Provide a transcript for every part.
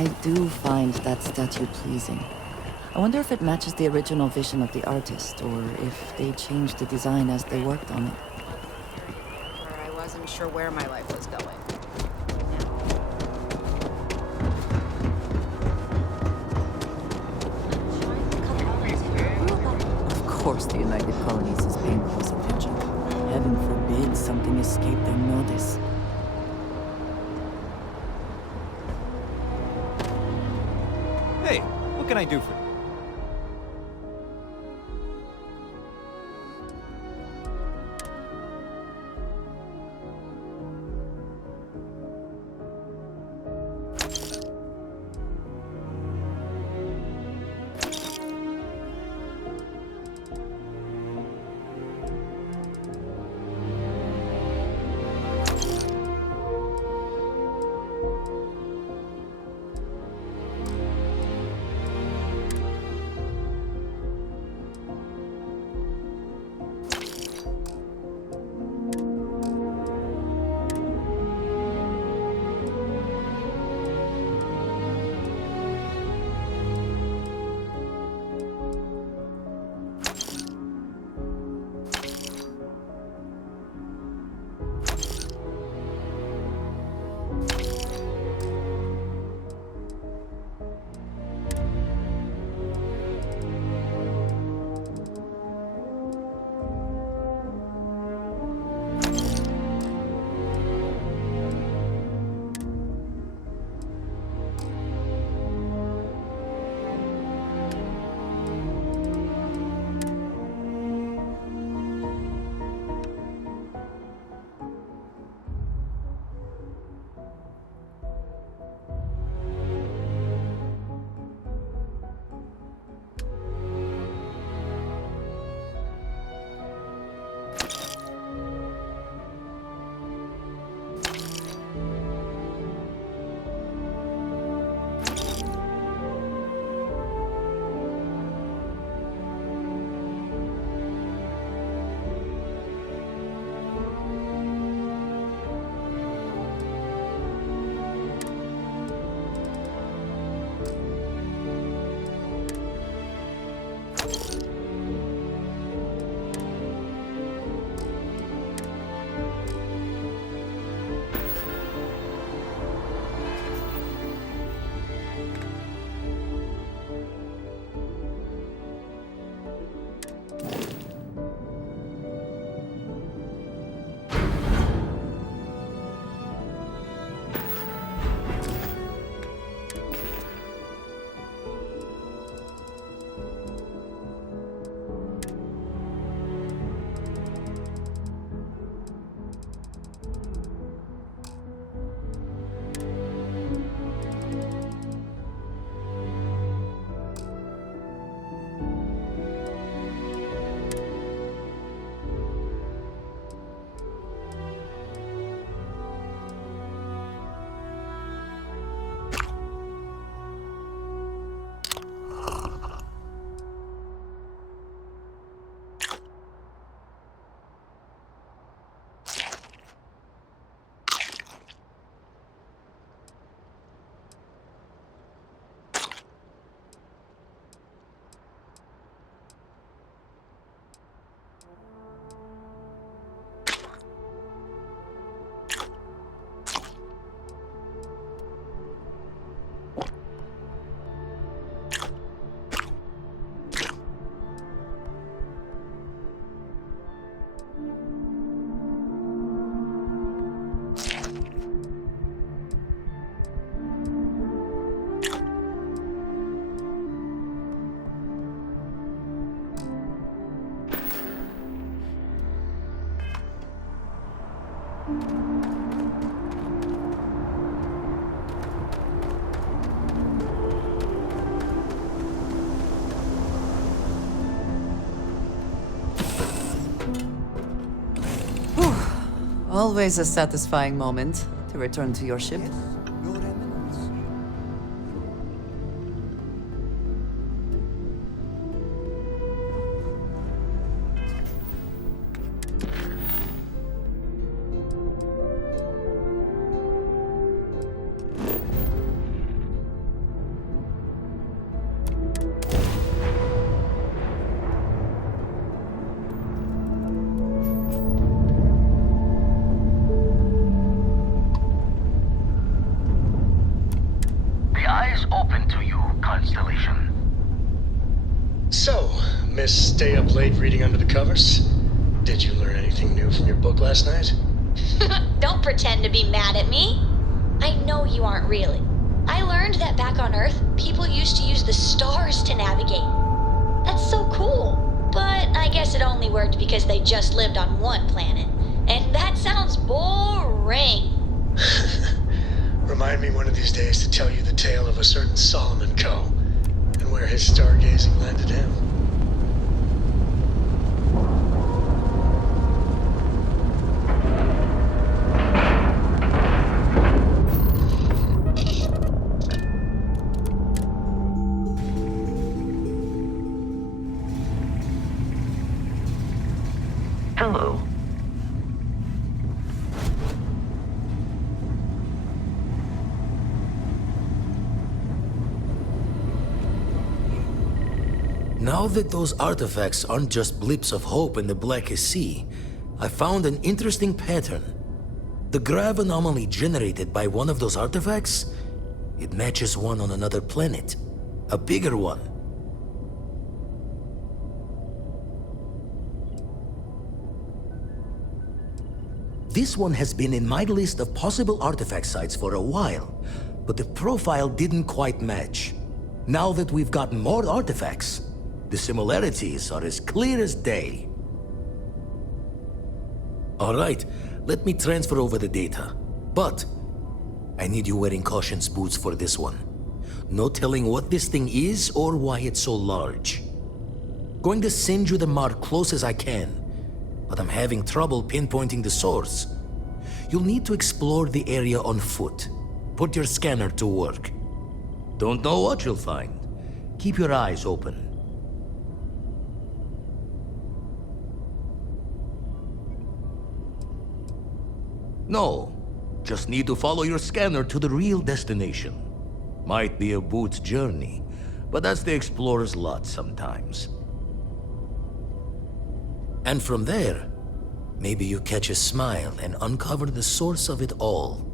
I do find that statue pleasing. I wonder if it matches the original vision of the artist, or if they changed the design as they worked on it. Where I wasn't sure where my life was going. Of course the United Colonies is paying close attention. Heaven forbid something escape their notice. Hey, what can I do for you? Always a satisfying moment to return to your ship. Your Eminence. constellation. So, Miss Stay Up Late reading under the covers? Did you learn anything new from your book last night? Don't pretend to be mad at me. I know you aren't really. I learned that back on Earth, people used to use the stars to navigate. That's so cool. But I guess it only worked because they just lived on one planet. And that sounds boring. Remind me one of these days to tell you the tale of a certain Solomon Coe, and where his stargazing landed him. Hello. Now that those artifacts aren't just blips of hope in the blackest sea, I found an interesting pattern. The grav anomaly generated by one of those artifacts, it matches one on another planet. A bigger one. This one has been in my list of possible artifact sites for a while, but the profile didn't quite match. Now that we've gotten more artifacts, the similarities are as clear as day. All right, let me transfer over the data. But I need you wearing caution's boots for this one. No telling what this thing is or why it's so large. Going to send you the mark close as I can, but I'm having trouble pinpointing the source. You'll need to explore the area on foot. Put your scanner to work. Don't know what you'll find. Keep your eyes open. No, just need to follow your scanner to the real destination. Might be a boot's journey, but that's the explorer's lot sometimes. And from there, maybe you catch a smile and uncover the source of it all.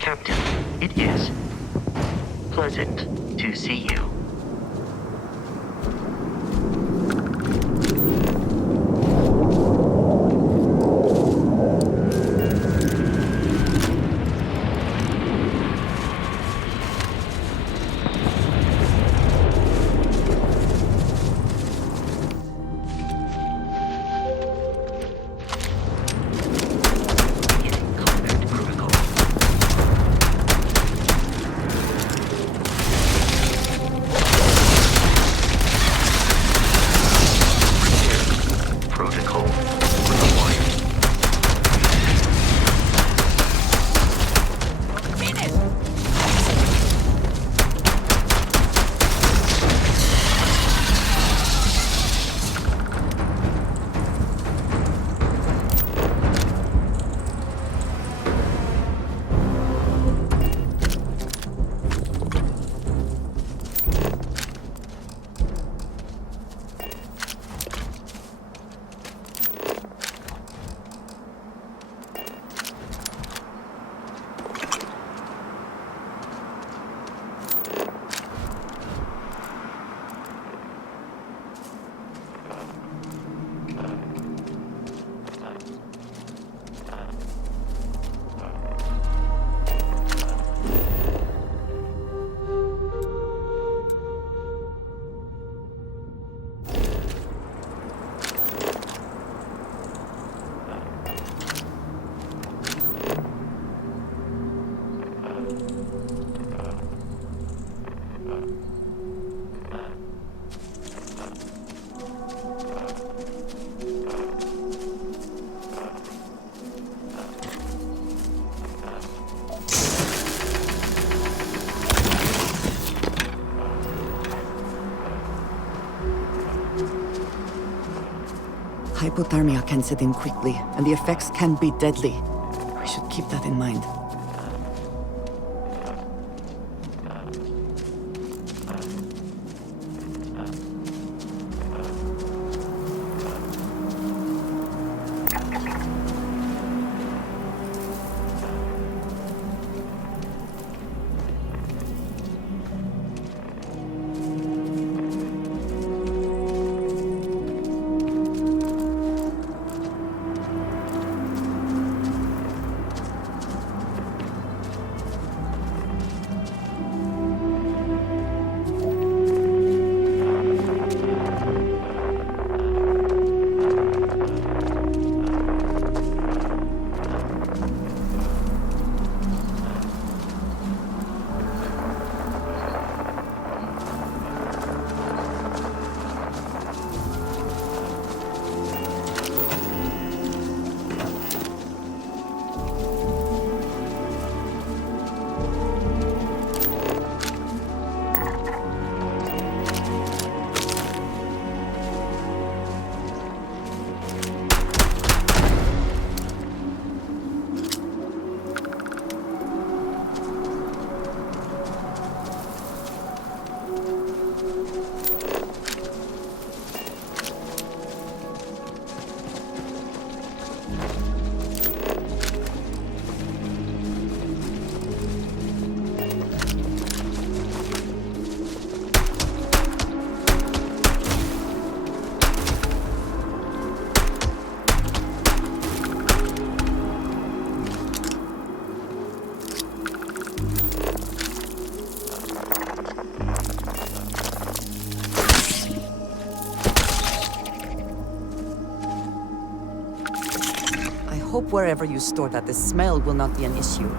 Captain, it is pleasant to see you. hypothermia can set in quickly, and the effects can be deadly. We should keep that in mind. I hope wherever you store that, the smell will not be an issue.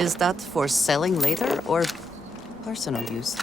Is that for selling later or personal use?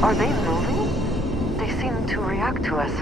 Are they moving? They seem to react to us.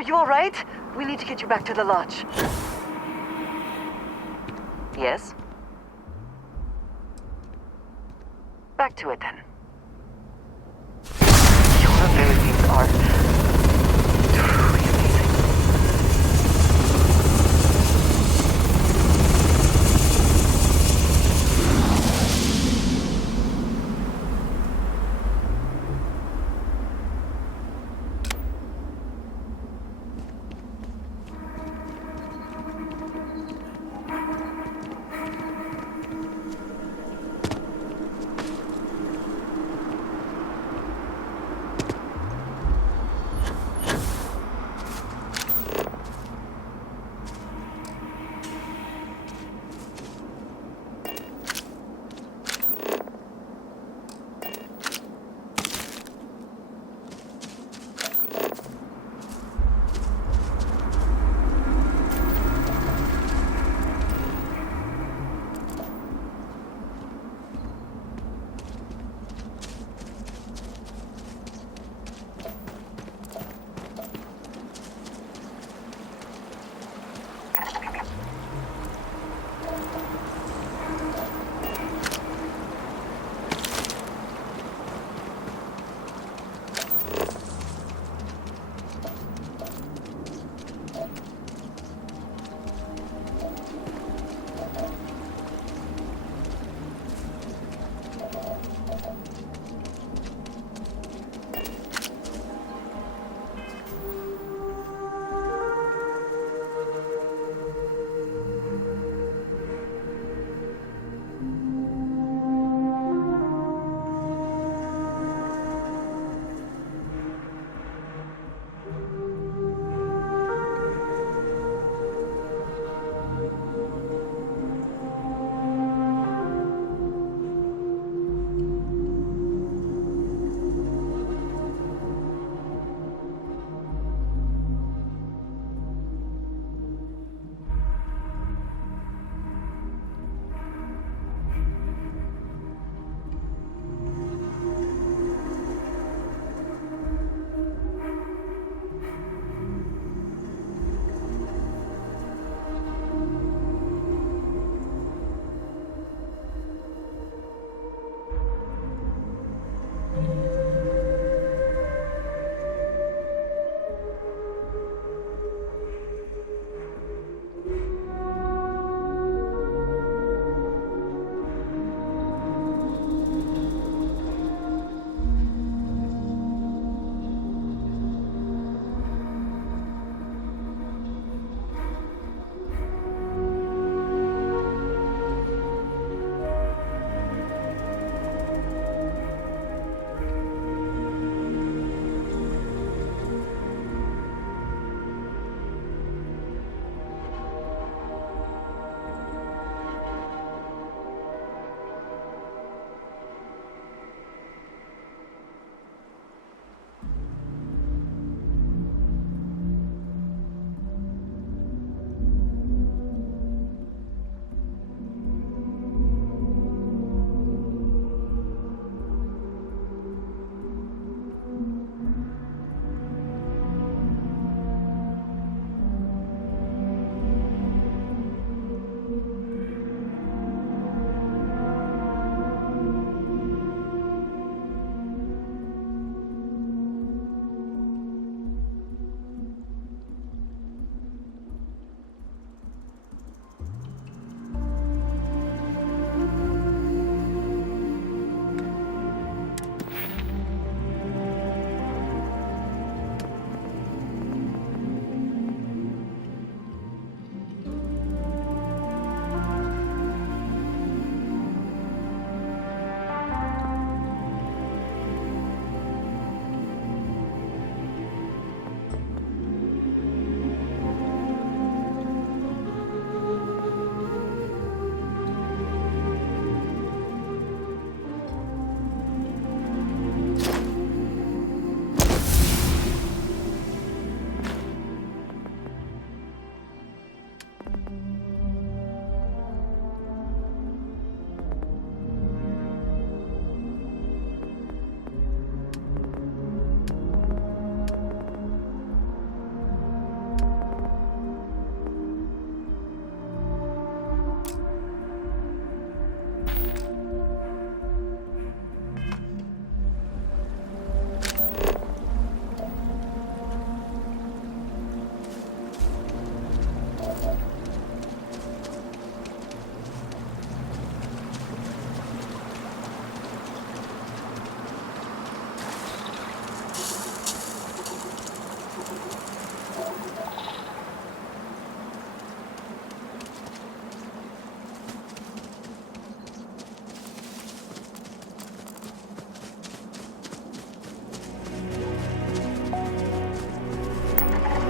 Are you alright? We need to get you back to the lodge. Yes? Back to it then. Your abilities are truly amazing.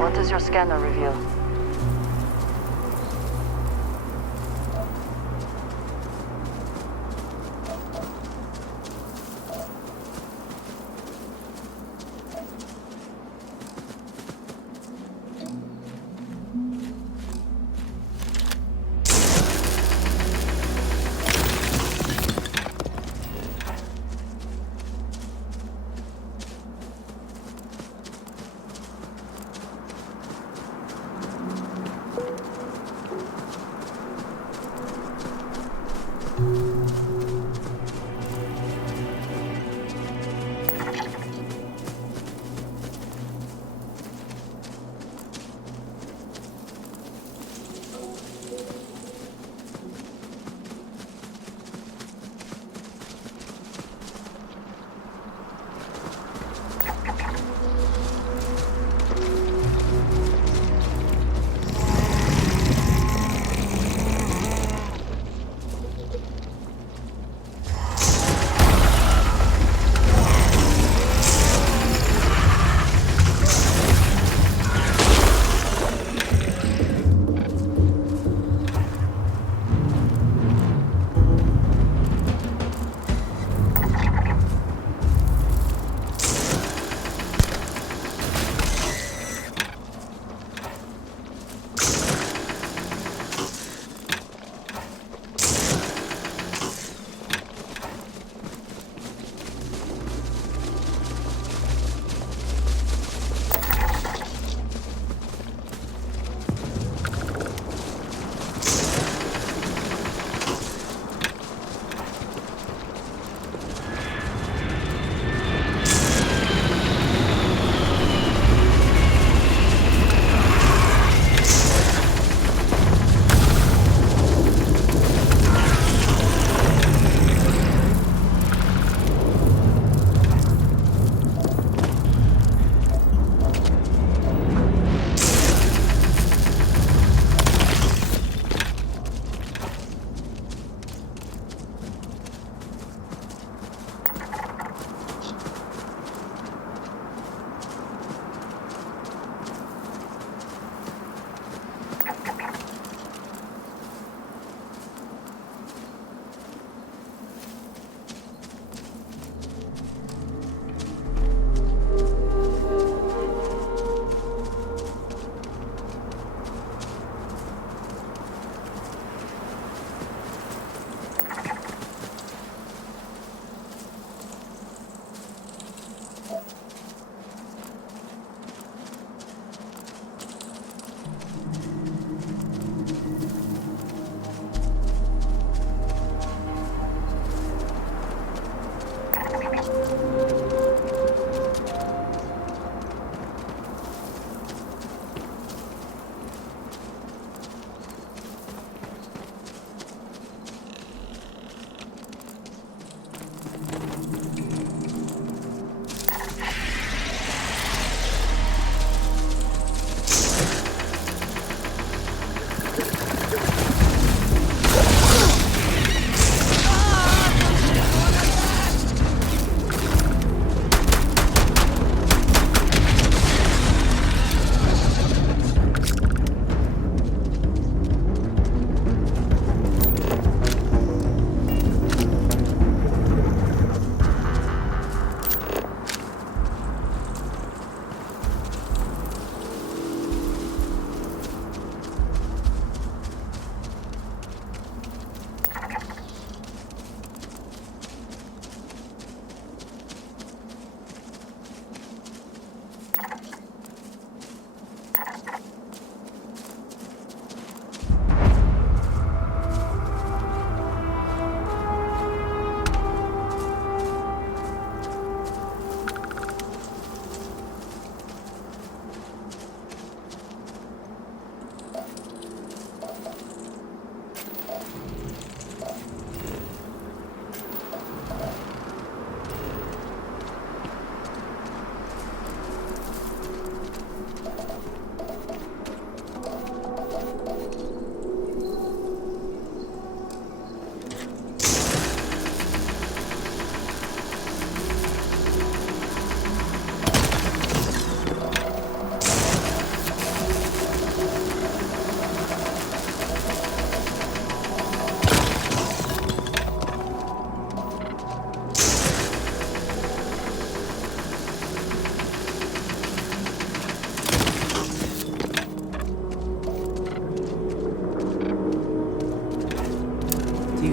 What does your scanner reveal?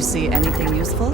see anything useful?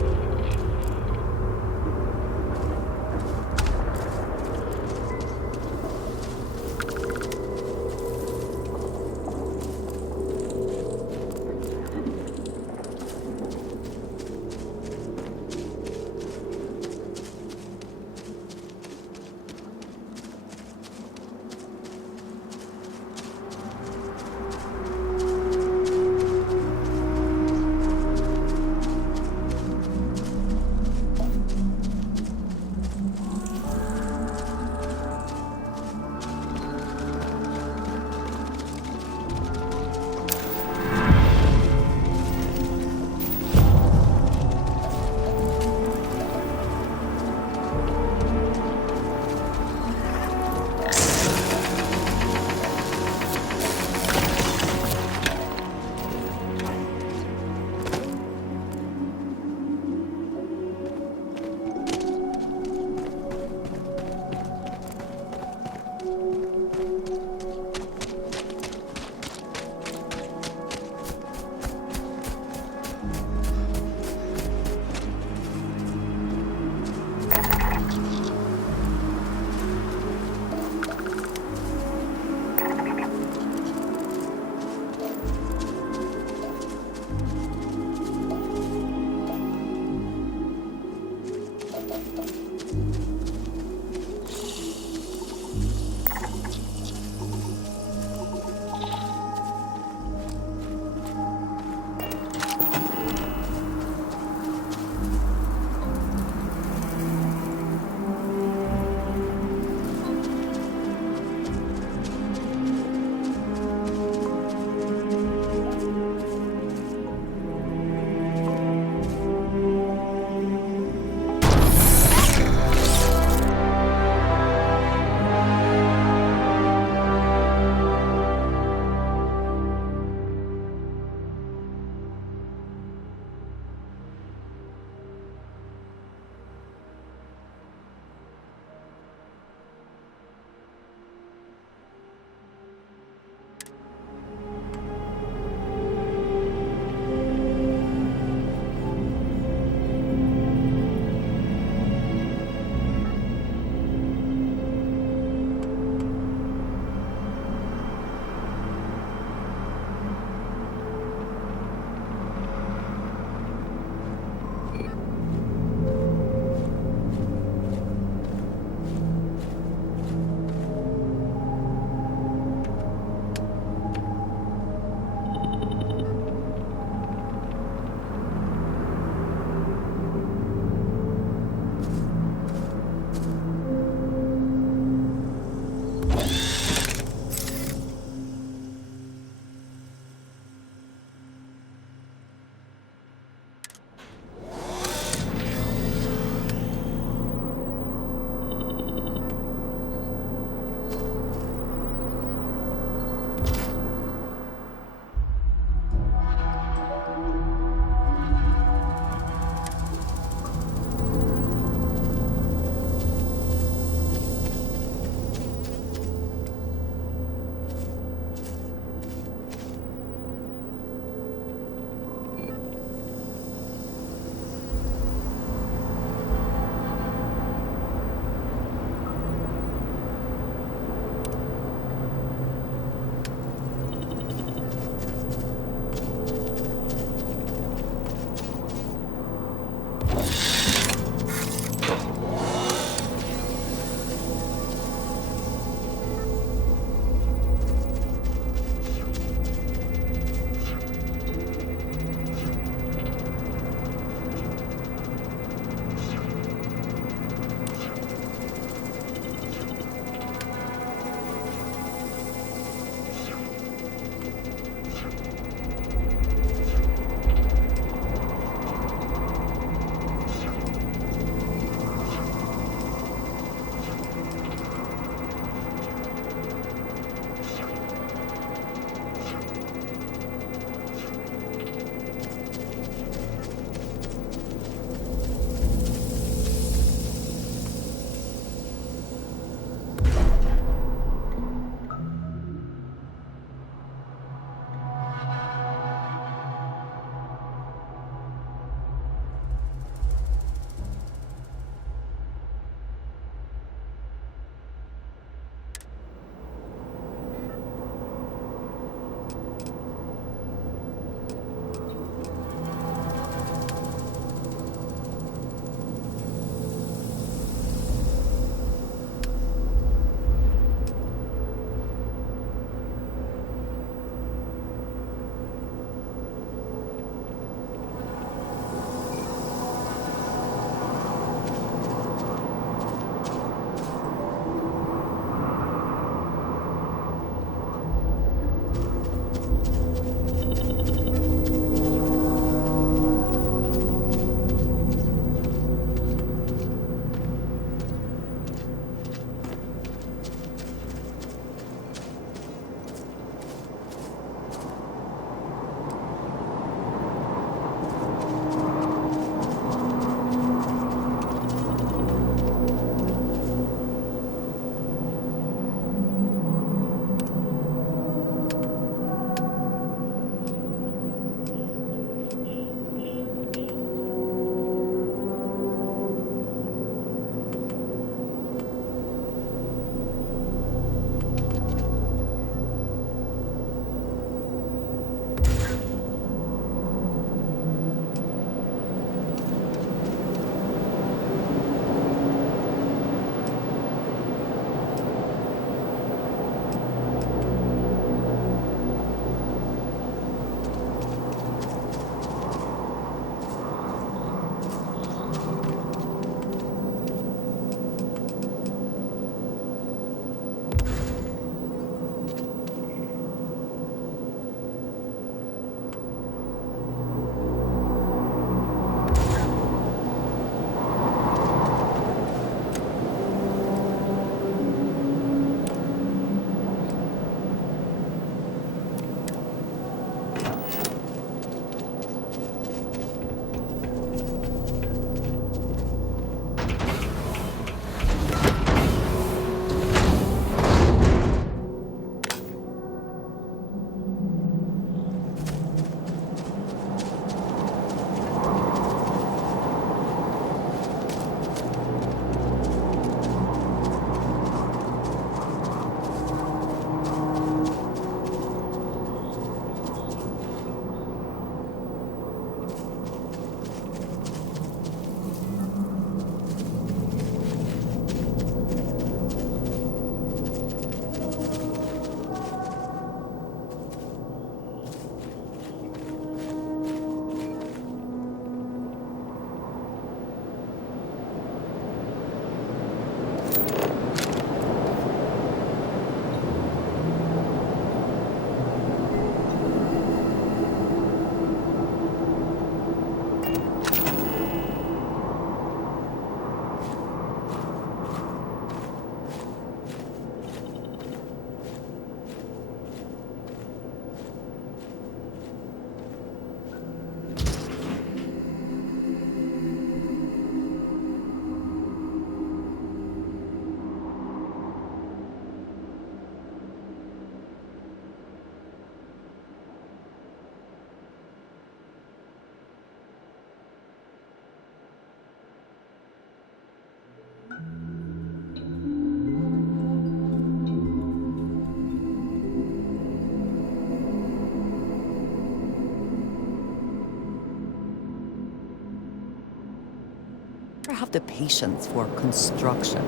the patience for construction.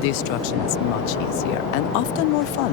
Destruction is much easier and often more fun.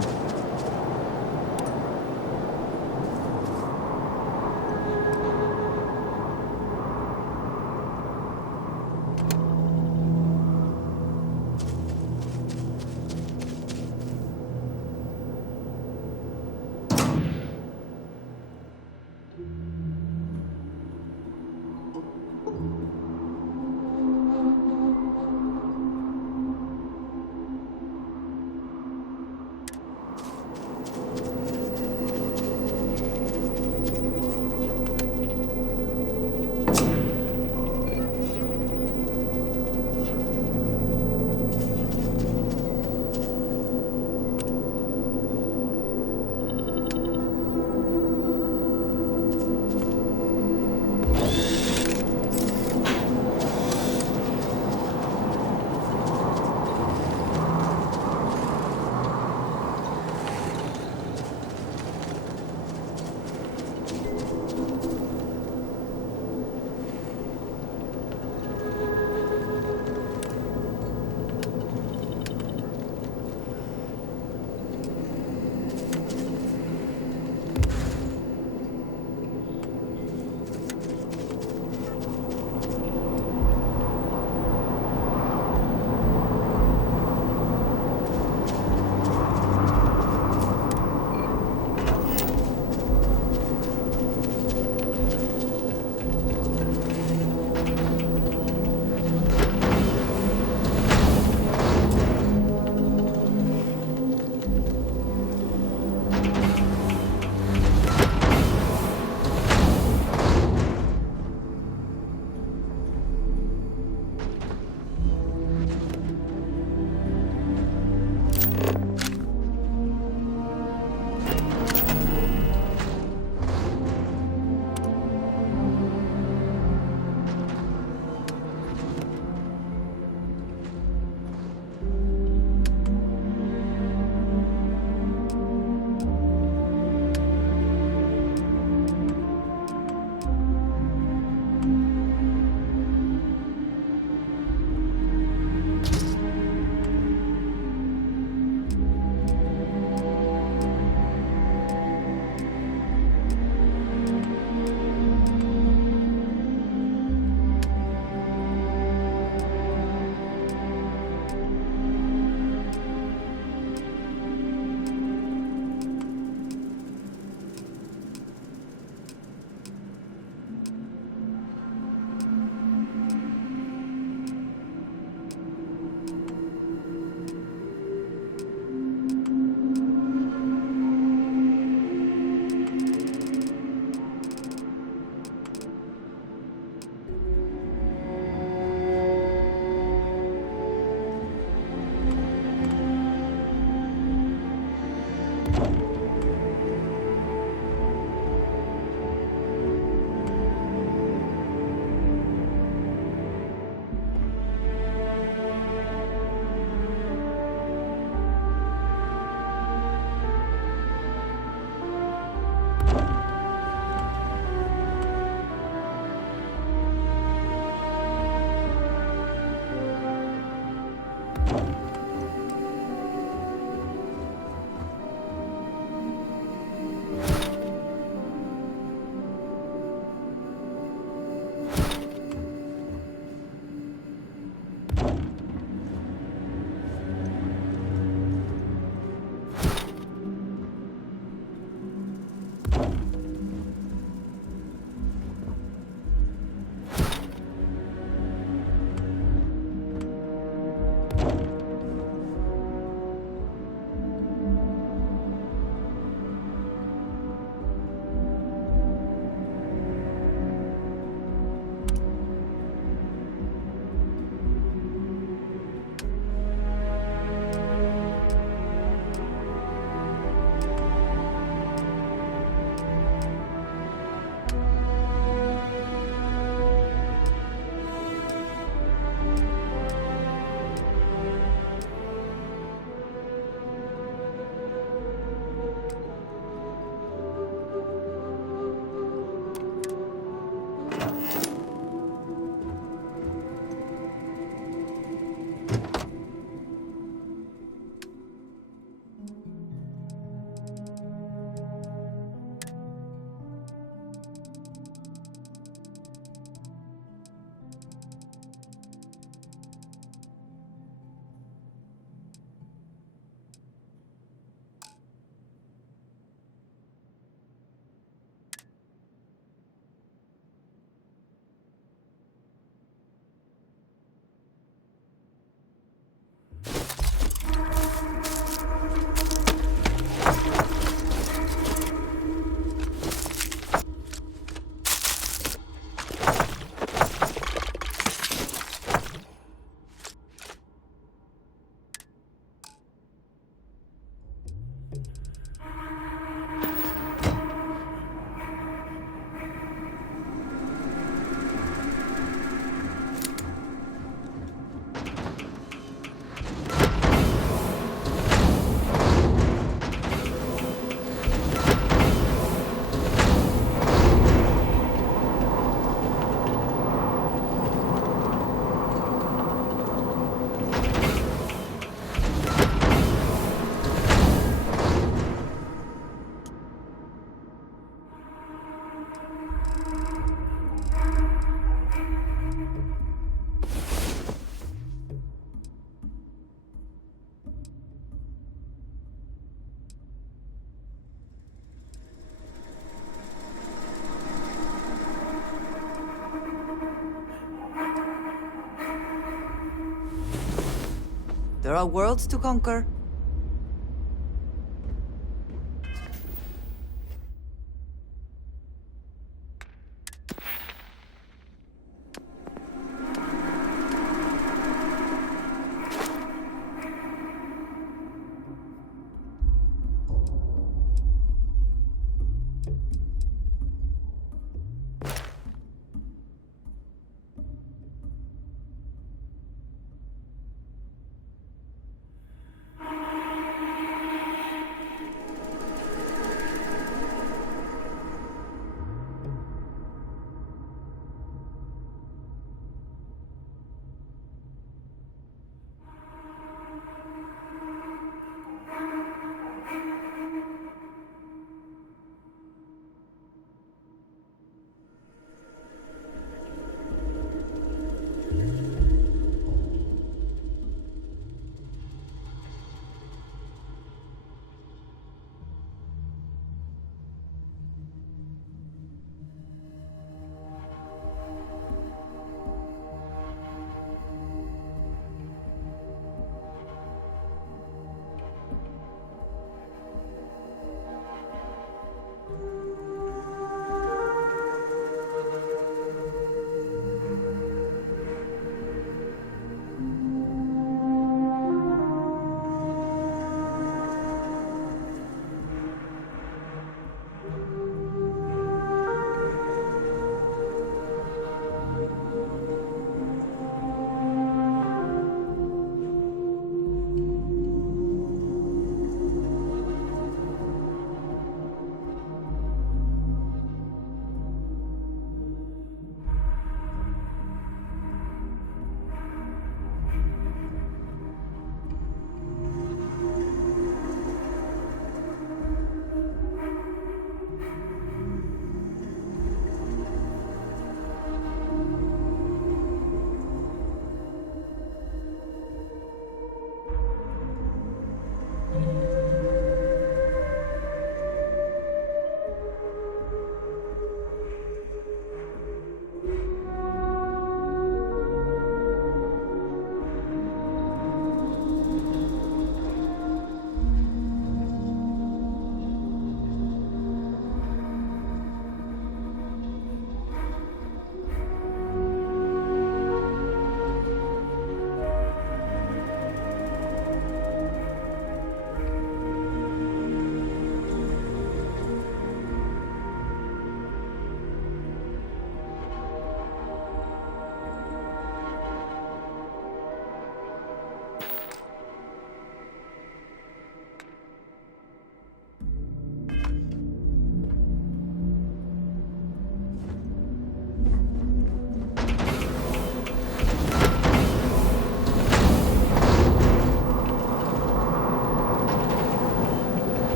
There are worlds to conquer.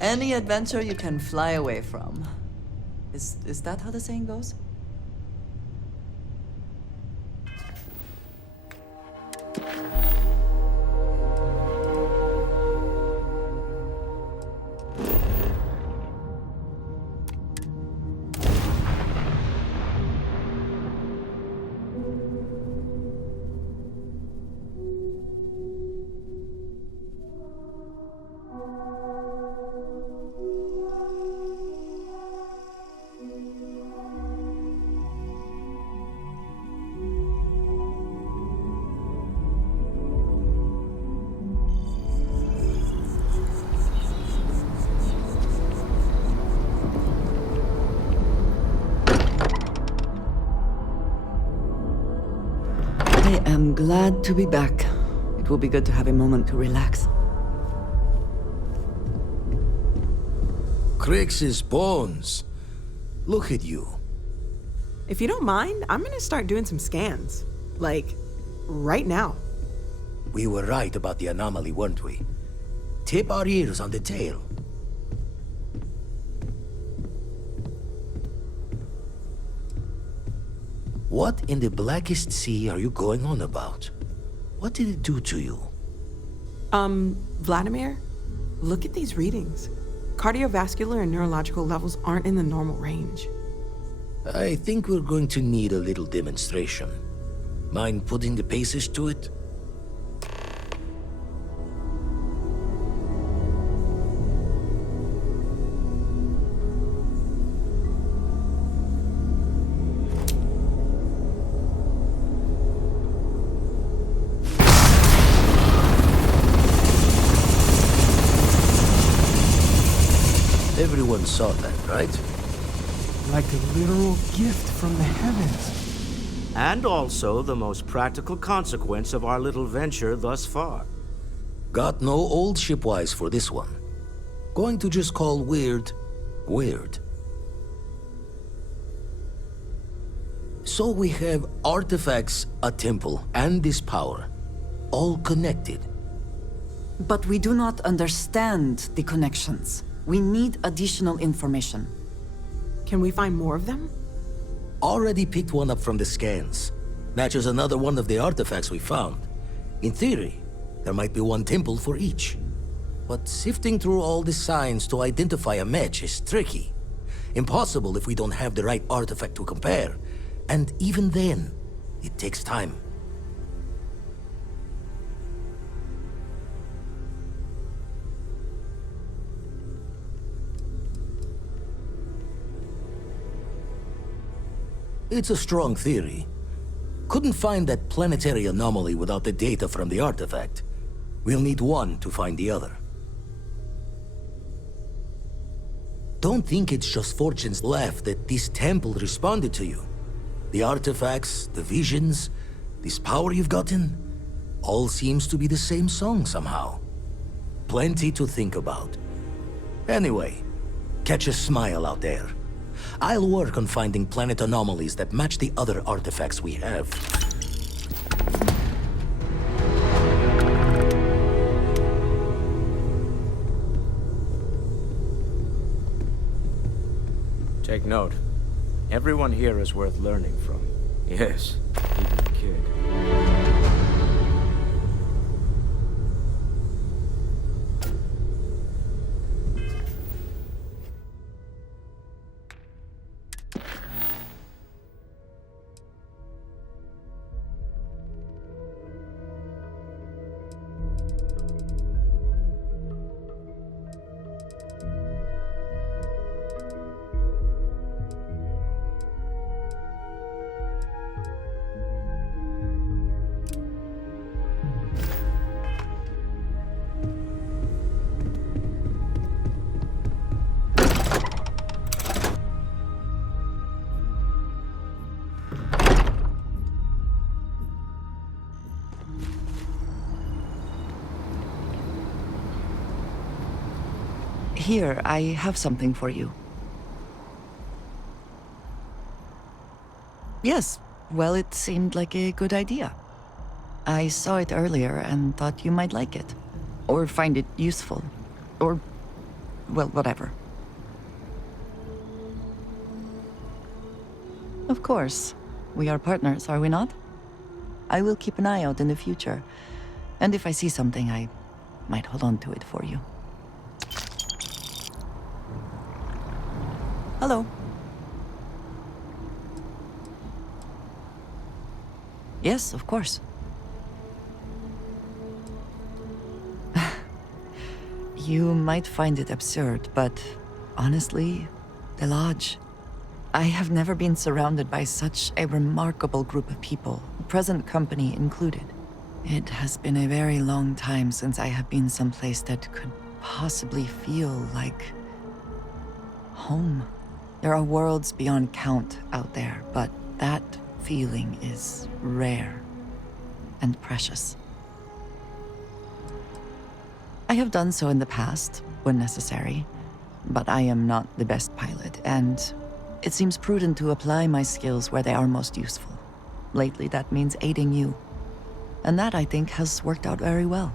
Any adventure you can fly away from. Is that how the saying goes? I am glad to be back. It will be good to have a moment to relax. Crix's bones. Look at you. If you don't mind, I'm gonna start doing some scans. Like, right now. We were right about the anomaly, weren't we? Tip our ears on the tail. What in the blackest sea are you going on about? What did it do to you? Vladimir, look at these readings. Cardiovascular and neurological levels aren't in the normal range. I think we're going to need a little demonstration. Mind putting the paces to it? Everyone saw that, right? Like a literal gift from the heavens. And also the most practical consequence of our little venture thus far. Got no old shipwise for this one. Going to just call weird, weird. So we have artifacts, a temple, and this power. All connected. But we do not understand the connections. We need additional information. Can we find more of them? Already picked one up from the scans. Matches another one of the artifacts we found. In theory, there might be one temple for each. But sifting through all the signs to identify a match is tricky. Impossible if we don't have the right artifact to compare. And even then, it takes time. It's a strong theory. Couldn't find that planetary anomaly without the data from the artifact. We'll need one to find the other. Don't think it's just Fortune's laugh that this temple responded to you. The artifacts, the visions, this power you've gotten, all seems to be the same song somehow. Plenty to think about. Anyway, catch a smile out there. I'll work on finding planet anomalies that match the other artifacts we have. Take note. Everyone here is worth learning from. Yes, even the kid. Here, I have something for you. Yes, well, it seemed like a good idea. I saw it earlier and thought you might like it. Or find it useful. Or well, whatever. Of course. We are partners, are we not? I will keep an eye out in the future. And if I see something, I might hold on to it for you. Hello. Yes, of course. You might find it absurd, but honestly, the Lodge. I have never been surrounded by such a remarkable group of people, present company included. It has been a very long time since I have been someplace that could possibly feel like home. There are worlds beyond count out there, but that feeling is rare and precious. I have done so in the past, when necessary, but I am not the best pilot, and it seems prudent to apply my skills where they are most useful. Lately, that means aiding you. And that, I think, has worked out very well.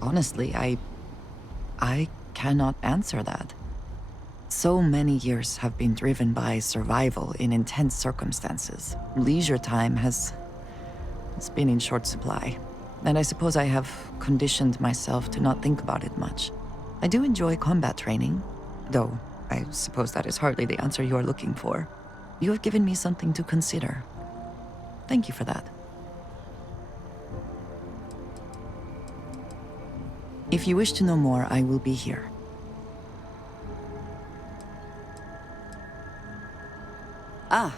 Honestly, I cannot answer that. So many years have been driven by survival in intense circumstances. Leisure time has been in short supply. And I suppose I have conditioned myself to not think about it much. I do enjoy combat training, though I suppose that is hardly the answer you are looking for. You have given me something to consider. Thank you for that. If you wish to know more, I will be here. Ah,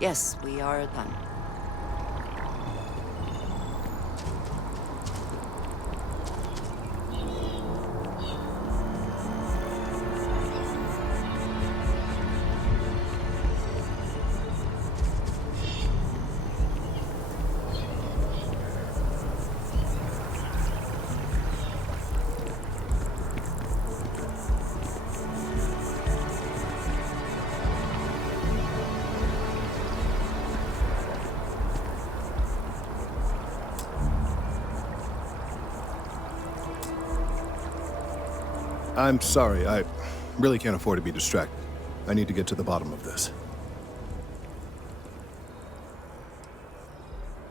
yes, we are done. I'm sorry, I really can't afford to be distracted. I need to get to the bottom of this.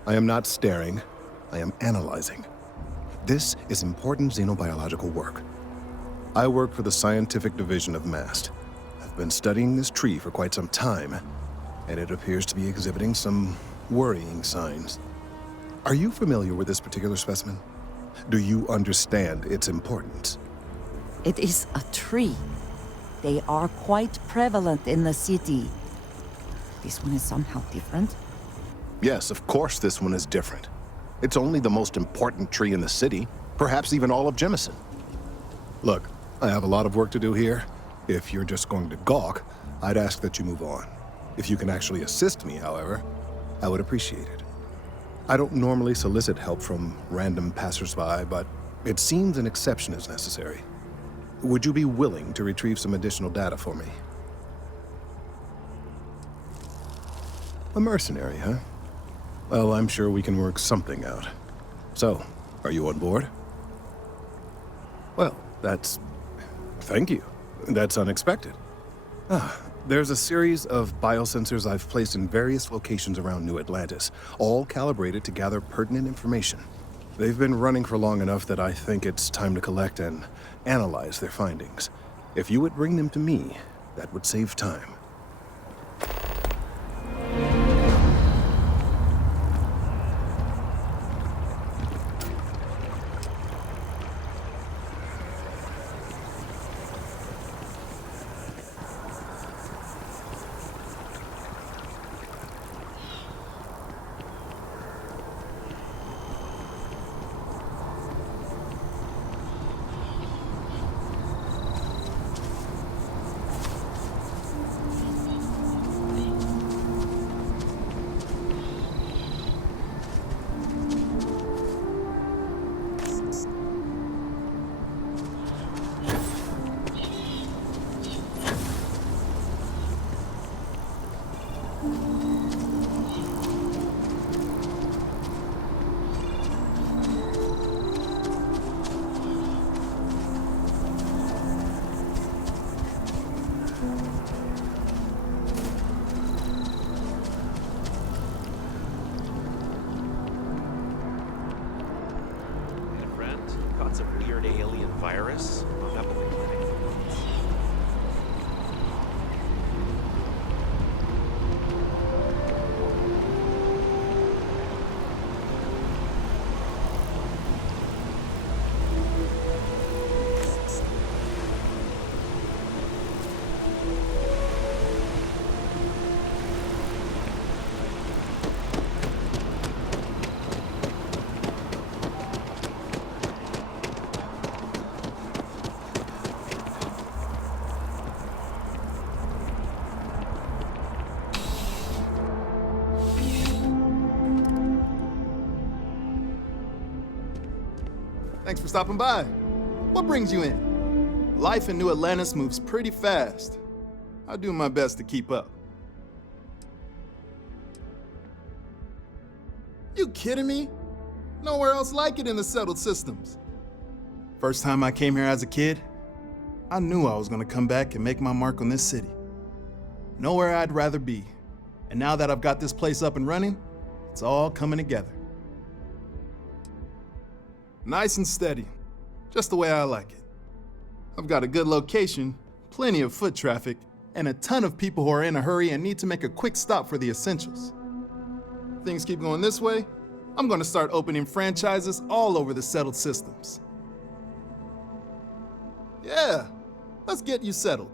I am not staring, I am analyzing. This is important xenobiological work. I work for the scientific division of MAST. I've been studying this tree for quite some time, and it appears to be exhibiting some worrying signs. Are you familiar with this particular specimen? Do you understand its importance? It is a tree. They are quite prevalent in the city. This one is somehow different. Yes, of course this one is different. It's only the most important tree in the city, perhaps even all of Jemison. Look, I have a lot of work to do here. If you're just going to gawk, I'd ask that you move on. If you can actually assist me, however, I would appreciate it. I don't normally solicit help from random passersby, but it seems an exception is necessary. Would you be willing to retrieve some additional data for me? A mercenary, huh? Well, I'm sure we can work something out. So, are you on board? Well, thank you. That's unexpected. There's a series of biosensors I've placed in various locations around New Atlantis, all calibrated to gather pertinent information. They've been running for long enough that I think it's time to collect and analyze their findings. If you would bring them to me, that would save time. virus. I'll have to leave. Thanks for stopping by. What brings you in? Life in New Atlantis moves pretty fast. I'll do my best to keep up. You kidding me? Nowhere else like it in the settled systems. First time I came here as a kid, I knew I was gonna come back and make my mark on this city. Nowhere I'd rather be. And now that I've got this place up and running, it's all coming together. Nice and steady, just the way I like it. I've got a good location, plenty of foot traffic, and a ton of people who are in a hurry and need to make a quick stop for the essentials. If things keep going this way, I'm gonna start opening franchises all over the settled systems. Yeah, let's get you settled.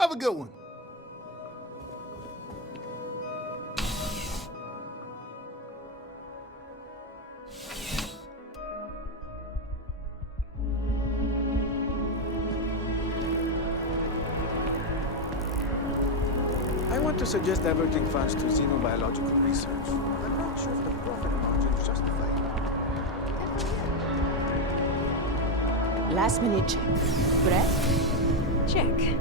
Have a good one. I want to suggest diverting funds to xenobiological research. I'm not sure if the profit margins justify it. Last minute check. Breath? Check.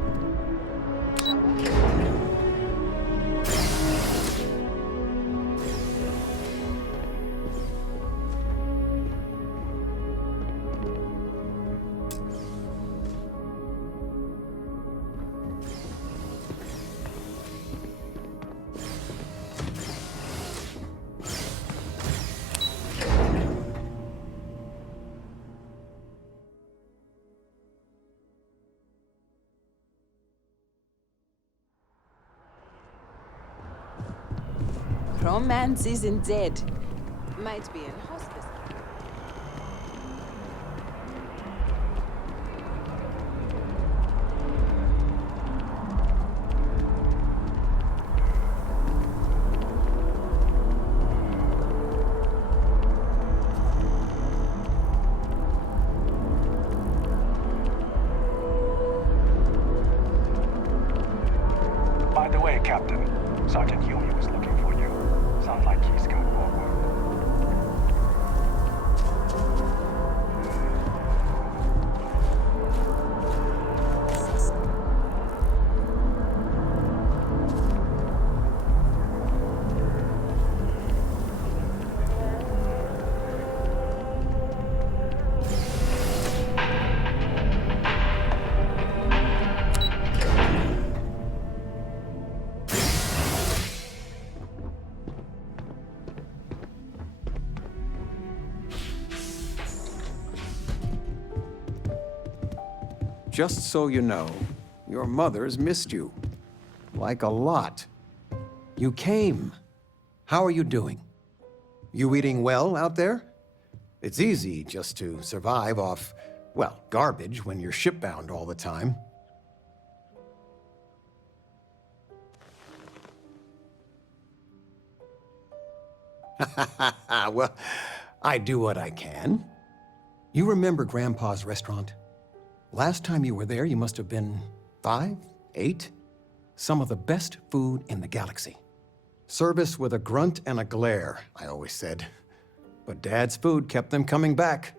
Romance isn't dead. Might be in hospice. By the way, Captain, Sergeant Yui was looking for you. Sounds like he's got more work. Just so you know, your mother's missed you. Like a lot. You came. How are you doing? You eating well out there? It's easy just to survive off, well, garbage when you're shipbound all the time. Well, I do what I can. You remember Grandpa's restaurant? Last time you were there, you must have been 5, 8? Some of the best food in the galaxy. Service with a grunt and a glare, I always said. But Dad's food kept them coming back.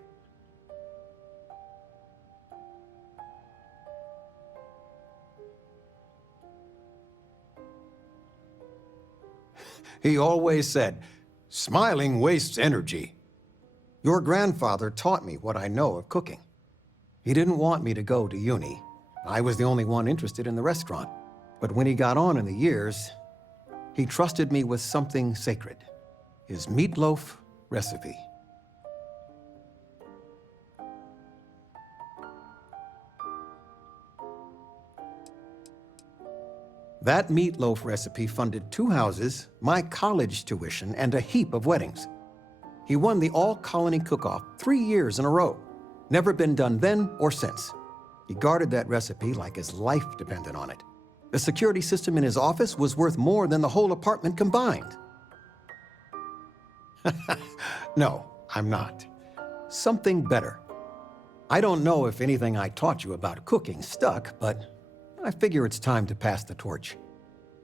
He always said, smiling wastes energy. Your grandfather taught me what I know of cooking. He didn't want me to go to uni. I was the only one interested in the restaurant. But when he got on in the years, he trusted me with something sacred. His meatloaf recipe. That meatloaf recipe funded 2 houses, my college tuition, and a heap of weddings. He won the all-colony cook-off 3 years in a row. Never been done then or since. He guarded that recipe like his life depended on it. The security system in his office was worth more than the whole apartment combined. No, I'm not. Something better. I don't know if anything I taught you about cooking stuck, but I figure it's time to pass the torch.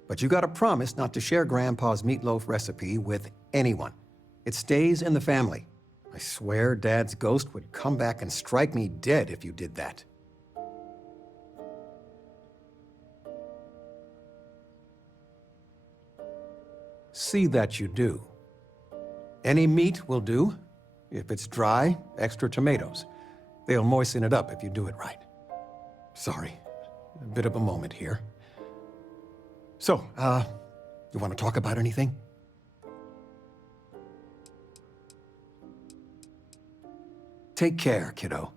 But you gotta promise not to share Grandpa's meatloaf recipe with anyone. It stays in the family. I swear Dad's ghost would come back and strike me dead if you did that. See that you do. Any meat will do. If it's dry, extra tomatoes. They'll moisten it up if you do it right. Sorry, a bit of a moment here. So, you want to talk about anything? Take care, kiddo.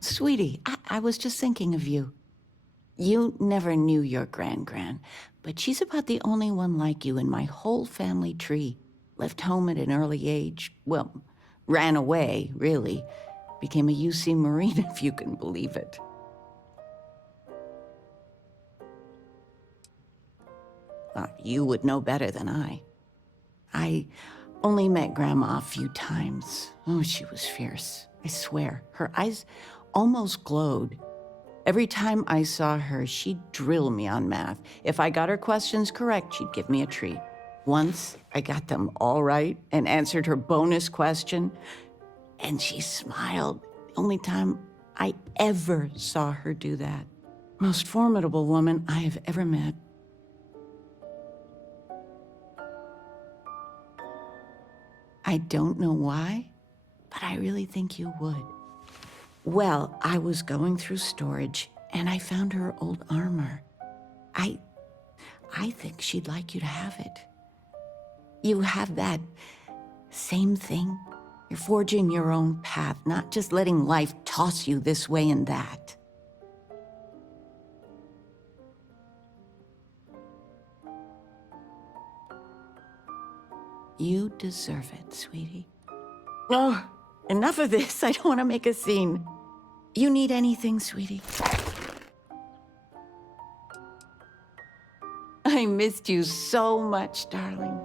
Sweetie, I was just thinking of you. You never knew your gran, but she's about the only one like you in my whole family tree. Left home at an early age. Well, ran away, really. Became a UC Marine, if you can believe it. You would know better than I. I only met Grandma a few times. Oh, she was fierce. I swear. Her eyes almost glowed. Every time I saw her, she'd drill me on math. If I got her questions correct, she'd give me a treat. Once, I got them all right and answered her bonus question, and she smiled. The only time I ever saw her do that. Most formidable woman I have ever met. I don't know why, but I really think you would. Well, I was going through storage, and I found her old armor. I think she'd like you to have it. You have that same thing. You're forging your own path, not just letting life toss you this way and that. You deserve it, sweetie. Oh, enough of this. I don't want to make a scene. You need anything, sweetie? I missed you so much, darling.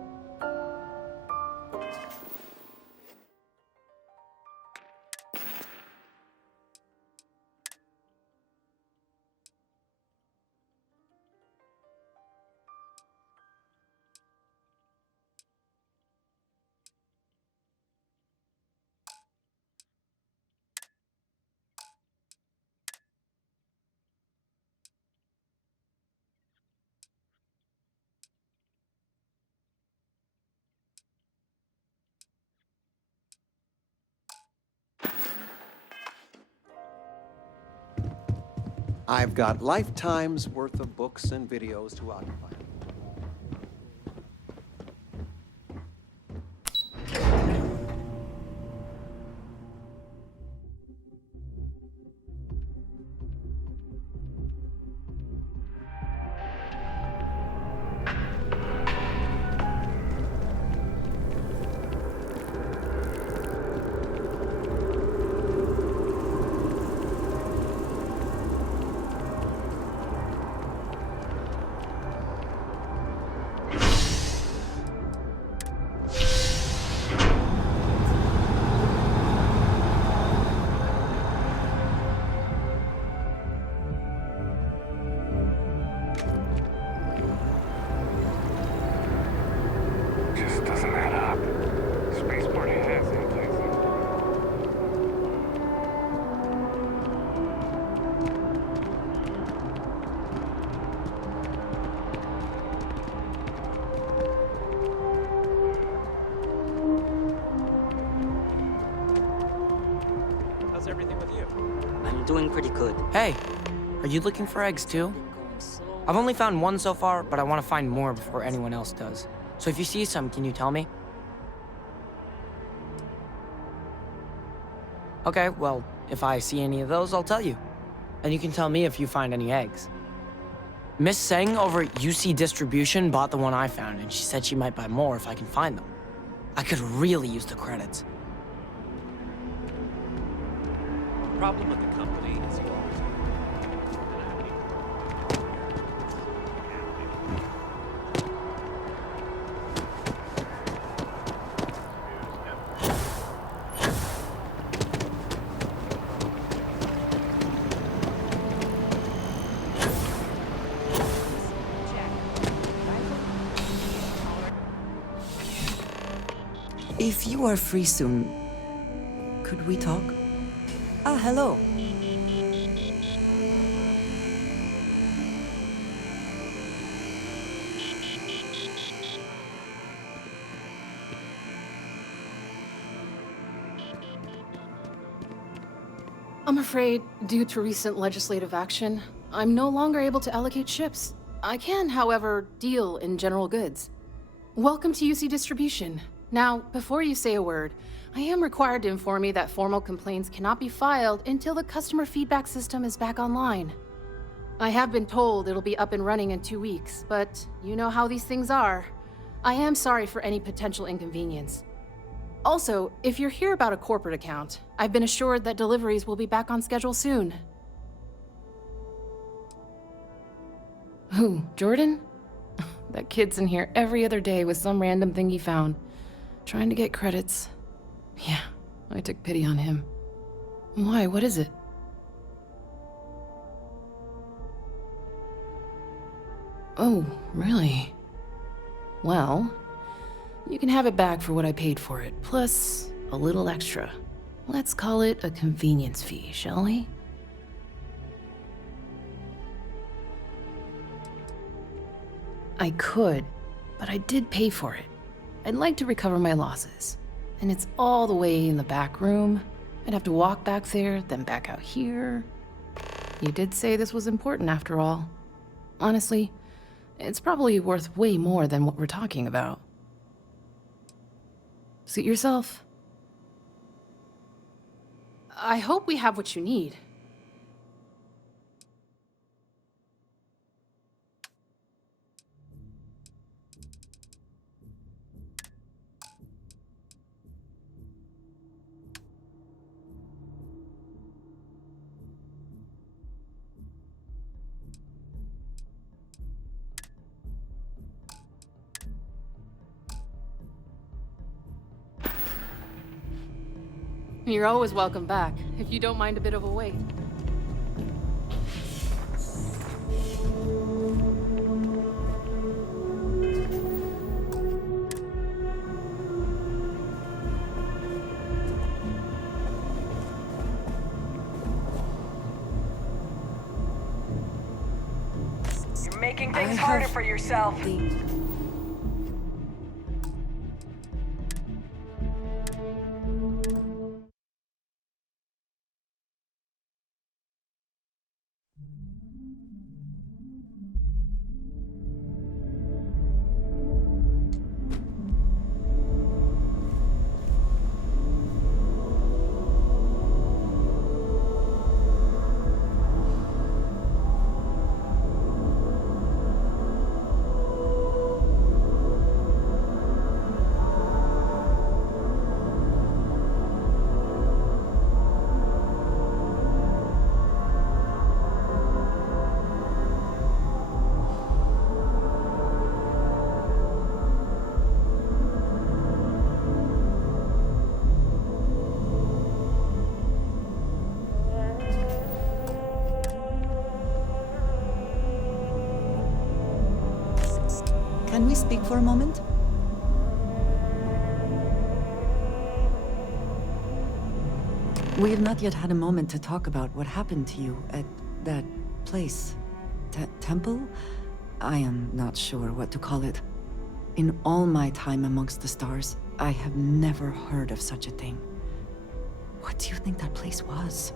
I've got lifetimes worth of books and videos to occupy. doing pretty good. Hey, are you looking for eggs too? I've only found one so far, but I want to find more before anyone else does. So if you see some, can you tell me? Okay, well, if I see any of those, I'll tell you. And you can tell me if you find any eggs. Miss Seng over at UC Distribution bought the one I found, and she said she might buy more if I can find them. I could really use the credits. The problem with the company is you always If you are free soon, could we talk? Ah, hello. I'm afraid, due to recent legislative action, I'm no longer able to allocate ships. I can, however, deal in general goods. Welcome to UC Distribution. Now, before you say a word, I am required to inform you that formal complaints cannot be filed until the customer feedback system is back online. I have been told it'll be up and running in 2 weeks, but you know how these things are. I am sorry for any potential inconvenience. Also, if you're here about a corporate account, I've been assured that deliveries will be back on schedule soon. Who, Jordan? That kid's in here every other day with some random thing he found, trying to get credits. Yeah, I took pity on him. Why, what is it? Oh, really? Well, you can have it back for what I paid for it, plus a little extra. Let's call it a convenience fee, shall we? I could, but I did pay for it. I'd like to recover my losses. And it's all the way in the back room. I'd have to walk back there, then back out here. You did say this was important after all. Honestly, it's probably worth way more than what we're talking about. Suit yourself. I hope we have what you need. You're always welcome back, if you don't mind a bit of a wait. You're making things harder for yourself. Can we speak for a moment? We have not yet had a moment to talk about what happened to you at that place. Temple? I am not sure what to call it. In all my time amongst the stars, I have never heard of such a thing. What do you think that place was?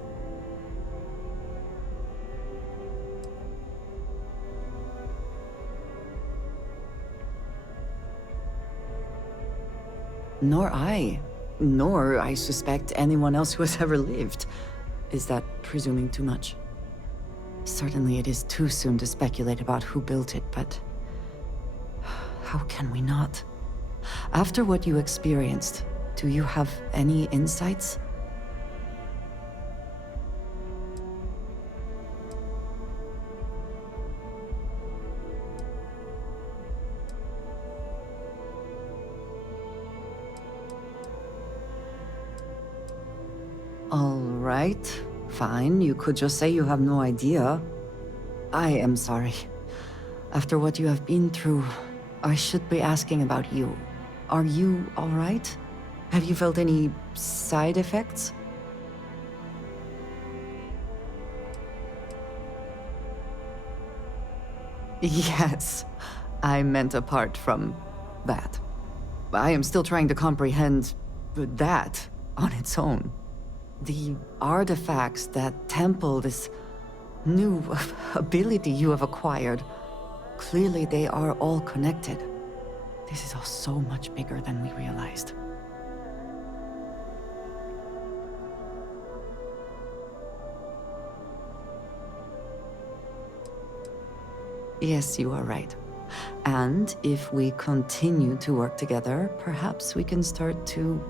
Nor I. Nor, I suspect, anyone else who has ever lived. Is that presuming too much? Certainly it is too soon to speculate about who built it, but... how can we not? After what you experienced, do you have any insights? All right, fine. You could just say you have no idea. I am sorry. After what you have been through, I should be asking about you. Are you all right? Have you felt any side effects? Yes, I meant apart from that. I am still trying to comprehend that on its own. The artifacts that temple this new ability you have acquired, clearly they are all connected. This is all so much bigger than we realized. Yes, you are right. And if we continue to work together, perhaps we can start to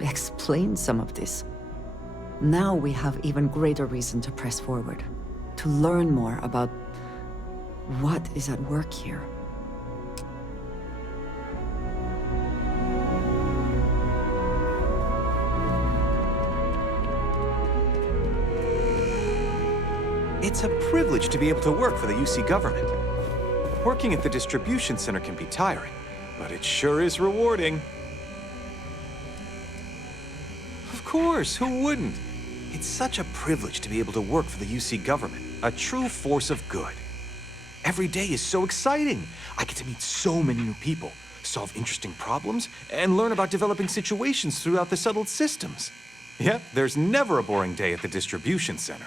explain some of this. Now we have even greater reason to press forward, to learn more about what is at work here. It's a privilege to be able to work for the UC government. Working at the distribution center can be tiring, but it sure is rewarding. Of course, who wouldn't? It's such a privilege to be able to work for the UC government, a true force of good. Every day is so exciting. I get to meet so many new people, solve interesting problems, and learn about developing situations throughout the settled systems. Yep, there's never a boring day at the distribution center.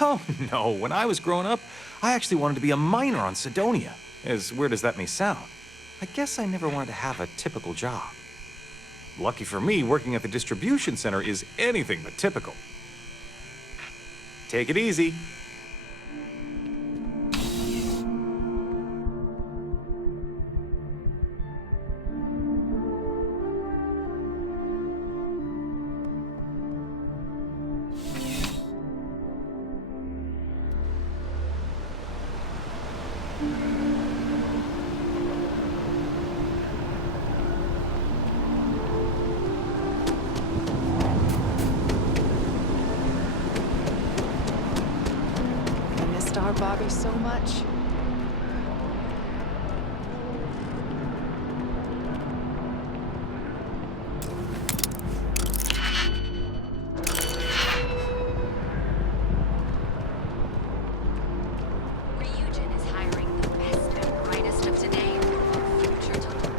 Oh, no. When I was growing up, I actually wanted to be a miner on Sidonia. As weird as that may sound. I guess I never wanted to have a typical job. Lucky for me, working at the distribution center is anything but typical. Take it easy. Bobby so much. Ryujin is hiring the best and brightest of today for future tomorrow.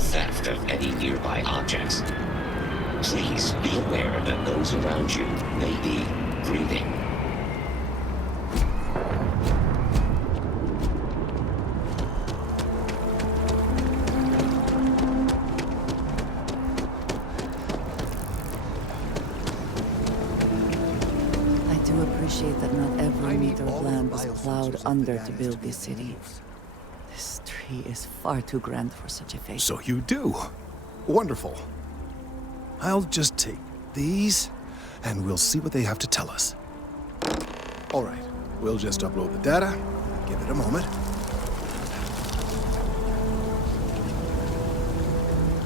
Theft of any nearby objects. Please be aware that those around you may be grieving. I do appreciate that not every meter of land was plowed under to build this city. This tree is far too grand for such a fate. So you do. Wonderful. I'll just take these, and we'll see what they have to tell us. All right, we'll just upload the data. Give it a moment.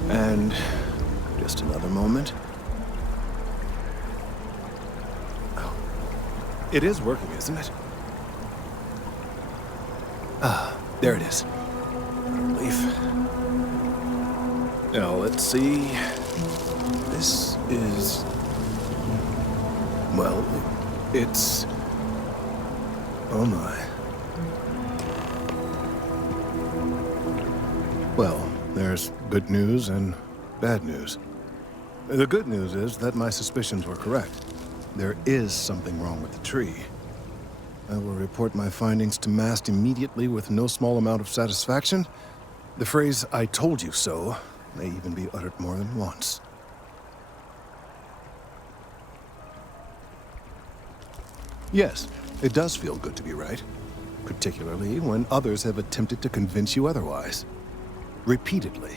And just another moment. Oh, it is working, isn't it? Ah, there it is. What a relief. Now, let's see. This is... well, it's... oh my. Well, there's good news and bad news. The good news is that my suspicions were correct. There is something wrong with the tree. I will report my findings to Mast immediately with no small amount of satisfaction. The phrase, "I told you so," may even be uttered more than once. Yes, it does feel good to be right, particularly when others have attempted to convince you otherwise. Repeatedly.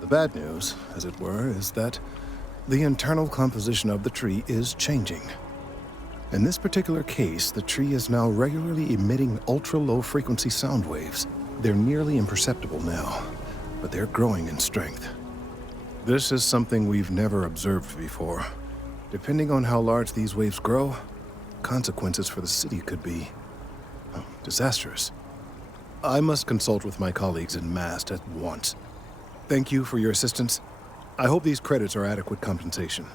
The bad news, as it were, is that the internal composition of the tree is changing. In this particular case, the tree is now regularly emitting ultra-low frequency sound waves. They're nearly imperceptible now, but they're growing in strength. This is something we've never observed before. Depending on how large these waves grow, consequences for the city could be disastrous. I must consult with my colleagues in Mast at once. Thank you for your assistance. I hope these credits are adequate compensation.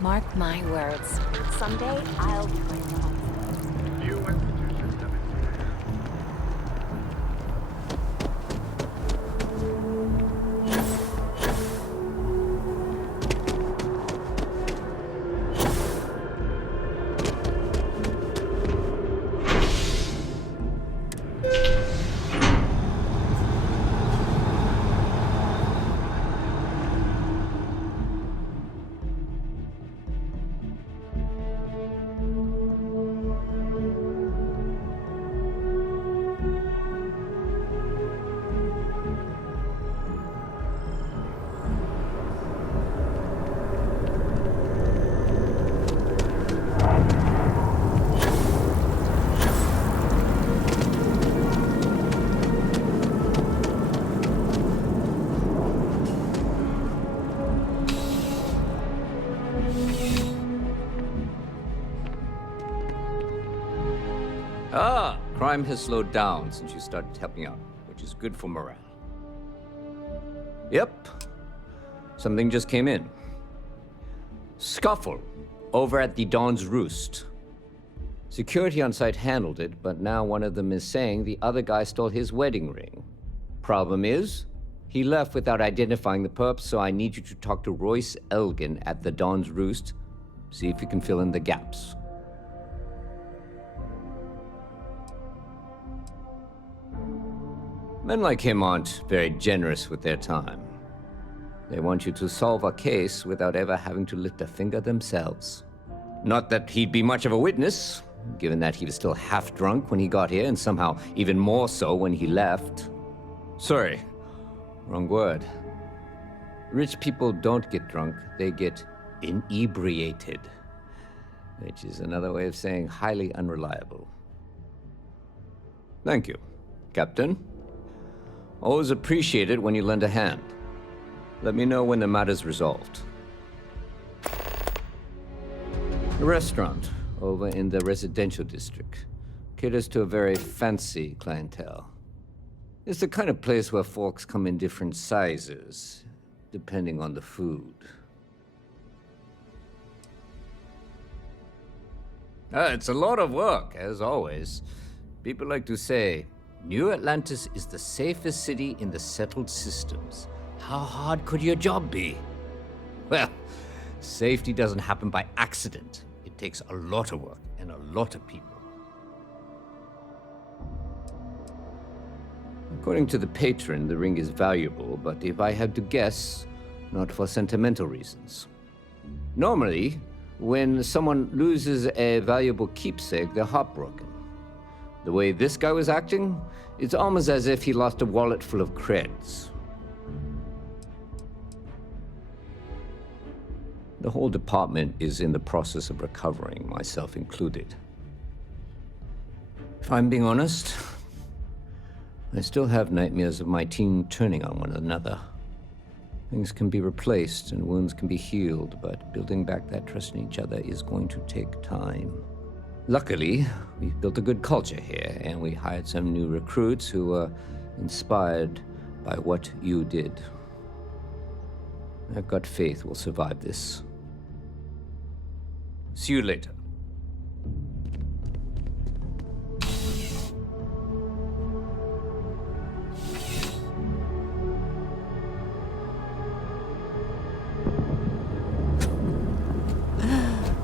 Mark my words. Someday I'll be my mom. Ah, crime has slowed down since you started helping out, which is good for morale. Yep. Something just came in. Scuffle over at the Dawn's Roost. Security on site handled it, but now one of them is saying the other guy stole his wedding ring. Problem is, he left without identifying the perp, so I need you to talk to Royce Elgin at the Dawn's Roost. See if you can fill in the gaps. Men like him aren't very generous with their time. They want you to solve a case without ever having to lift a finger themselves. Not that he'd be much of a witness, given that he was still half drunk when he got here and somehow even more so when he left. Sorry, wrong word. Rich people don't get drunk, they get inebriated, which is another way of saying highly unreliable. Thank you, Captain. Always appreciate it when you lend a hand. Let me know when the matter's resolved. The restaurant over in the residential district caters to a very fancy clientele. It's the kind of place where folks come in different sizes, depending on the food. It's a lot of work, as always. People like to say, New Atlantis is the safest city in the settled systems. How hard could your job be? Well, safety doesn't happen by accident. It takes a lot of work and a lot of people. According to the patron, the ring is valuable, but if I had to guess, not for sentimental reasons. Normally, when someone loses a valuable keepsake, they're heartbroken. The way this guy was acting, it's almost as if he lost a wallet full of creds. The whole department is in the process of recovering, myself included. If I'm being honest, I still have nightmares of my team turning on one another. Things can be replaced and wounds can be healed, but building back that trust in each other is going to take time. Luckily, we've built a good culture here, and we hired some new recruits who were inspired by what you did. I've got faith we'll survive this. See you later.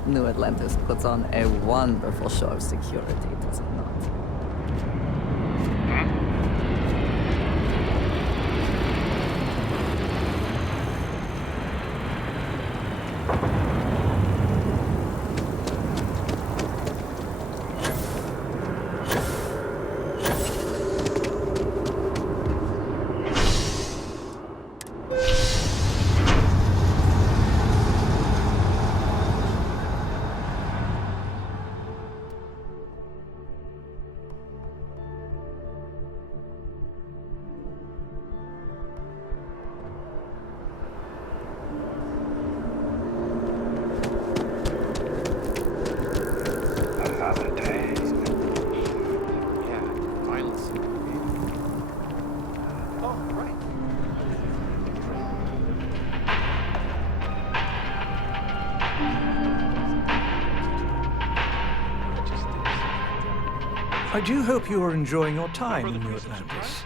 New Atlantis puts on a wonderful show of security, does it not? Another day. Yeah, violence. Oh, right. I do hope you are enjoying your time in New Atlantis.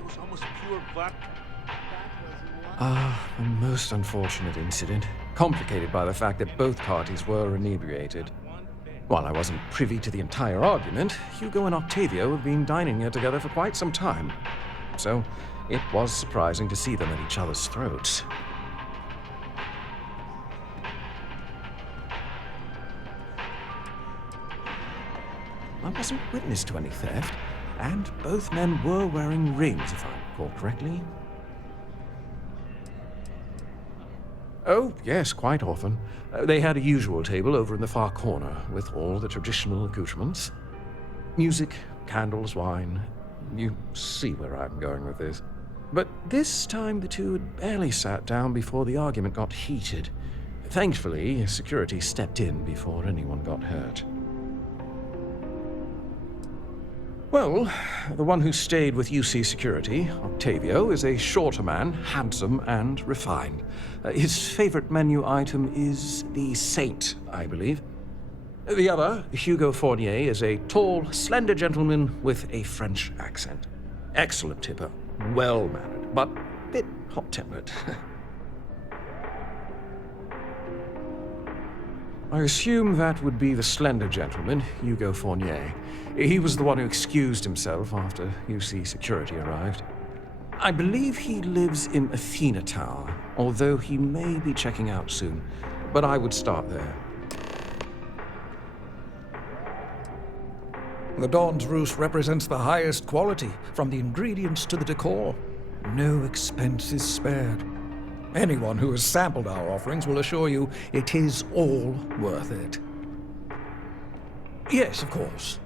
It was almost pure black. A most unfortunate incident, complicated by the fact that both parties were inebriated. While I wasn't privy to the entire argument, Hugo and Octavio have been dining here together for quite some time. So, it was surprising to see them at each other's throats. I wasn't witness to any theft, and both men were wearing rings, if I recall correctly. Oh, yes, quite often. They had a usual table over in the far corner, with all the traditional accoutrements. Music, candles, wine. You see where I'm going with this. But this time the two had barely sat down before the argument got heated. Thankfully, security stepped in before anyone got hurt. Well, the one who stayed with UC Security, Octavio, is a shorter man, handsome and refined. His favorite menu item is the Saint, I believe. The other, Hugo Fournier, is a tall, slender gentleman with a French accent. Excellent tipper, well-mannered, but a bit hot-tempered. I assume that would be the slender gentleman, Hugo Fournier. He was the one who excused himself after UC Security arrived. I believe he lives in Athena Tower, although he may be checking out soon. But I would start there. The Dawn's Roost represents the highest quality, from the ingredients to the decor. No expense is spared. Anyone who has sampled our offerings will assure you it is all worth it. Yes, of course.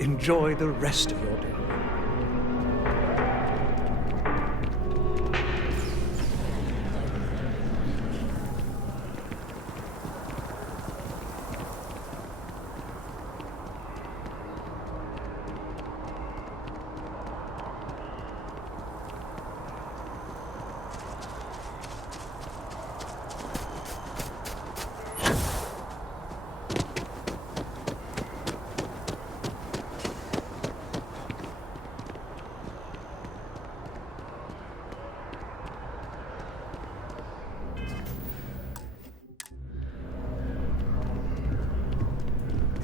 Enjoy the rest of your day.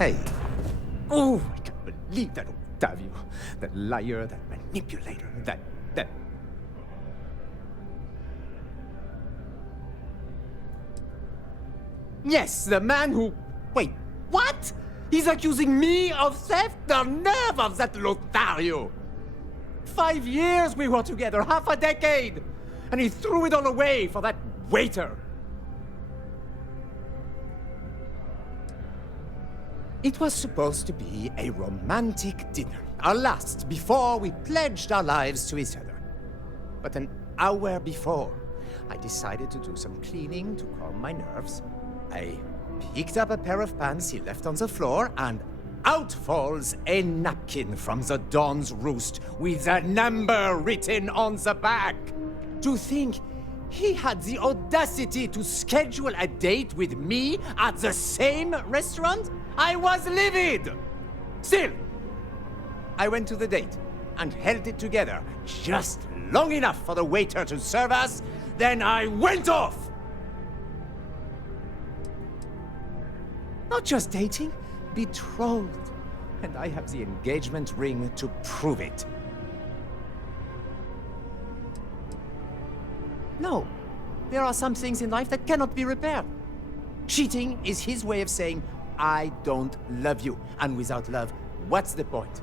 Hey. Oh, I can't believe that Octavio. That liar, that manipulator, that... Yes, the man who... Wait, what? He's accusing me of theft? The nerve of that Lothario! 5 years we were together, half a decade! And he threw it all away for that waiter! It was supposed to be a romantic dinner, our last, before we pledged our lives to each other. But an hour before, I decided to do some cleaning to calm my nerves. I picked up a pair of pants he left on the floor, and out falls a napkin from the Dawn's Roost with a number written on the back. To think he had the audacity to schedule a date with me at the same restaurant? I was livid! Still, I went to the date and held it together just long enough for the waiter to serve us, then I went off! Not just dating, betrothed. And I have the engagement ring to prove it. No, there are some things in life that cannot be repaired. Cheating is his way of saying, I don't love you. And without love, what's the point?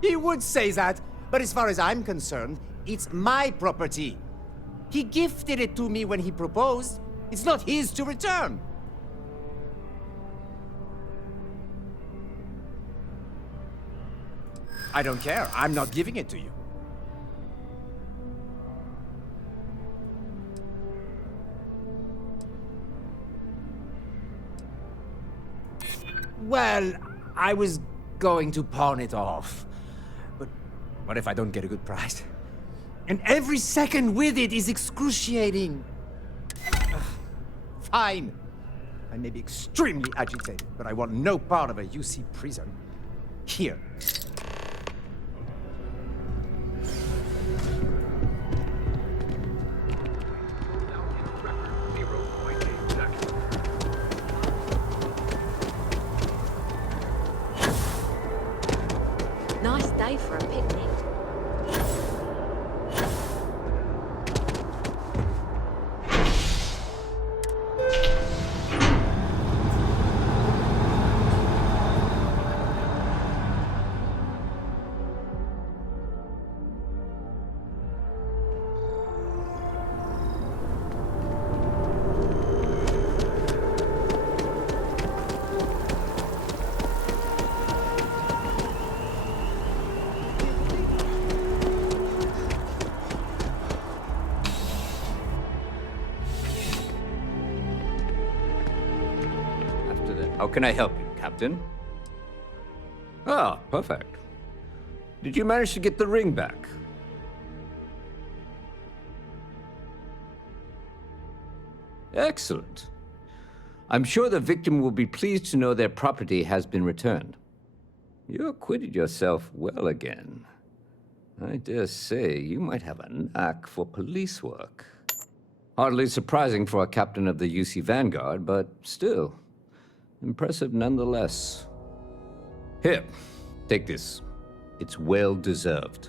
He would say that, but as far as I'm concerned, it's my property. He gifted it to me when he proposed. It's not his to return. I don't care. I'm not giving it to you. Well, I was going to pawn it off. But what if I don't get a good price? And every second with it is excruciating. Fine. I may be extremely agitated, but I want no part of a UC prison. Here. Nice day for a picnic. How can I help you, Captain? Ah, perfect. Did you manage to get the ring back? Excellent. I'm sure the victim will be pleased to know their property has been returned. You acquitted yourself well again. I dare say you might have a knack for police work. Hardly surprising for a captain of the UC Vanguard, but still, impressive nonetheless. Here, take this. It's well deserved.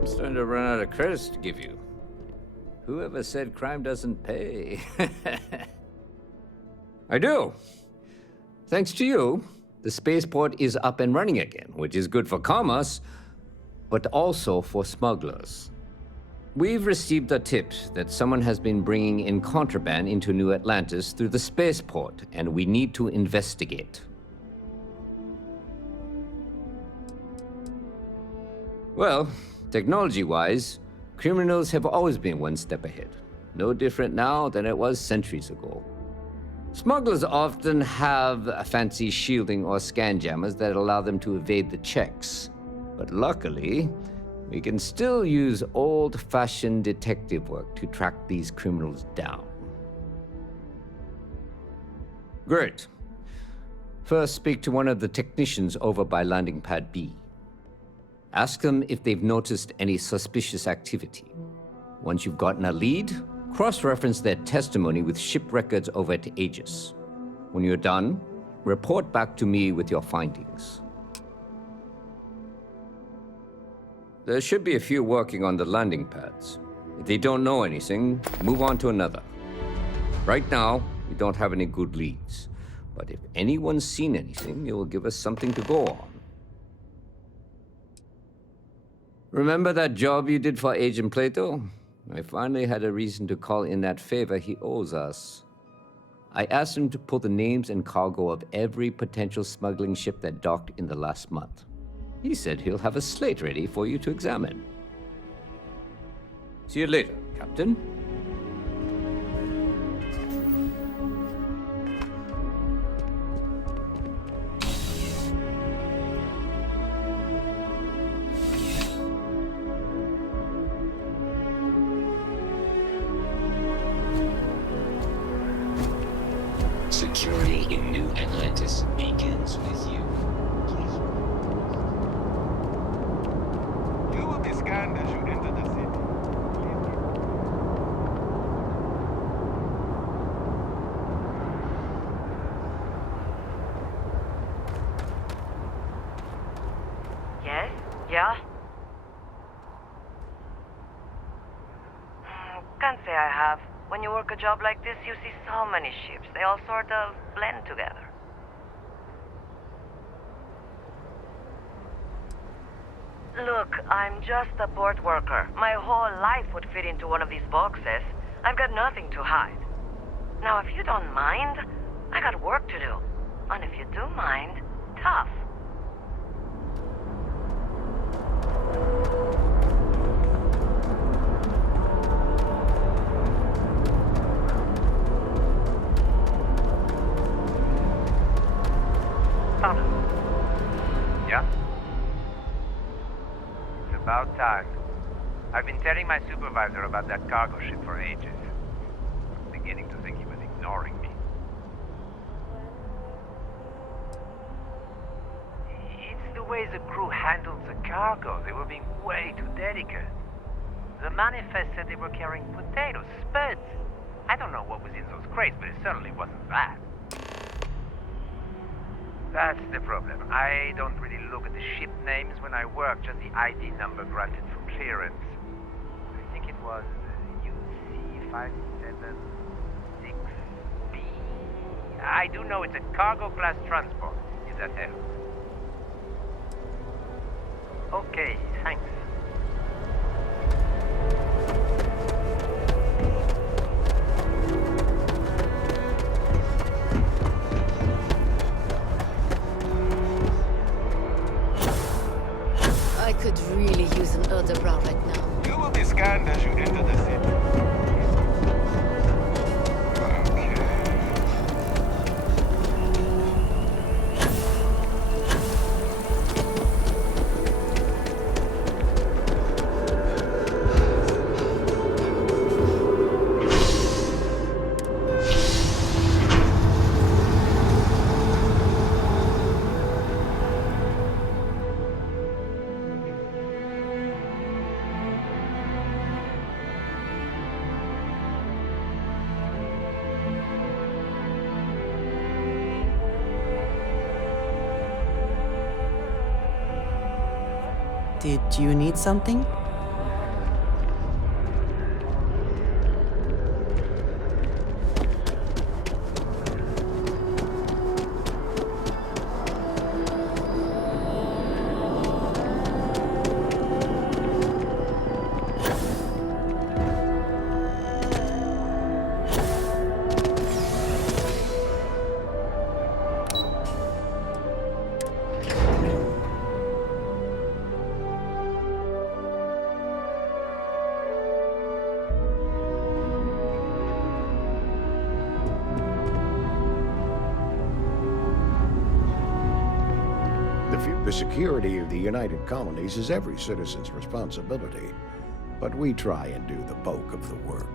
I'm starting to run out of credits to give you. Whoever said crime doesn't pay? I do. Thanks to you, the spaceport is up and running again, which is good for commerce, but also for smugglers. We've received a tip that someone has been bringing in contraband into New Atlantis through the spaceport, and we need to investigate. Well, technology-wise, criminals have always been one step ahead. No different now than it was centuries ago. Smugglers often have a fancy shielding or scan jammers that allow them to evade the checks. But luckily, we can still use old-fashioned detective work to track these criminals down. Great. First, speak to one of the technicians over by Landing Pad B. Ask them if they've noticed any suspicious activity. Once you've gotten a lead, cross-reference their testimony with ship records over at Aegis. When you're done, report back to me with your findings. There should be a few working on the landing pads. If they don't know anything, move on to another. Right now, we don't have any good leads. But if anyone's seen anything, it will give us something to go on. Remember that job you did for Agent Plato? I finally had a reason to call in that favor he owes us. I asked him to pull the names and cargo of every potential smuggling ship that docked in the last month. He said he'll have a slate ready for you to examine. See you later, Captain. Security in New Atlantis begins with you. You will be scanned as you enter the city. Yes? Yeah? Can't say I have. When you work a job like this, you see so many ships. They all sort of blend together. Look, I'm just a port worker. My whole life would fit into one of these boxes. I've got nothing to hide. Now, if you don't mind, I got work to do. And if you do mind, tough. Yeah? It's about time. I've been telling my supervisor about that cargo ship for ages. I'm beginning to think he was ignoring me. It's the way the crew handled the cargo. They were being way too delicate. The manifest said they were carrying potatoes, spuds. I don't know what was in those crates, but it certainly wasn't that. That's the problem. I don't really look at the ship names when I work, just the ID number granted for clearance. I think it was UC576B. I do know it's a cargo class transport, if that helps. Okay, thanks. I could really use an other bra right now. You will be scanned as you enter the city. Did you need something? The security of the United Colonies is every citizen's responsibility, but we try and do the bulk of the work.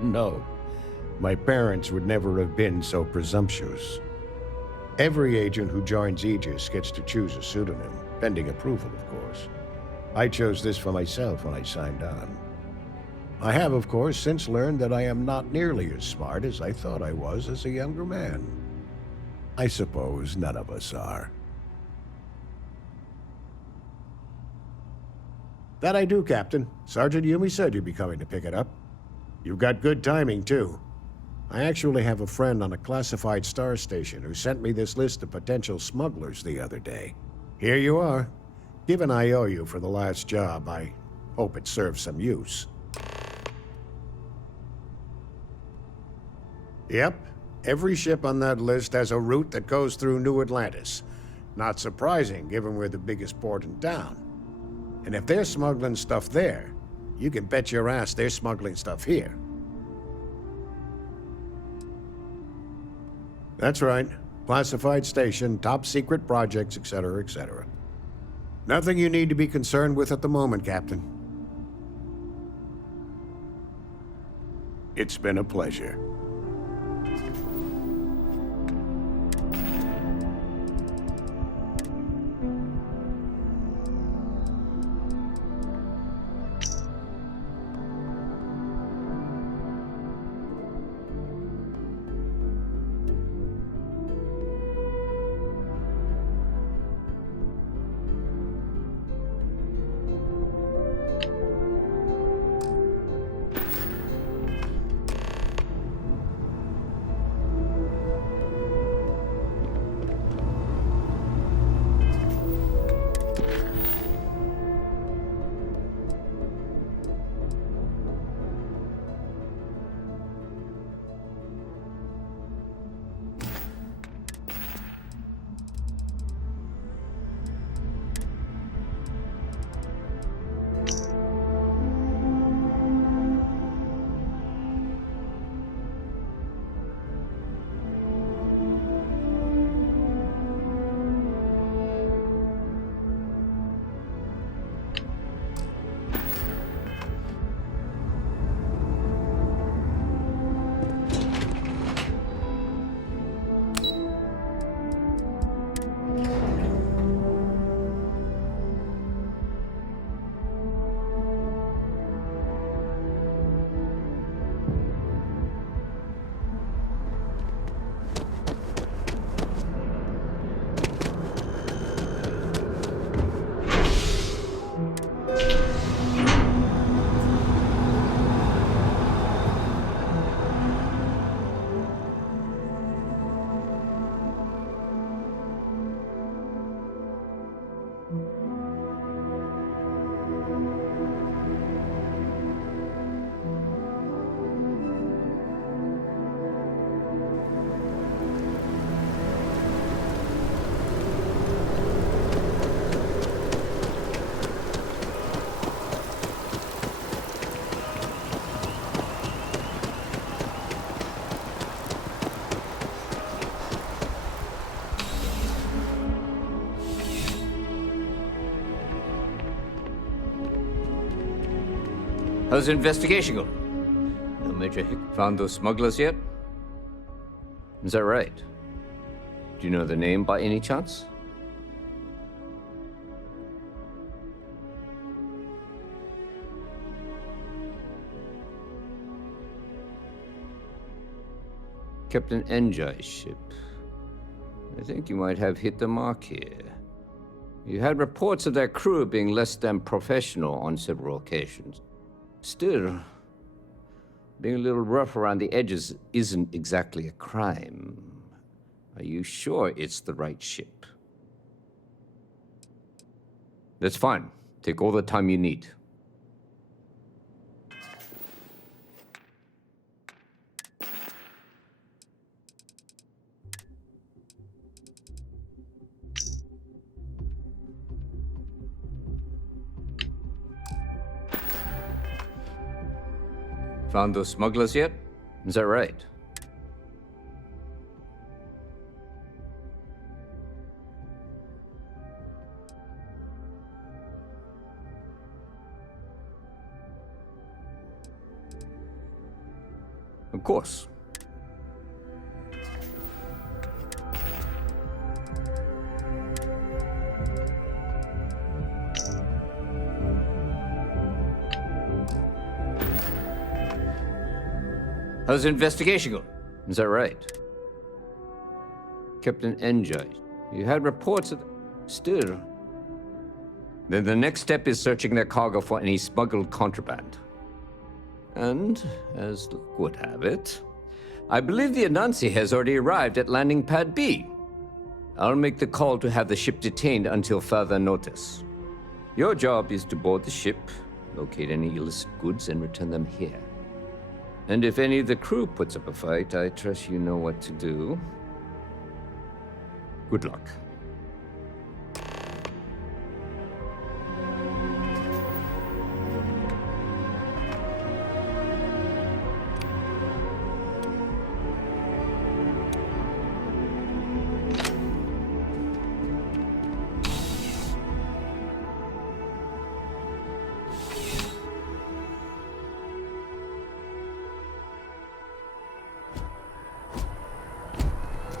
No, my parents would never have been so presumptuous. Every agent who joins Aegis gets to choose a pseudonym, pending approval, of course. I chose this for myself when I signed on. I have, of course, since learned that I am not nearly as smart as I thought I was as a younger man. I suppose none of us are. That I do, Captain. Sergeant Yumi said you'd be coming to pick it up. You've got good timing, too. I actually have a friend on a classified star station who sent me this list of potential smugglers the other day. Here you are. Given I owe you for the last job, I hope it serves some use. Yep. Every ship on that list has a route that goes through New Atlantis. Not surprising, given we're the biggest port in town. And if they're smuggling stuff there, you can bet your ass they're smuggling stuff here. That's right. Classified station, top secret projects, etc., etc. Nothing you need to be concerned with at the moment, Captain. It's been a pleasure. How's the investigation going? No major hic. Found those smugglers yet? Is that right? Do you know the name by any chance? Captain Enjoy's ship. I think you might have hit the mark here. You had reports of their crew being less than professional on several occasions. Still, being a little rough around the edges isn't exactly a crime. Are you sure it's the right ship? That's fine. Take all the time you need. Found those smugglers yet? Is that right? Of course. How's the investigation going? Is that right? Captain Enjoy. You had reports of... Still... Then the next step is searching their cargo for any smuggled contraband. And, as luck would have it, I believe the Anansi has already arrived at landing pad B. I'll make the call to have the ship detained until further notice. Your job is to board the ship, locate any illicit goods, and return them here. And if any of the crew puts up a fight, I trust you know what to do. Good luck.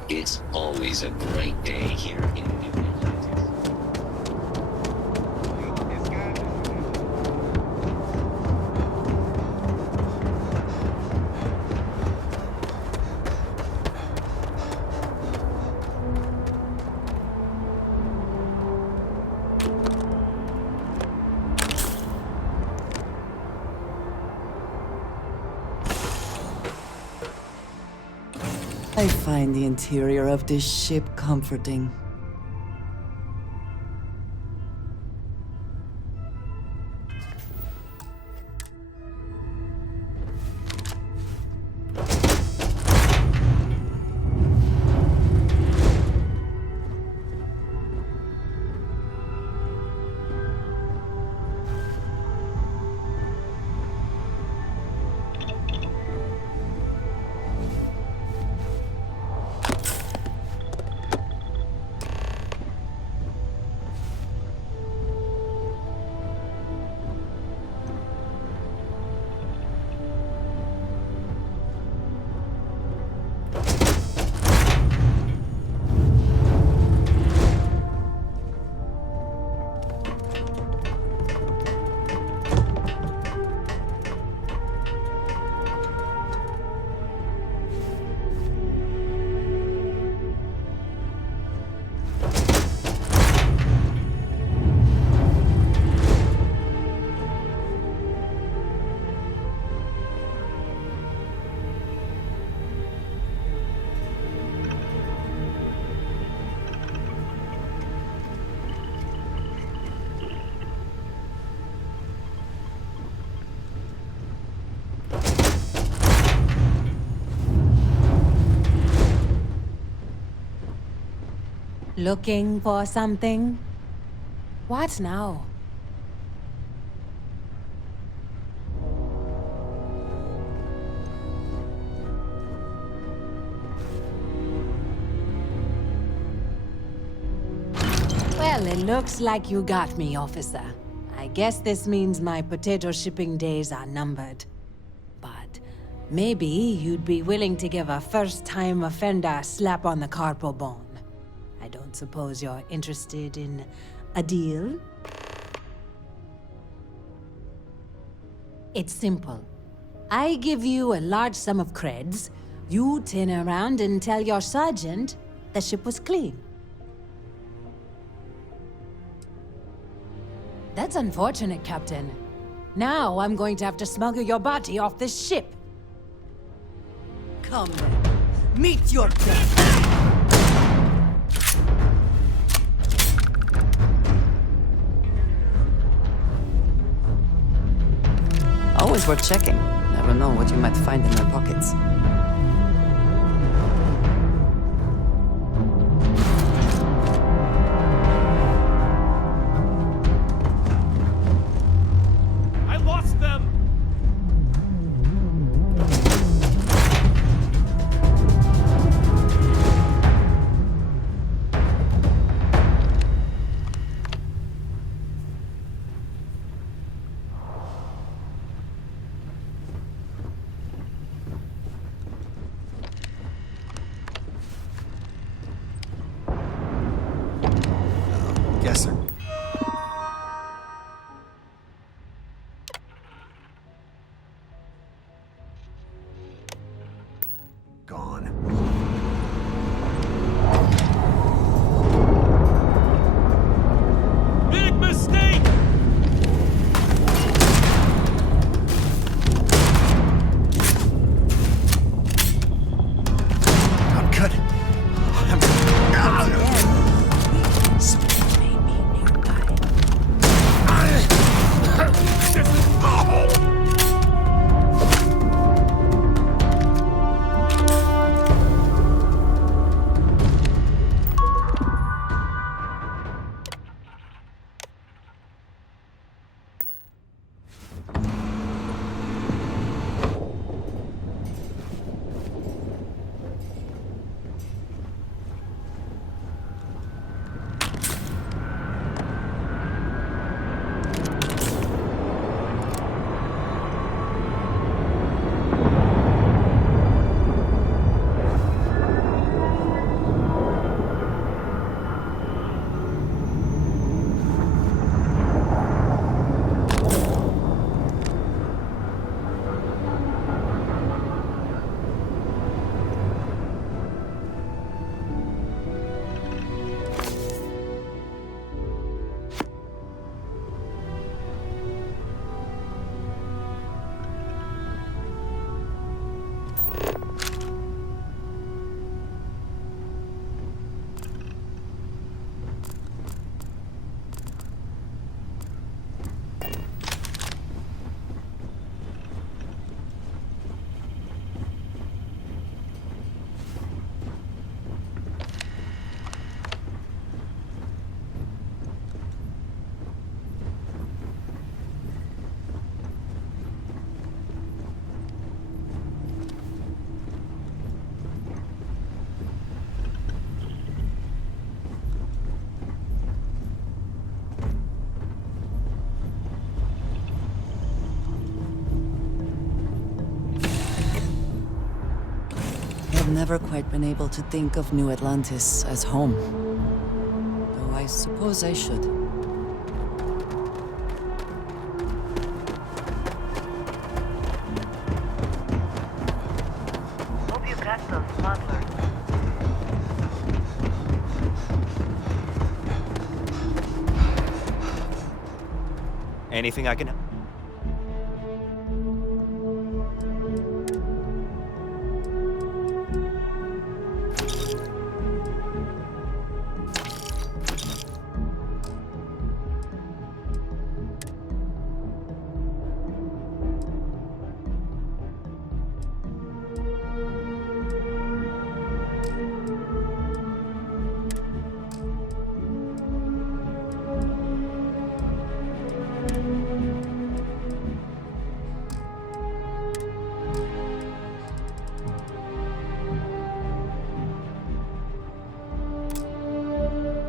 It's always a great day here in New Atlantis. I find the interior of this ship comforting. Looking for something? What now? Well, it looks like you got me, officer. I I guess this means my potato shipping days are numbered. But maybe you'd be willing to give a first-time offender a slap on the carpal bone. I don't suppose you're interested in a deal? It's simple. I give you a large sum of creds, you turn around and tell your sergeant the ship was clean. That's unfortunate, Captain. Now I'm going to have to smuggle your body off this ship. Come then. Meet your death. Always worth checking. Never know what you might find in their pockets. I lost them! Guesser. Gone. Big mistake! I'm good. I've never quite been able to think of New Atlantis as home. Though I suppose I should. Hope you got those smugglers. Anything I can...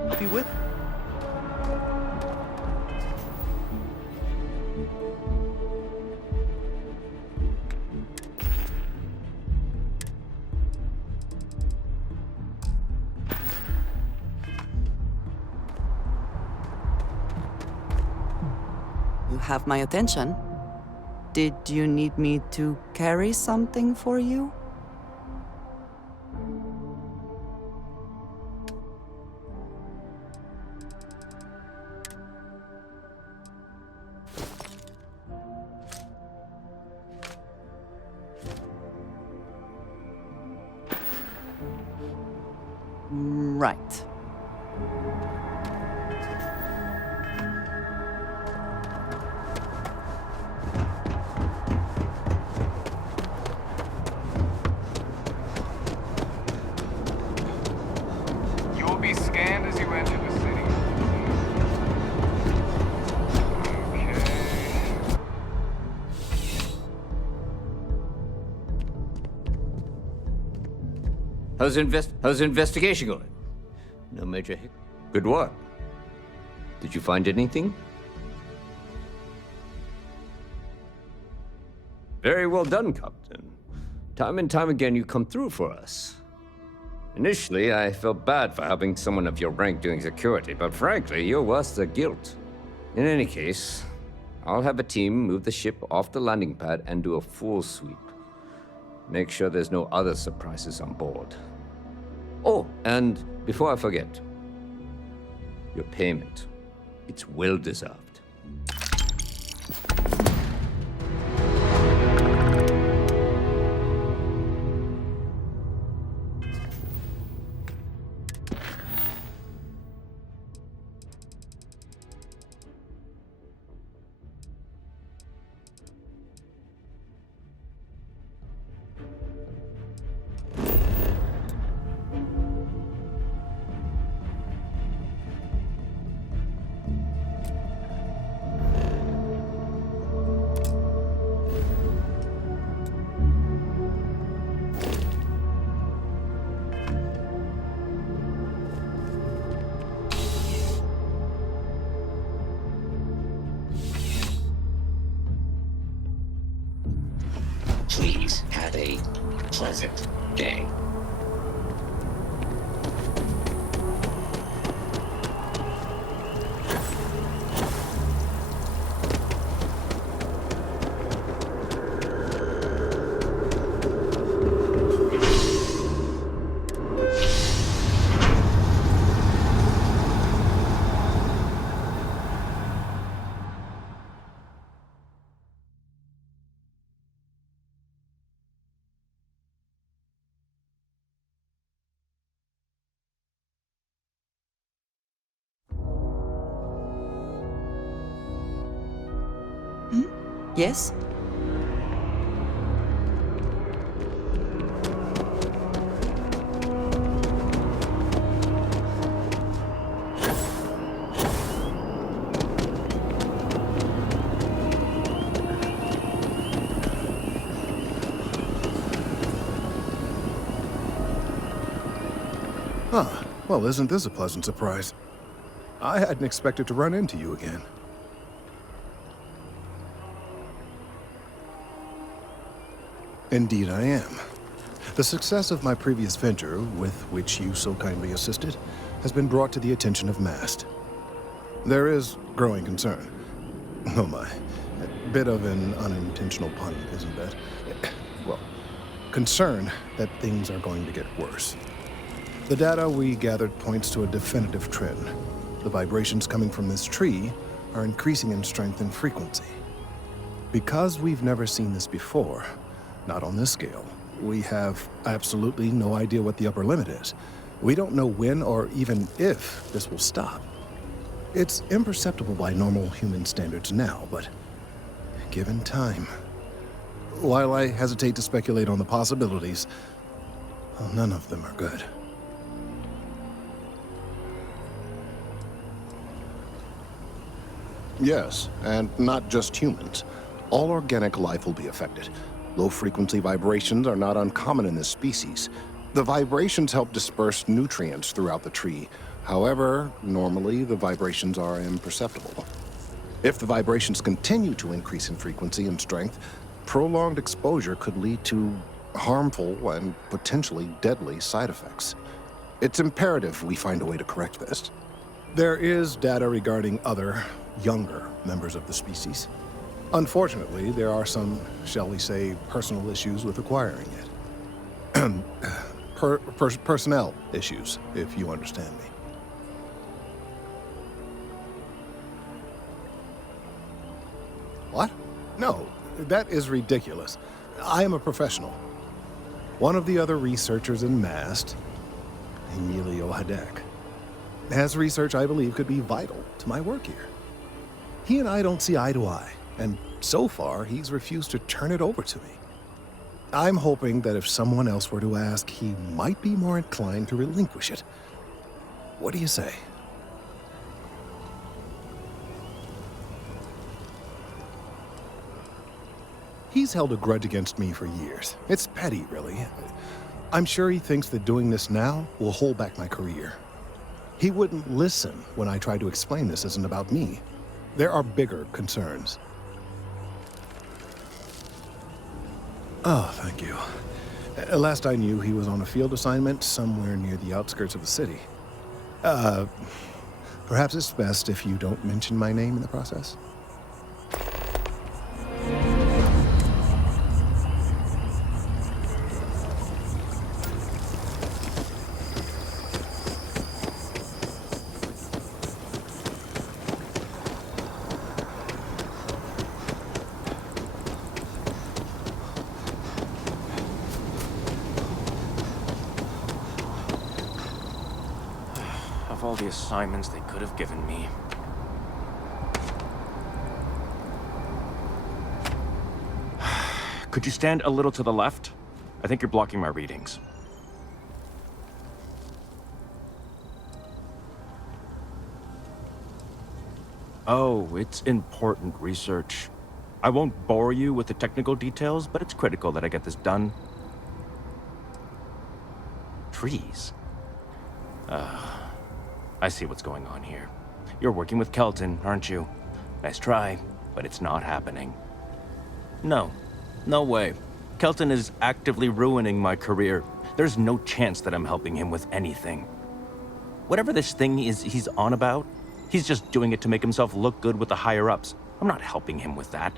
Help you with? have my attention. Did you need me to carry something for you? Right. You will be scanned as you enter the city. How's the investigation going? No major hic. Good work. Did you find anything? Very well done, Captain. Time and time again, you come through for us. Initially, I felt bad for having someone of your rank doing security, but frankly, you're worse than guilt. In any case, I'll have a team move the ship off the landing pad and do a full sweep. Make sure there's no other surprises on board. Oh, and before I forget, your payment. It's well deserved. Please have a pleasant day. Yes? Huh. Well, isn't this a pleasant surprise? I hadn't expected to run into you again. Indeed I am. The success of my previous venture, with which you so kindly assisted, has been brought to the attention of MAST. There is growing concern. Oh my. A bit of an unintentional pun, isn't that? Well, concern that things are going to get worse. The data we gathered points to a definitive trend. The vibrations coming from this tree are increasing in strength and frequency. Because we've never seen this before, not on this scale, we have absolutely no idea what the upper limit is. We don't know when or even if this will stop. It's imperceptible by normal human standards now, but given time. While I hesitate to speculate on the possibilities, well, none of them are good. Yes, and not just humans. All organic life will be affected. Low-frequency vibrations are not uncommon in this species. The vibrations help disperse nutrients throughout the tree. However, normally the vibrations are imperceptible. If the vibrations continue to increase in frequency and strength, prolonged exposure could lead to harmful and potentially deadly side effects. It's imperative we find a way to correct this. There is data regarding other younger members of the species. Unfortunately, there are some, shall we say, personal issues with acquiring it. Personnel issues, if you understand me. What? No, that is ridiculous. I am a professional. One of the other researchers in MAST, Emilio Hadek, has research I believe could be vital to my work here. He and I don't see eye to eye, and so far he's refused to turn it over to me. I'm hoping that if someone else were to ask, he might be more inclined to relinquish it. What do you say? He's held a grudge against me for years. It's petty, really. I'm sure he thinks that doing this now will hold back my career. He wouldn't listen when I tried to explain this isn't about me. There are bigger concerns. Oh, thank you. Last I knew, he was on a field assignment somewhere near the outskirts of the city. Perhaps it's best if you don't mention my name in the process? All the assignments they could have given me. Could you stand a little to the left? I think you're blocking my readings. Oh, it's important research. I won't bore you with the technical details, but it's critical that I get this done. Trees? I see what's going on here. You're working with Kelton, aren't you? Nice try, but it's not happening. No way. Kelton is actively ruining my career. There's no chance that I'm helping him with anything. Whatever this thing is he's on about, he's just doing it to make himself look good with the higher-ups. I'm not helping him with that.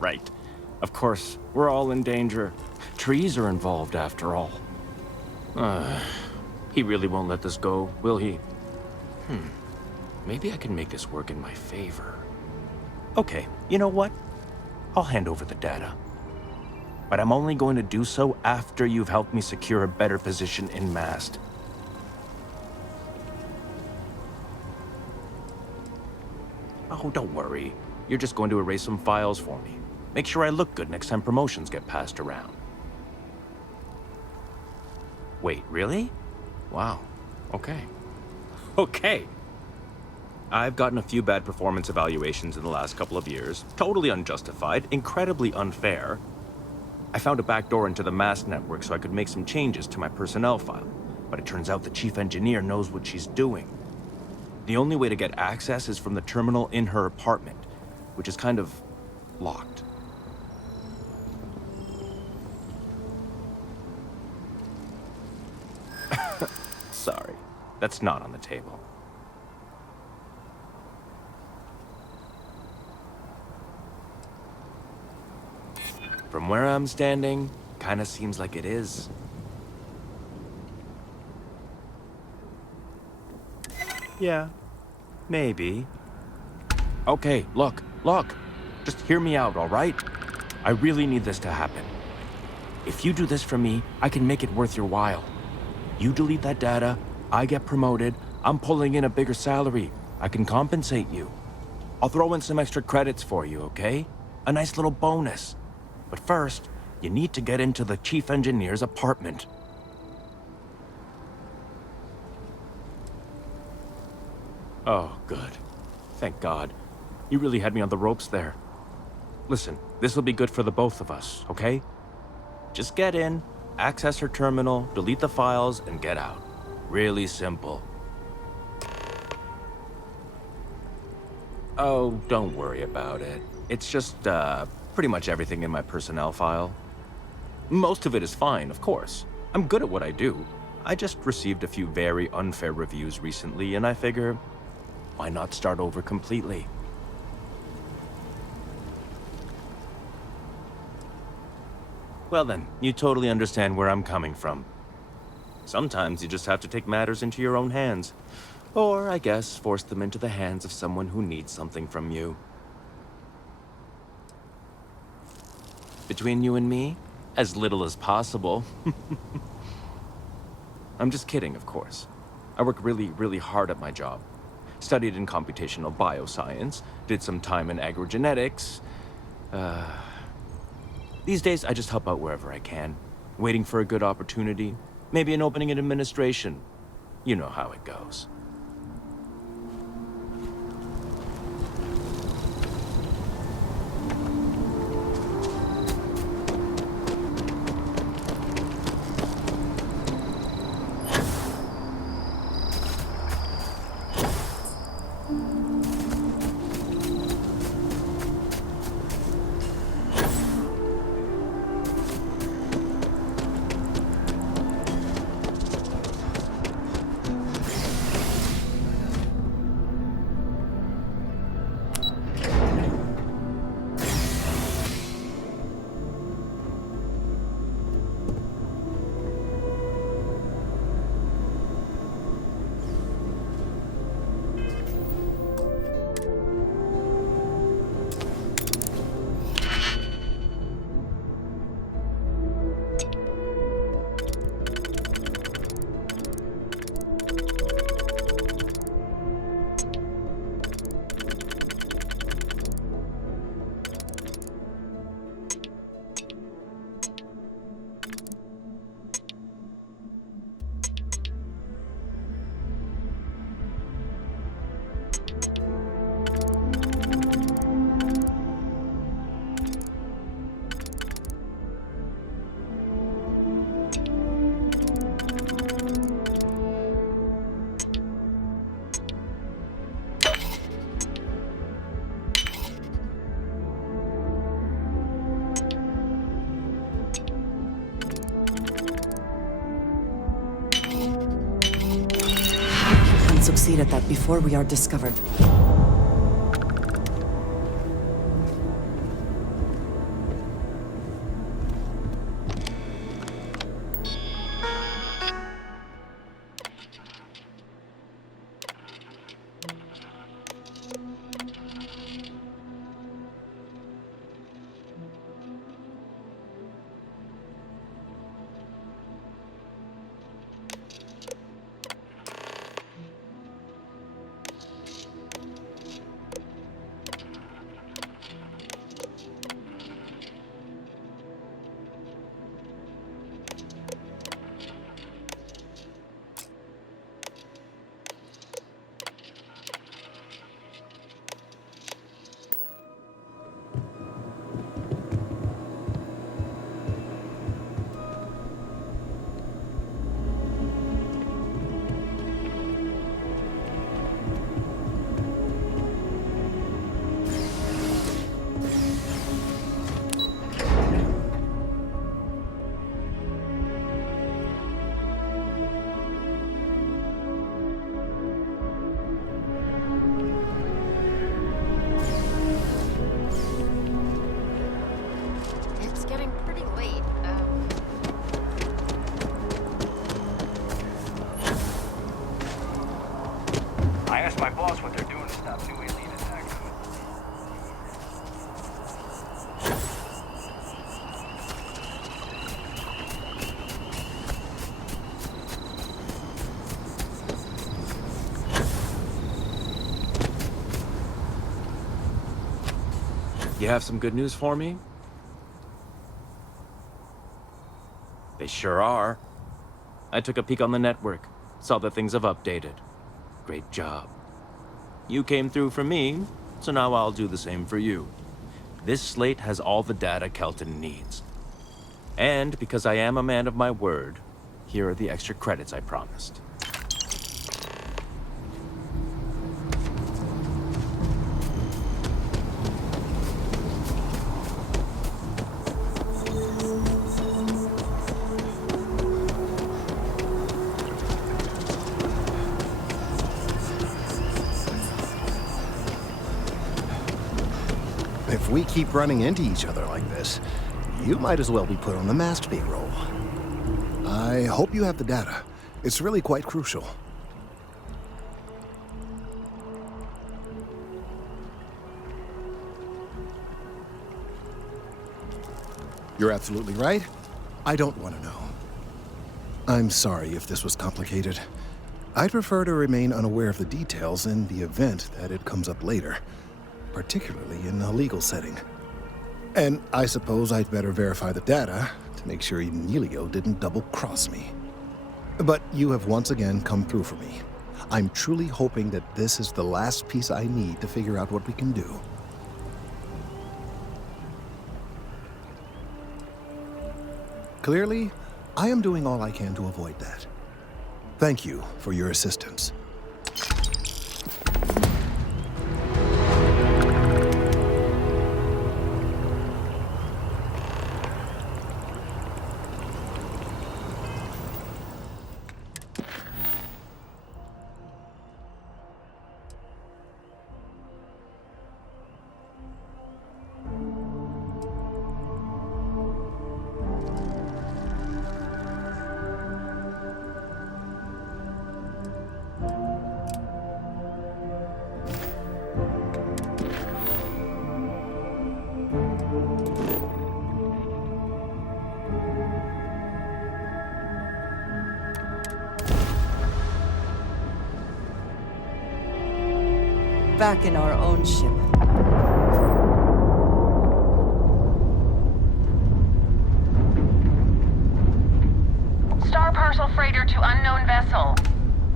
Right. Of course, we're all in danger. Trees are involved, after all. He really won't let this go, will he? Maybe I can make this work in my favor. Okay, you know what? I'll hand over the data. But I'm only going to do so after you've helped me secure a better position in MAST. Oh, don't worry. You're just going to erase some files for me. Make sure I look good next time promotions get passed around. Wait, really? Wow. Okay. Okay. I've gotten a few bad performance evaluations in the last couple of years. Totally unjustified, incredibly unfair. I found a backdoor into the MAST network so I could make some changes to my personnel file. But it turns out the chief engineer knows what she's doing. The only way to get access is from the terminal in her apartment, which is kind of locked. Sorry, that's not on the table. From where I'm standing, kinda seems like it is. Yeah, maybe. Okay, look. Just hear me out, all right? I really need this to happen. If you do this for me, I can make it worth your while. You delete that data, I get promoted, I'm pulling in a bigger salary. I can compensate you. I'll throw in some extra credits for you, okay? A nice little bonus. But first, you need to get into the chief engineer's apartment. Oh, good. Thank God. You really had me on the ropes there. Listen, this will be good for the both of us, okay? Just get in, access her terminal, delete the files, and get out. Really simple. Oh, don't worry about it. It's just, pretty much everything in my personnel file. Most of it is fine, of course. I'm good at what I do. I just received a few very unfair reviews recently, and I figure, why not start over completely? Well then, you totally understand where I'm coming from. Sometimes you just have to take matters into your own hands. Or, I guess, force them into the hands of someone who needs something from you. Between you and me, as little as possible. I'm just kidding, of course. I work really, really hard at my job. Studied in computational bioscience, did some time in agrogenetics. These days, I just help out wherever I can. Waiting for a good opportunity. Maybe an opening in administration. You know how it goes. Succeed at that before we are discovered. I asked my boss what they're doing to stop new elite attacks. You have some good news for me? They sure are. I took a peek on the network, saw that things have updated. Great job. You came through for me, so now I'll do the same for you. This slate has all the data Kelton needs. And because I am a man of my word, here are the extra credits I promised. If we keep running into each other like this, you might as well be put on the masked payroll. I hope you have the data. It's really quite crucial. You're absolutely right. I don't want to know. I'm sorry if this was complicated. I'd prefer to remain unaware of the details in the event that it comes up later, particularly in a legal setting. And I suppose I'd better verify the data to make sure Emilio didn't double-cross me. But you have once again come through for me. I'm truly hoping that this is the last piece I need to figure out what we can do. Clearly, I am doing all I can to avoid that. Thank you for your assistance. Back in our own ship. Star parcel freighter to unknown vessel.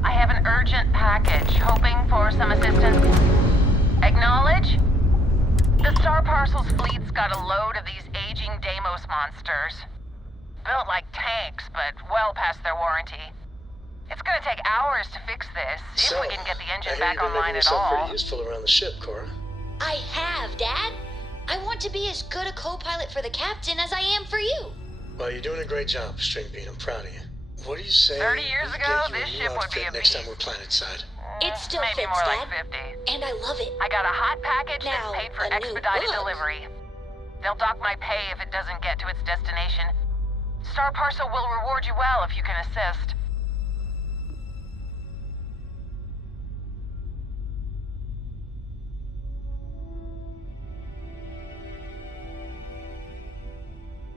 I have an urgent package, hoping for some assistance. Acknowledge? The Star Parcel's fleet's got a load of these aging Deimos monsters. Built like tanks, but well past their warranty. It's gonna take hours to fix this, if we can get the engine back online at all. Pretty useful around the ship, Cora. I have, Dad. I want to be as good a co-pilot for the captain as I am for you. Well, you're doing a great job, Stringbean. I'm proud of you. What do you say? 30 years ago, this ship would be a next beast. time we're planetside. It still Maybe fits, more Dad. like 50. And I love it. I got a hot package Now, that's paid for a new expedited book. delivery. They'll dock my pay if it doesn't get to its destination. Star Parcel will reward you well if you can assist.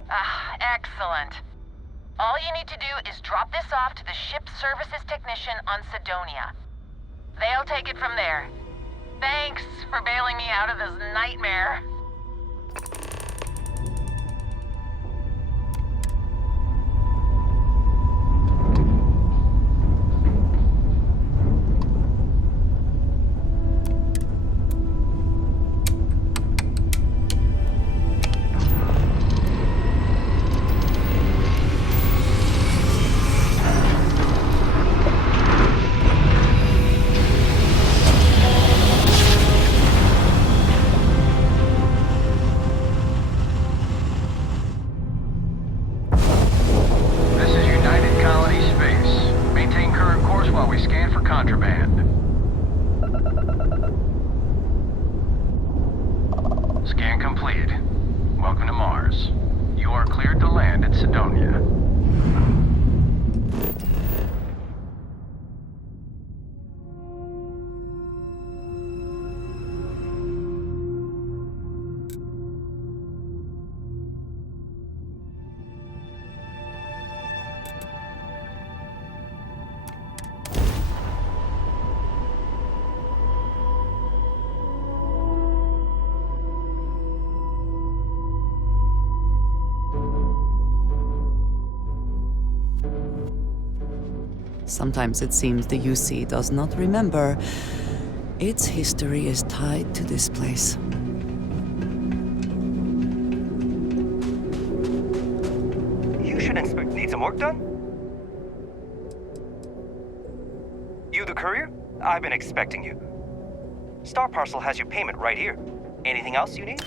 Ah, excellent. All you need to do is drop this off to the ship services technician on Sidonia. They'll take it from there. Thanks for bailing me out of this nightmare. This is United Colony Space. Maintain current course while we scan for contraband. Scan completed. Welcome to Mars. You are cleared to land at Sidonia. Sometimes it seems the UC does not remember. Its history is tied to this place. You should need some work done? You the courier? I've been expecting you. Star Parcel has your payment right here. Anything else you need?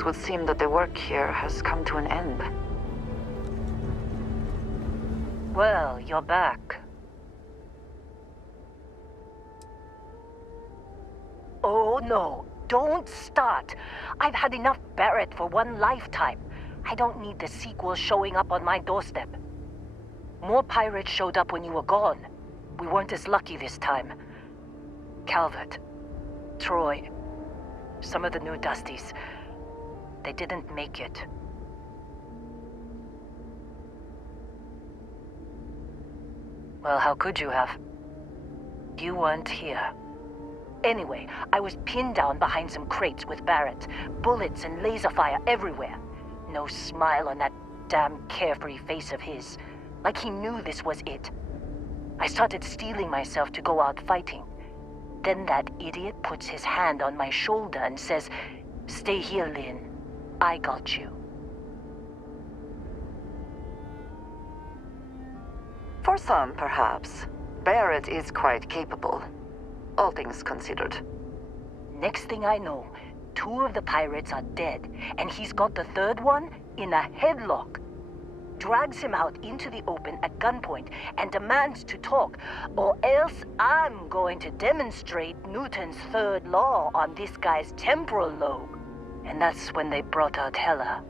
It would seem that the work here has come to an end. Well, you're back. Oh no, don't start. I've had enough Barrett for one lifetime. I don't need the sequel showing up on my doorstep. More pirates showed up when you were gone. We weren't as lucky this time. Calvert, Troy, some of the new Dusties, they didn't make it. Well, how could you have? You weren't here. Anyway, I was pinned down behind some crates with Barrett. Bullets and laser fire everywhere. No smile on that damn carefree face of his. Like he knew this was it. I started steeling myself to go out fighting. Then that idiot puts his hand on my shoulder and says, "Stay here, Lynn. I got you." For some, perhaps. Barrett is quite capable. All things considered. Next thing I know, 2 of the pirates are dead, and he's got the 3rd one in a headlock. Drags him out into the open at gunpoint and demands to talk, or else I'm going to demonstrate Newton's 3rd law on this guy's temporal lobe. And that's when they brought out Hela.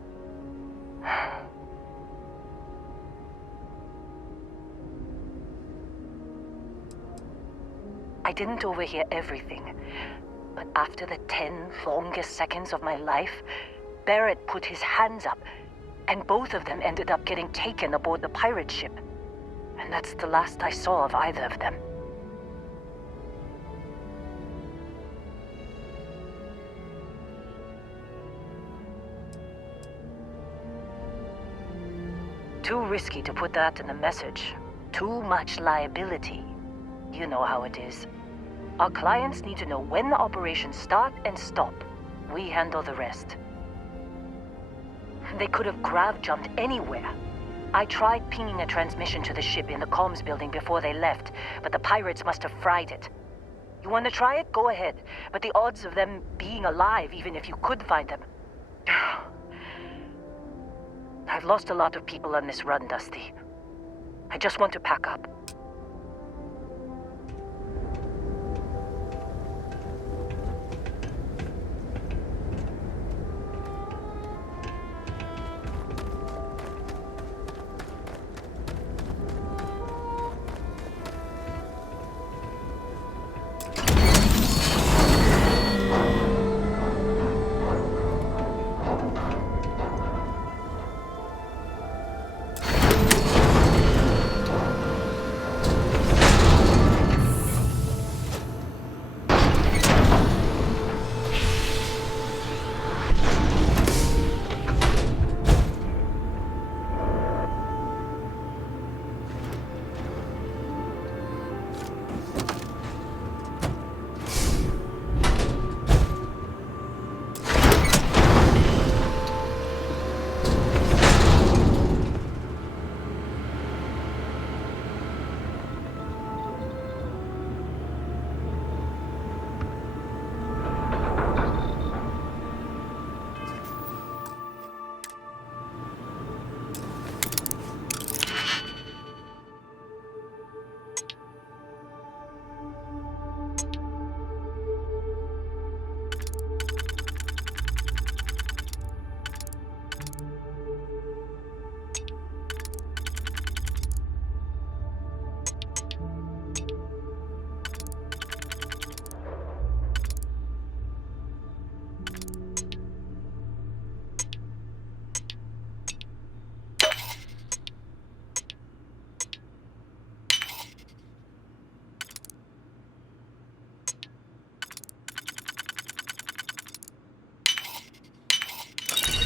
I didn't overhear everything, but after the 10 longest seconds of my life, Barrett put his hands up, and both of them ended up getting taken aboard the pirate ship. And that's the last I saw of either of them. Too risky to put that in the message. Too much liability. You know how it is. Our clients need to know when the operations start and stop. We handle the rest. They could have grav-jumped anywhere. I tried pinging a transmission to the ship in the comms building before they left, but the pirates must have fried it. You want to try it? Go ahead. But the odds of them being alive, even if you could find them... I've lost a lot of people on this run, Dusty. I just want to pack up.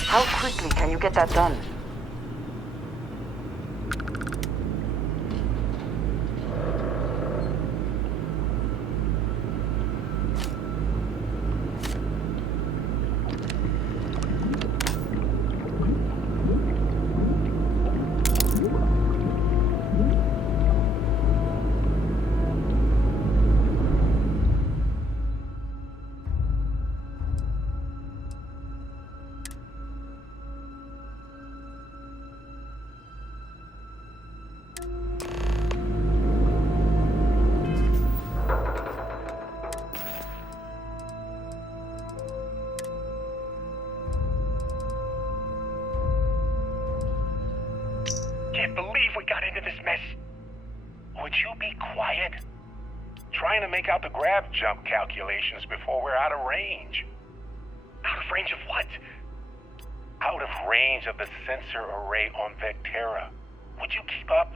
How quickly can you get that done? you be quiet? Trying to make out the grav jump calculations before we're out of range. Out of range of what? Out of range of the sensor array on Vectera. Would you keep up?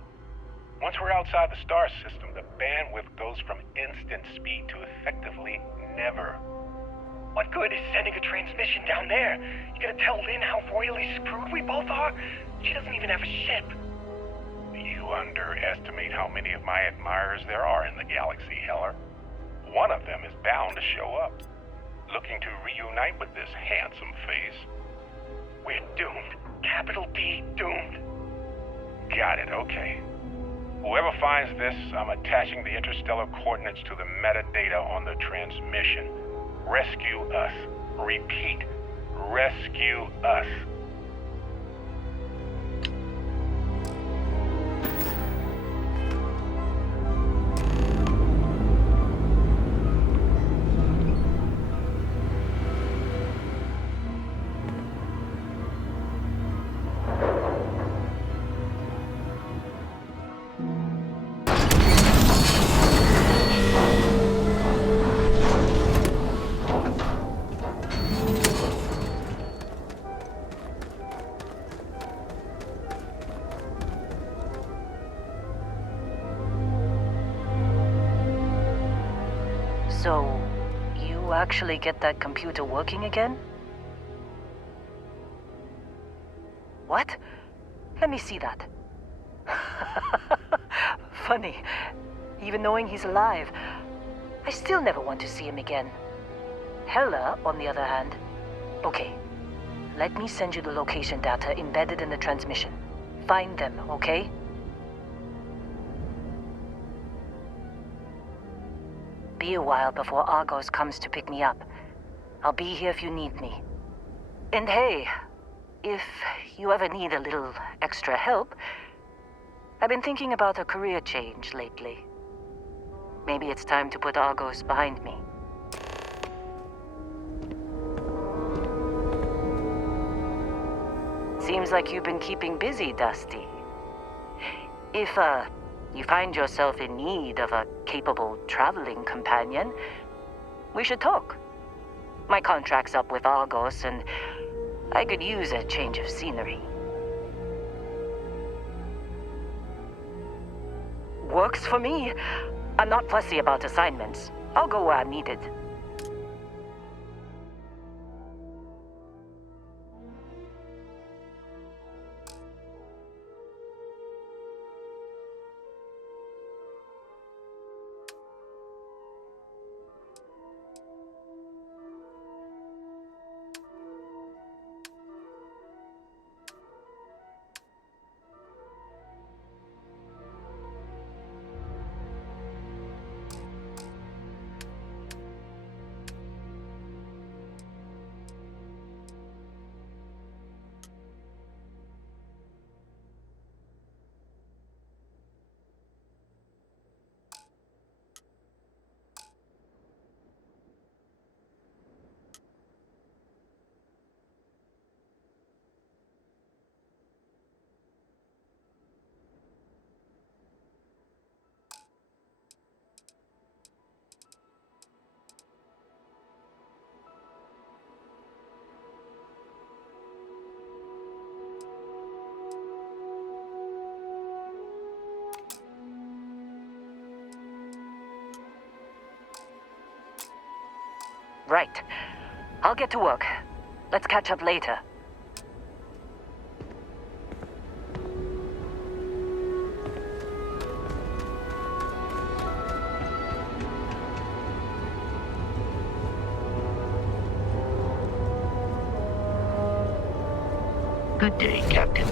Once we're outside the star system, the bandwidth goes from instant speed to effectively never. What good is sending a transmission down there? You gonna tell Lynn how royally screwed we both are? She doesn't even have a ship. You underestimate how many of my admirers there are in the galaxy, Heller. One of them is bound to show up, looking to reunite with this handsome face. We're doomed. Capital D, doomed. Got it, okay. Whoever finds this, I'm attaching the interstellar coordinates to the metadata on the transmission. Rescue us. Repeat, rescue us. So, you actually get that computer working again? What? Let me see that. Funny. Even knowing he's alive, I still never want to see him again. Hella, on the other hand. Okay. Let me send you the location data embedded in the transmission. Find them, okay? Be a while before Argos comes to pick me up. I'll be here if you need me. And hey, if you ever need a little extra help, I've been thinking about a career change lately. Maybe it's time to put Argos behind me. Seems like you've been keeping busy, Dusty. If, you find yourself in need of a capable traveling companion, we should talk. My contract's up with Argos, and I could use a change of scenery. Works for me. I'm not fussy about assignments. I'll go where I'm needed. Right. I'll get to work. Let's catch up later. Good day, Captain.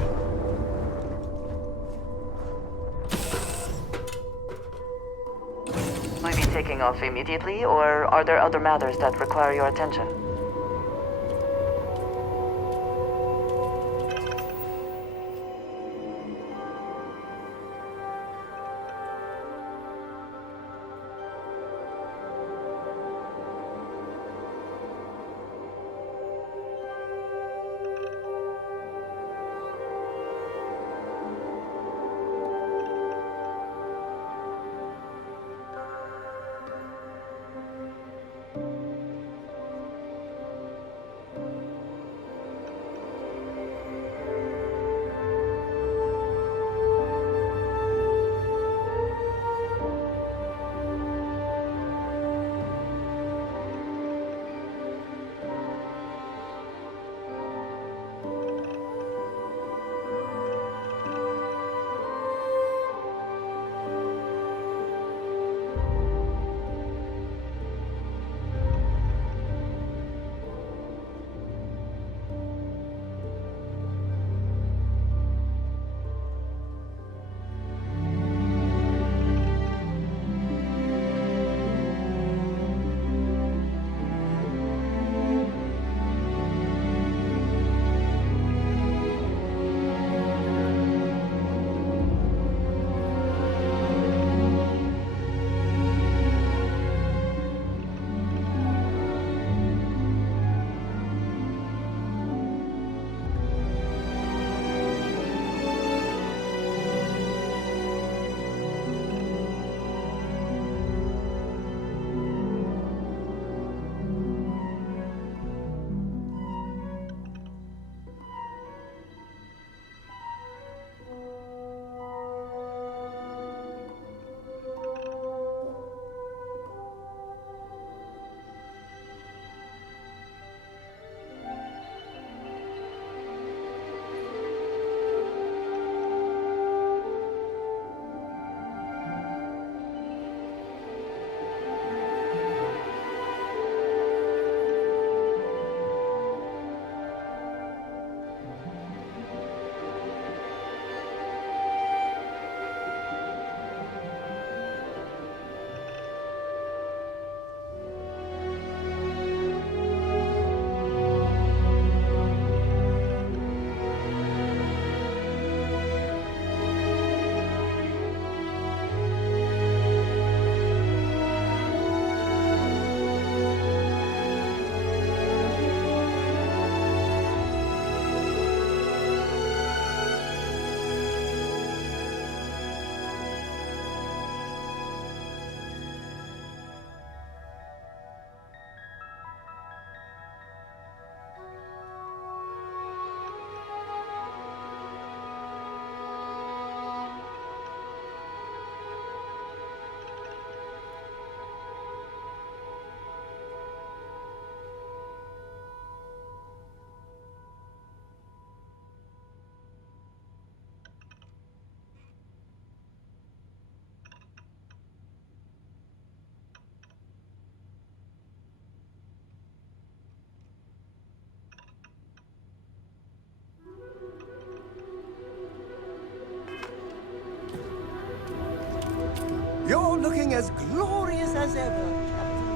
Will you be taking off immediately, or are there other matters that require your attention? You're looking as glorious as ever, Captain.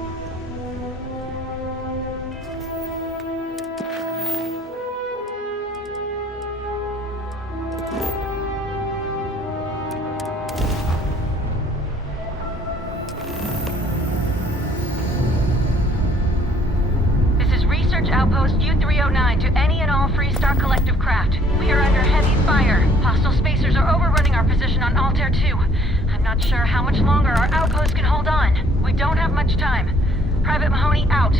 This is Research Outpost U-309 to any and all Freestar Collective craft. We are under heavy fire. Hostile spacers are overrunning our position on Altair 2. I'm not sure how much longer our outpost can hold on. We don't have much time. Private Mahoney out.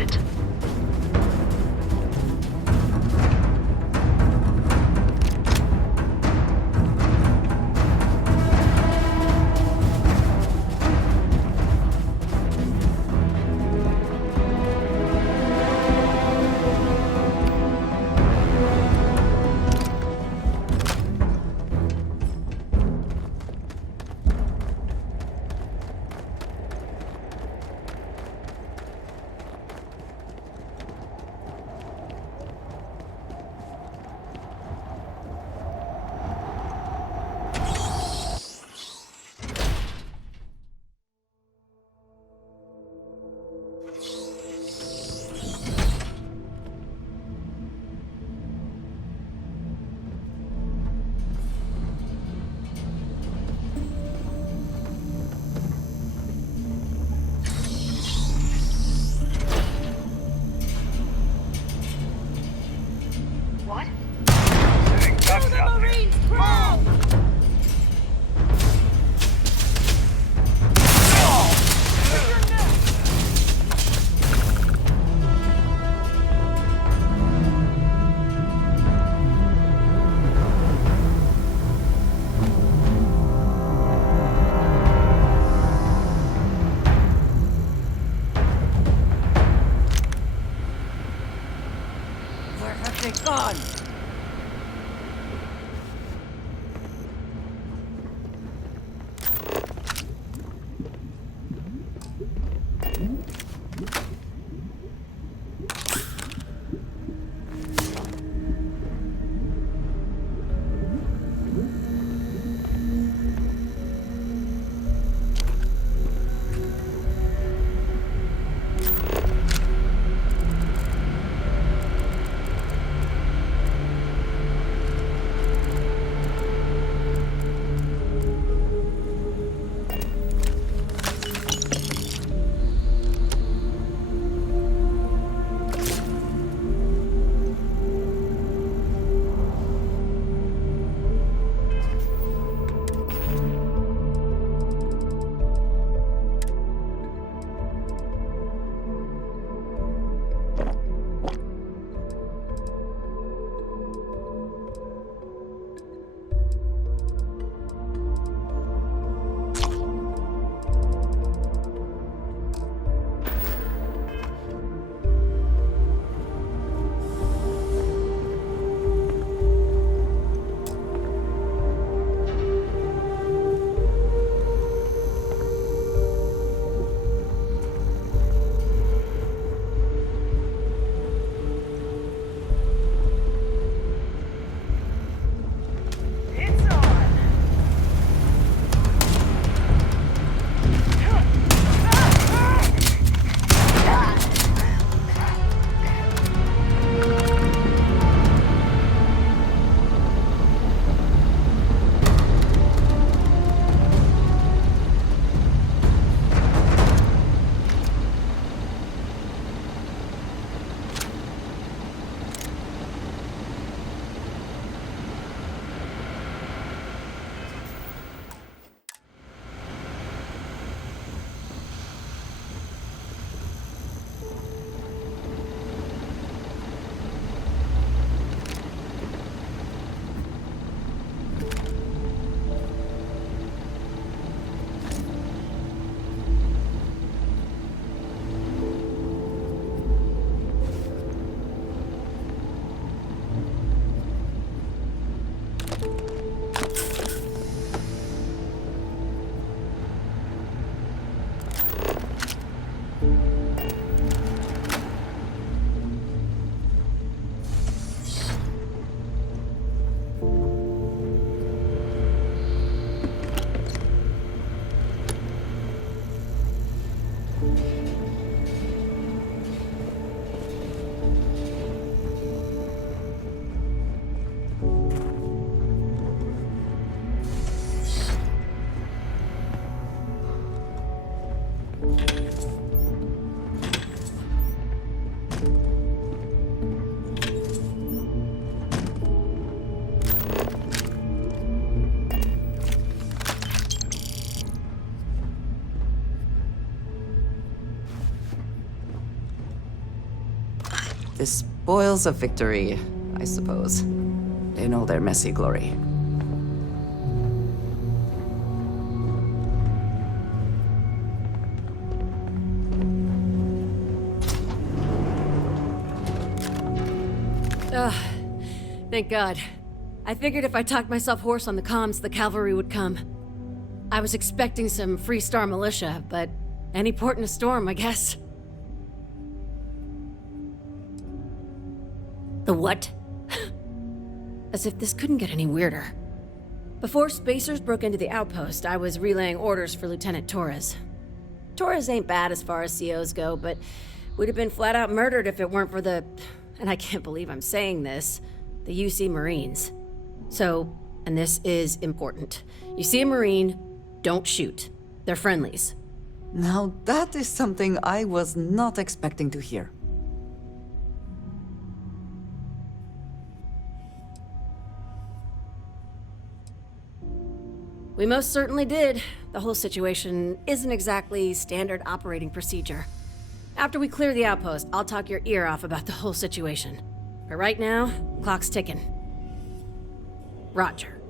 it. What? Ducks out there. Where have they gone? The spoils of victory, I suppose. In all their messy glory. Ugh. Thank God. I figured if I talked myself hoarse on the comms, the cavalry would come. I was expecting some Free Star militia, but any port in a storm, I guess. The what? As if this couldn't get any weirder. Before Spacers broke into the outpost, I was relaying orders for Lieutenant Torres. Torres ain't bad as far as COs go, but we'd have been flat out murdered if it weren't for the... and I can't believe I'm saying this, the UC Marines. So, and this is important. You see a Marine, don't shoot. They're friendlies. Now that is something I was not expecting to hear. We most certainly did. The whole situation isn't exactly standard operating procedure. After we clear the outpost, I'll talk your ear off about the whole situation. But right now, clock's ticking. Roger.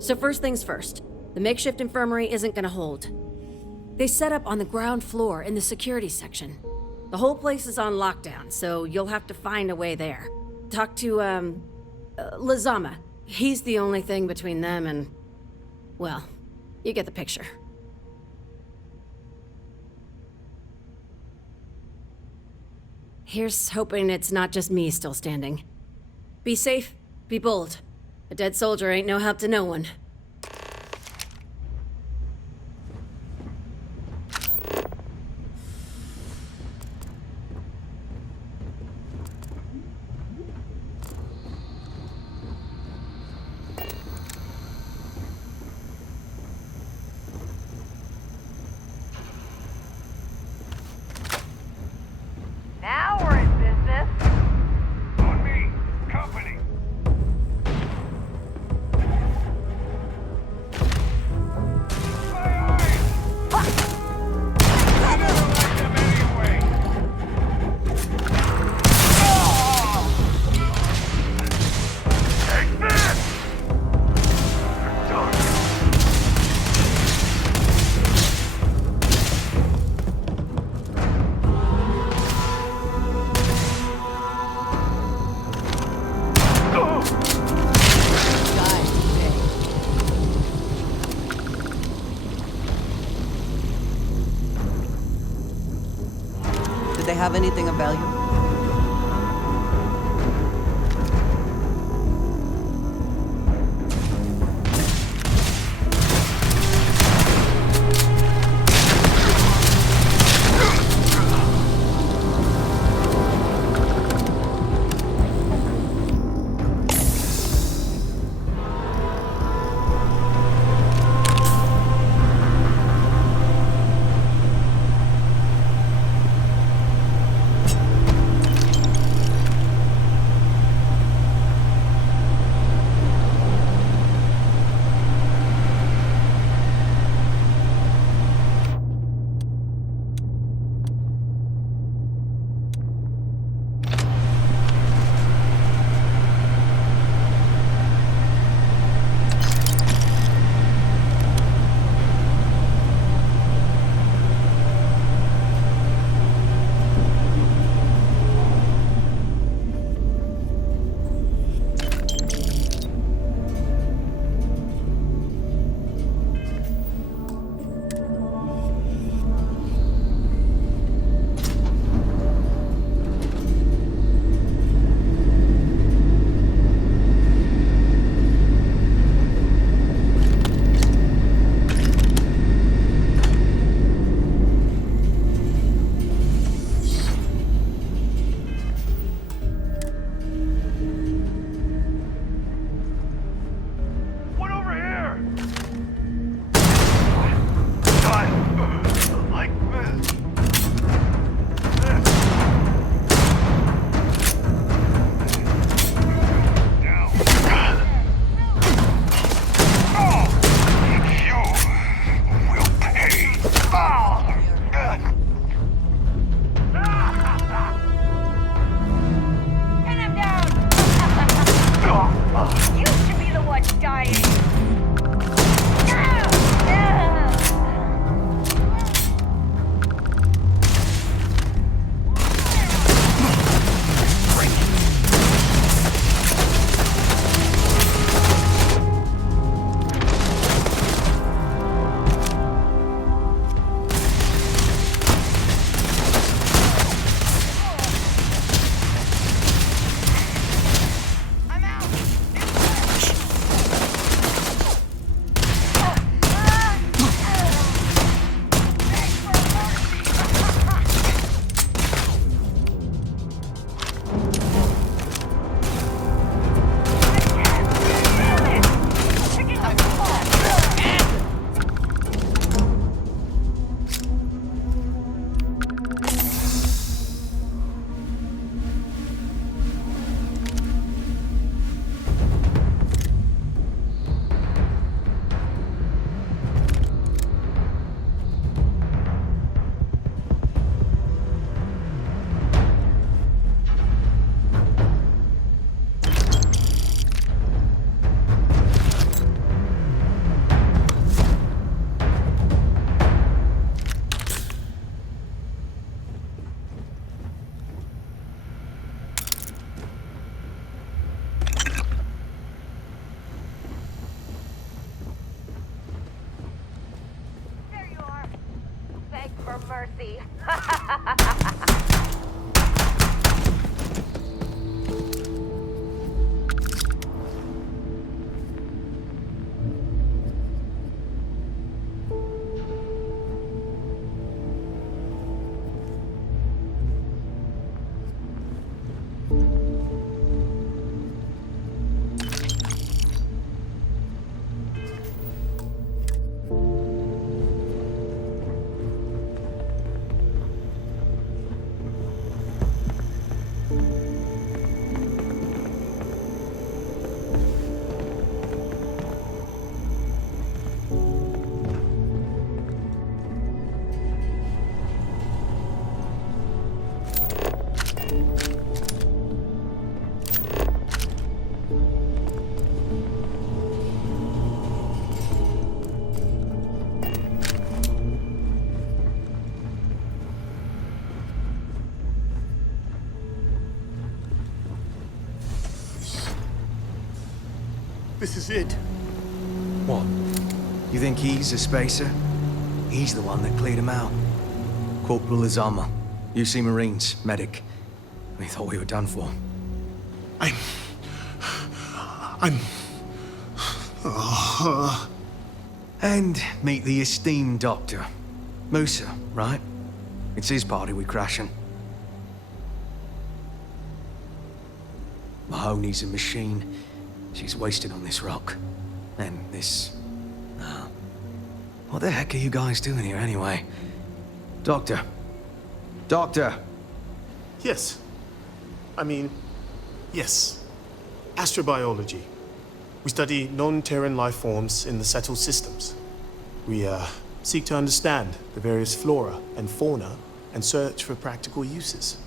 So first things first, the makeshift infirmary isn't gonna hold. They set up on the ground floor in the security section. The whole place is on lockdown, so you'll have to find a way there. Talk to, Lazama. He's the only thing between them and... well, you get the picture. Here's hoping it's not just me still standing. Be safe, be bold. A dead soldier ain't no help to no one. Now we're in business. On me, company. Did they have anything of value? mercy. This is it. What? You think he's a spacer? He's the one that cleared him out. Corporal Azama, UC Marines, medic. We thought we were done for. And meet the esteemed doctor. Musa, right? It's his party we're crashing. Mahoney's a machine. She's wasted on this rock. And this... what the heck are you guys doing here anyway? Doctor. Doctor! Yes. Yes. Astrobiology. We study non-Terran life forms in the settled systems. We, seek to understand the various flora and fauna and search for practical uses.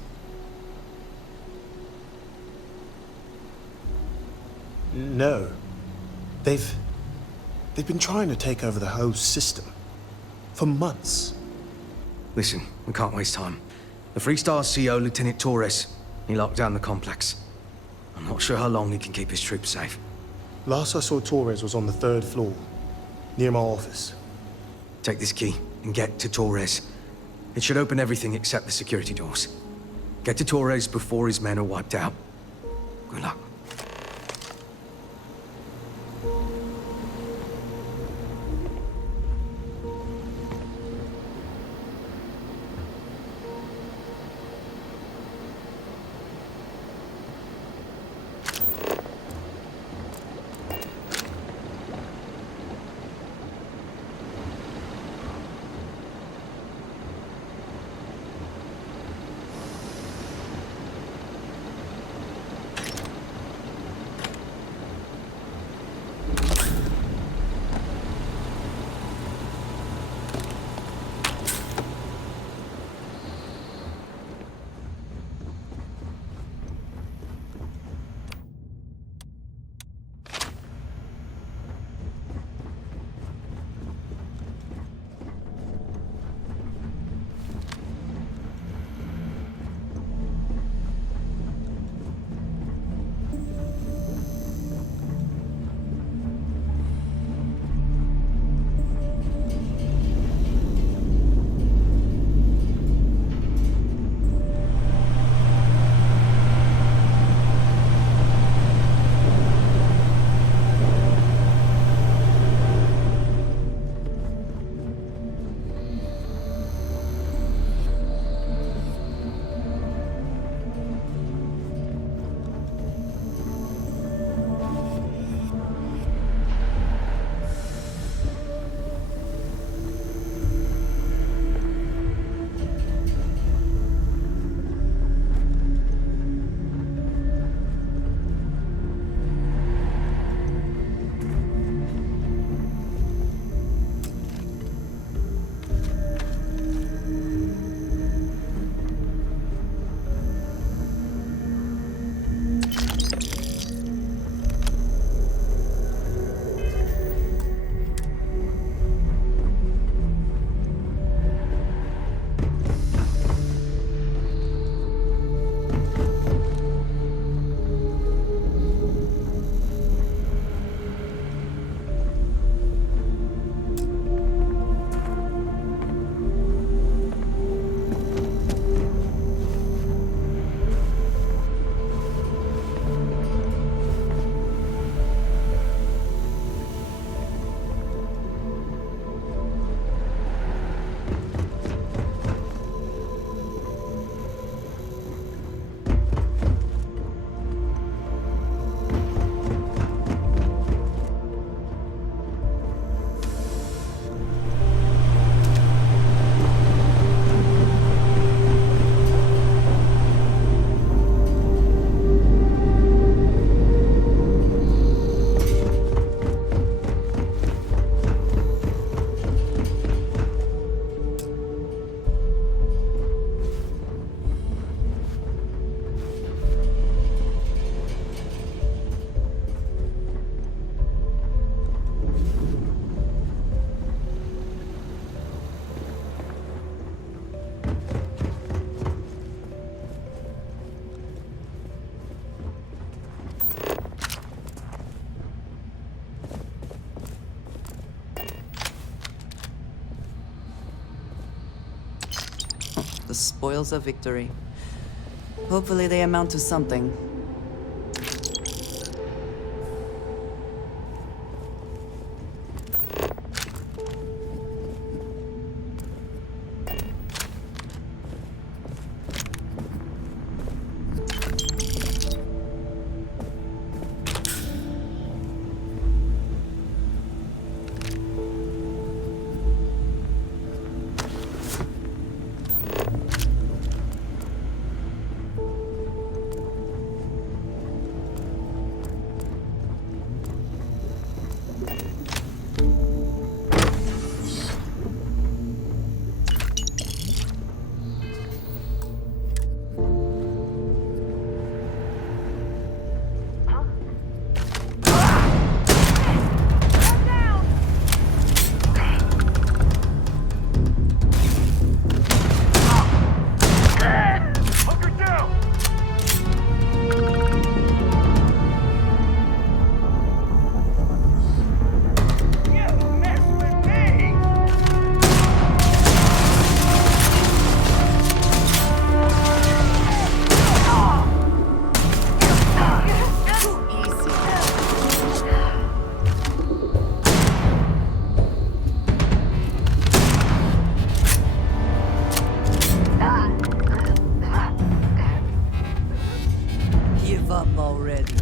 No. They've been trying to take over the whole system. For months. Listen, we can't waste time. The Freestar CO, Lieutenant Torres, he locked down the complex. I'm not sure how long he can keep his troops safe. Last I saw Torres was on the 3rd floor, near my office. Take this key and get to Torres. It should open everything except the security doors. Get to Torres before his men are wiped out. Good luck. spoils of victory. Hopefully they amount to something. Give up already.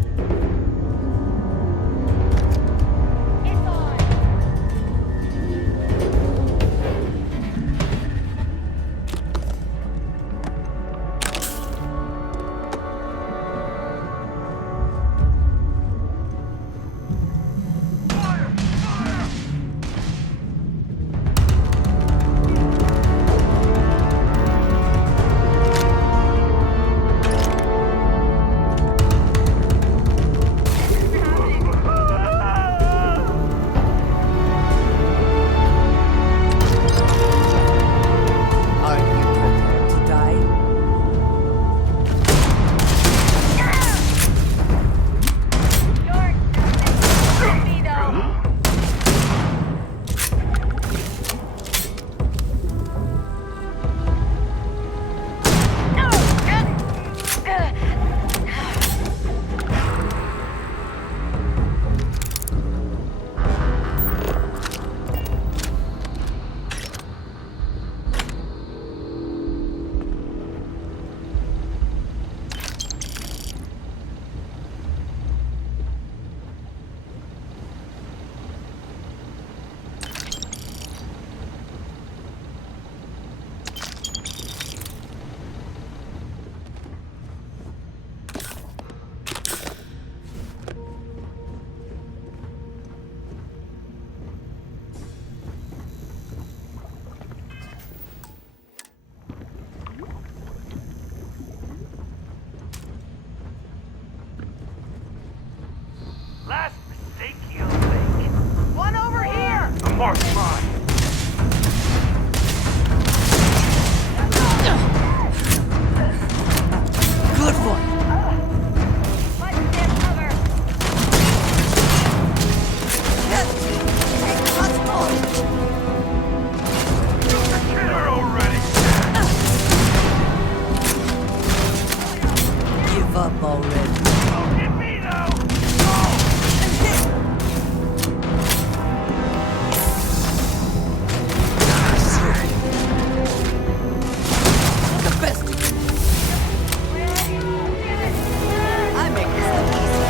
Last mistake you'll make. One over here! The mark's mine. Good one. Killer already. Give up already. Don't hit me though. The best. I make this look easy.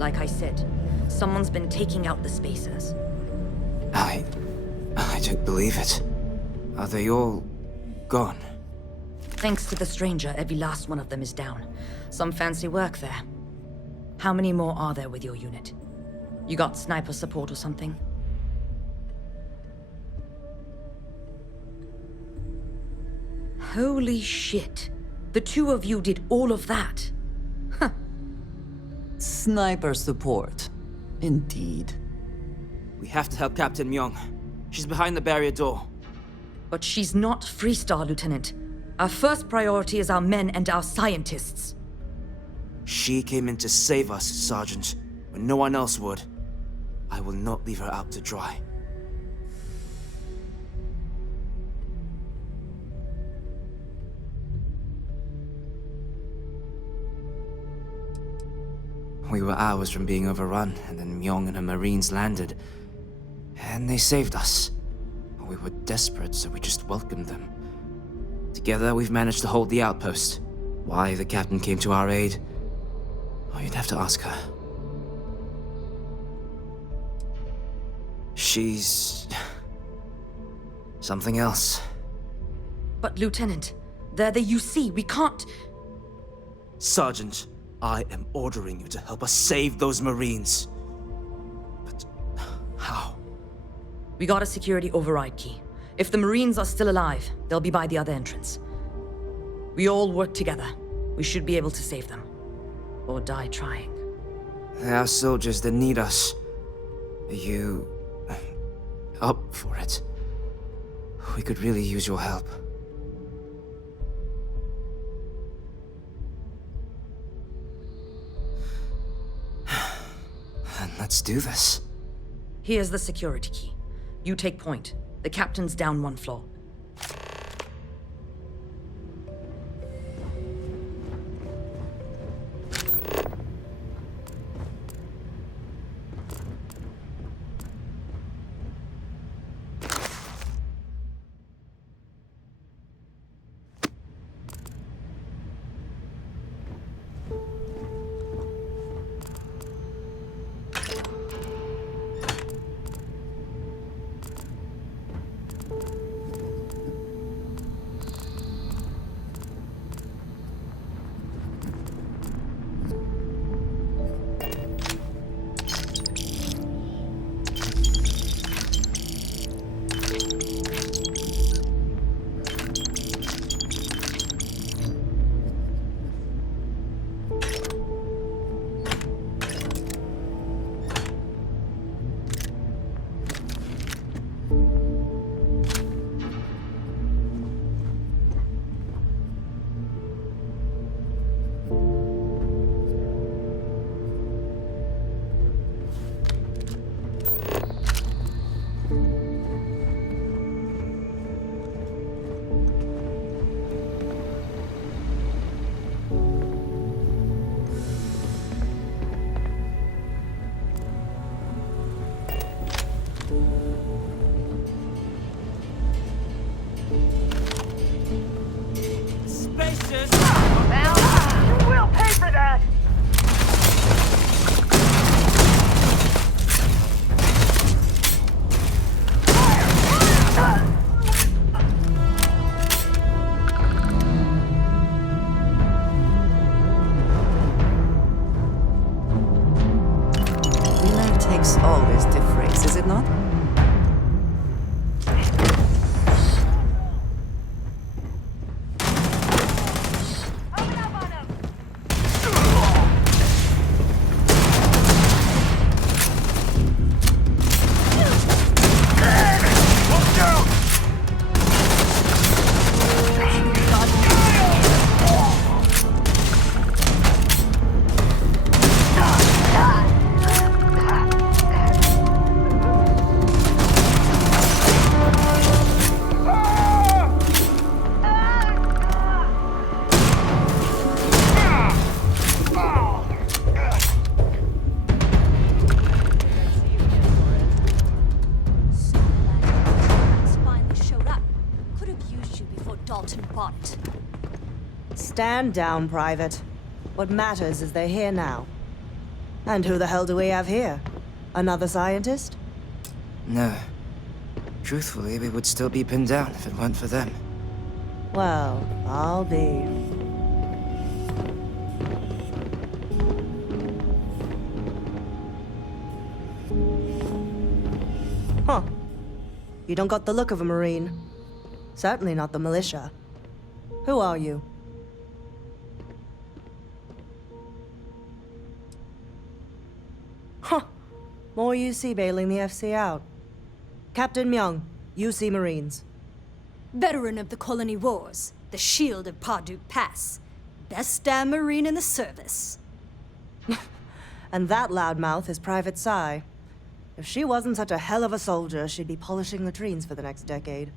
Like I said, someone's been taking out the spacers. I don't believe it. Are they all gone? Thanks to the stranger, every last one of them is down. Some fancy work there. How many more are there with your unit? You got sniper support or something? Holy shit. The two of you did all of that. Huh. Sniper support. Indeed. We have to help Captain Myung. She's behind the barrier door. But she's not Freestar, Lieutenant. Our first priority is our men and our scientists. She came in to save us, Sergeant, when no one else would. I will not leave her out to dry. We were hours from being overrun, and then Myung and her Marines landed. And they saved us. We were desperate, so we just welcomed them. Together, we've managed to hold the outpost. Why the captain came to our aid? Oh, you'd have to ask her. She's... something else. But Lieutenant, they're the UC. We can't... Sergeant, I am ordering you to help us save those Marines. But how? We got a security override key. If the Marines are still alive, they'll be by the other entrance. We all work together. We should be able to save them. Or die trying. There are soldiers that need us. Are you... up for it? We could really use your help. Then let's do this. Here's the security key. You take point. The captain's down one floor. Always to phrase, is it not? Stand down, Private. What matters is they're here now. And who the hell do we have here? Another scientist? No. Truthfully, we would still be pinned down if it weren't for them. Well, I'll be. Huh. You don't got the look of a Marine. Certainly not the militia. Who are you? Huh. More UC bailing the FC out. Captain Myung, UC Marines. Veteran of the Colony Wars, the shield of Parduk Pass. Best damn Marine in the service. And that loudmouth is Private Psy. If she wasn't such a hell of a soldier, she'd be polishing latrines for the next decade.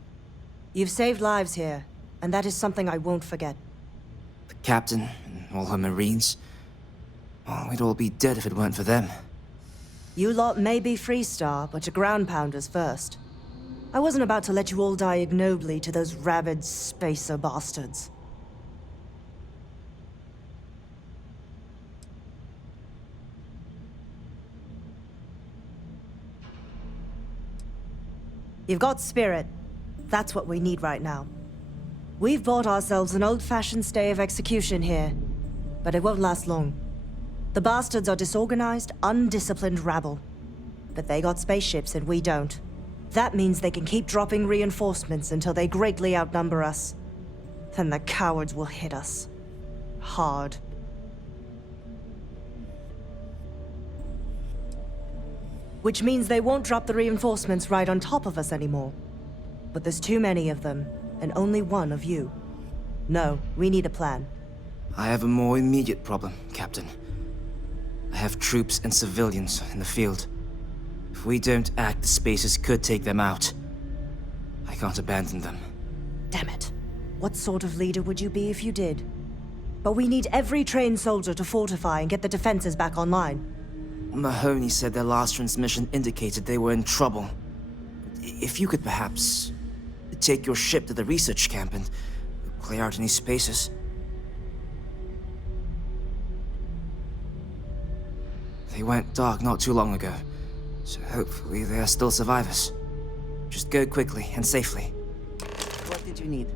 You've saved lives here, and that is something I won't forget. The captain and all her Marines. Oh, we'd all be dead if it weren't for them. You lot may be Freestar, but you're ground pounders first. I wasn't about to let you all die ignobly to those rabid spacer bastards. You've got spirit. That's what we need right now. We've bought ourselves an old-fashioned stay of execution here, but it won't last long. The bastards are disorganized, undisciplined rabble. But they got spaceships and we don't. That means they can keep dropping reinforcements until they greatly outnumber us. Then the cowards will hit us. Hard. Which means they won't drop the reinforcements right on top of us anymore. But there's too many of them, and only one of you. No, we need a plan. I have a more immediate problem, Captain. I have troops and civilians in the field. If we don't act, the Spacers could take them out. I can't abandon them. Damn it. What sort of leader would you be if you did? But we need every trained soldier to fortify and get the defenses back online. Mahoney said their last transmission indicated they were in trouble. If you could perhaps take your ship to the research camp and clear out any Spacers. They went dark not too long ago, so hopefully they are still survivors. Just go quickly and safely. What did you need?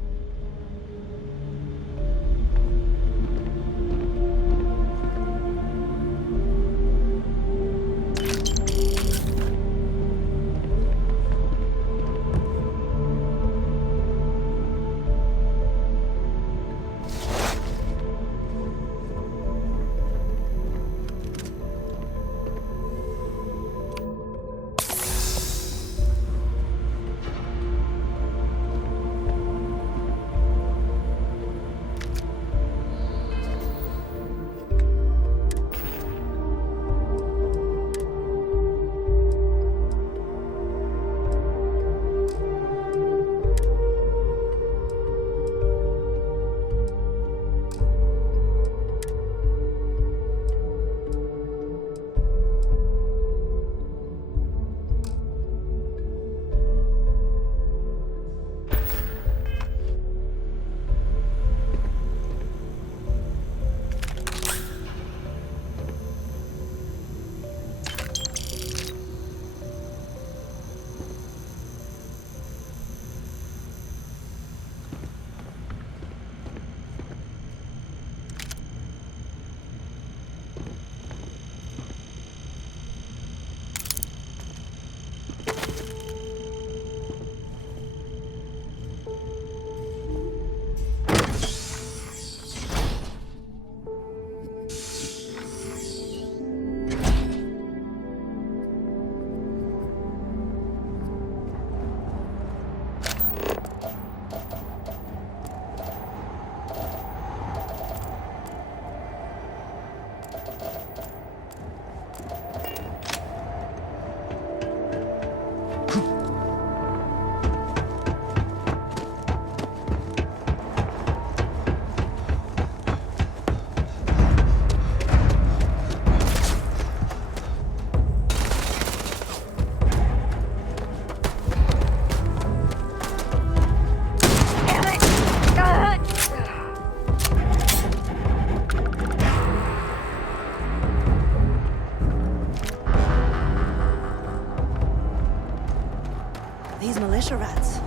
militia rats.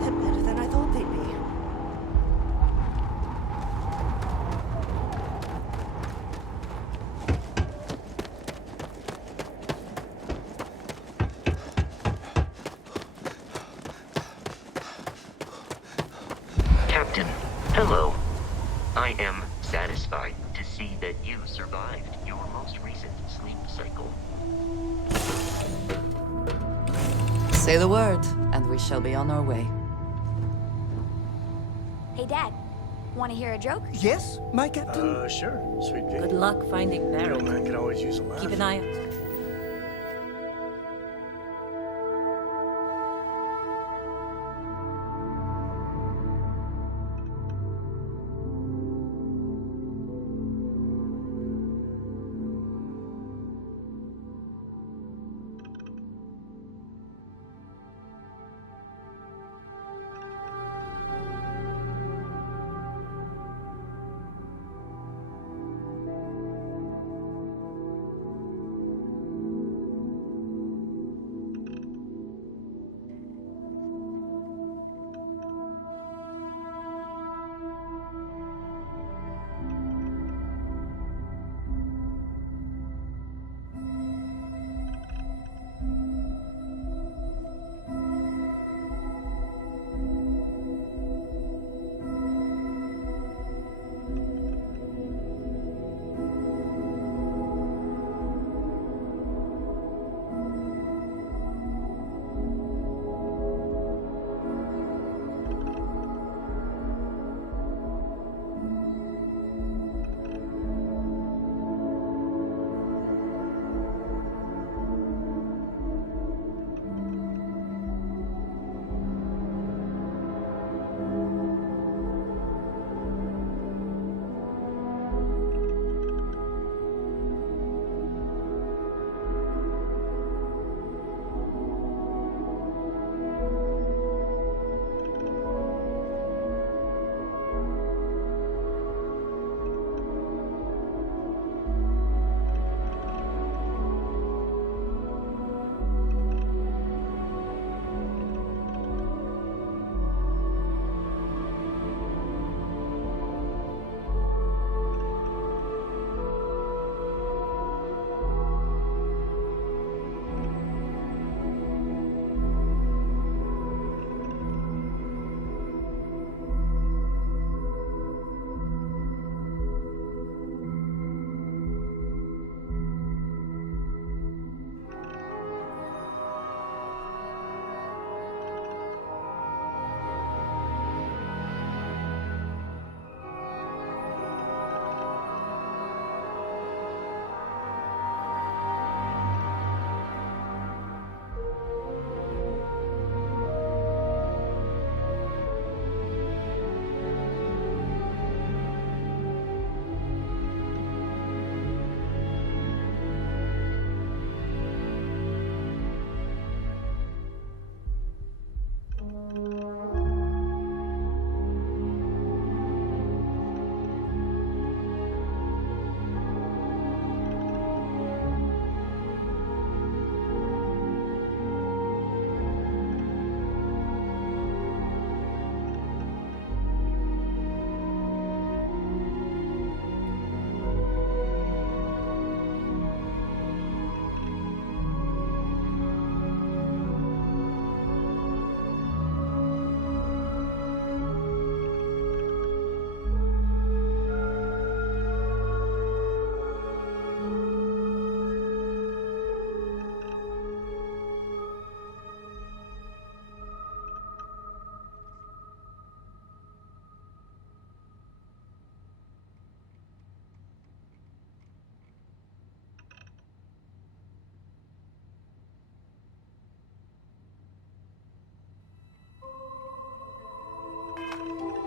They're better than I thought they'd be. Captain, hello. I am satisfied to see that you survived your most recent sleep cycle. Say the word, and we shall be on our way. Hey, Dad. Want to hear a joke? Yes, my captain? Sure. Sweet pea. Good luck finding You know, Barrett. man can always use a laugh. Keep an eye out.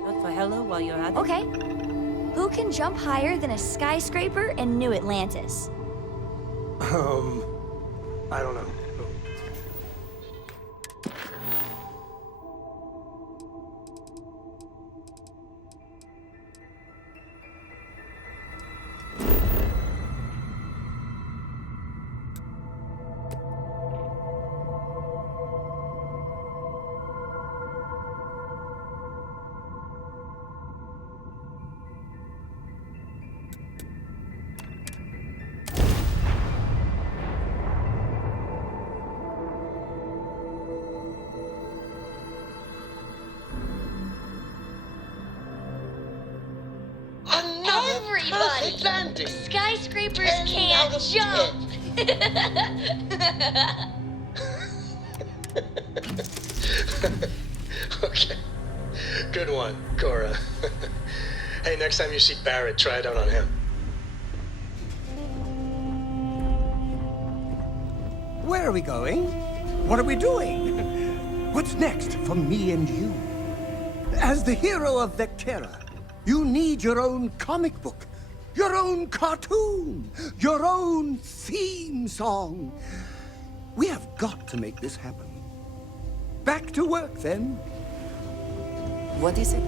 Not for hello while you're at it. Okay. Who can jump higher than a skyscraper in New Atlantis? I don't know. Daddy, landing. skyscrapers 10 out can't of jump. 10. Okay. Good one, Cora. Hey, next time you see Barrett, try it out on him. Where are we going? What are we doing? What's next for me and you? As the hero of Vectera, you need your own comic book, your own cartoon, your own theme song. We have got to make this happen. Back to work, then. What is it?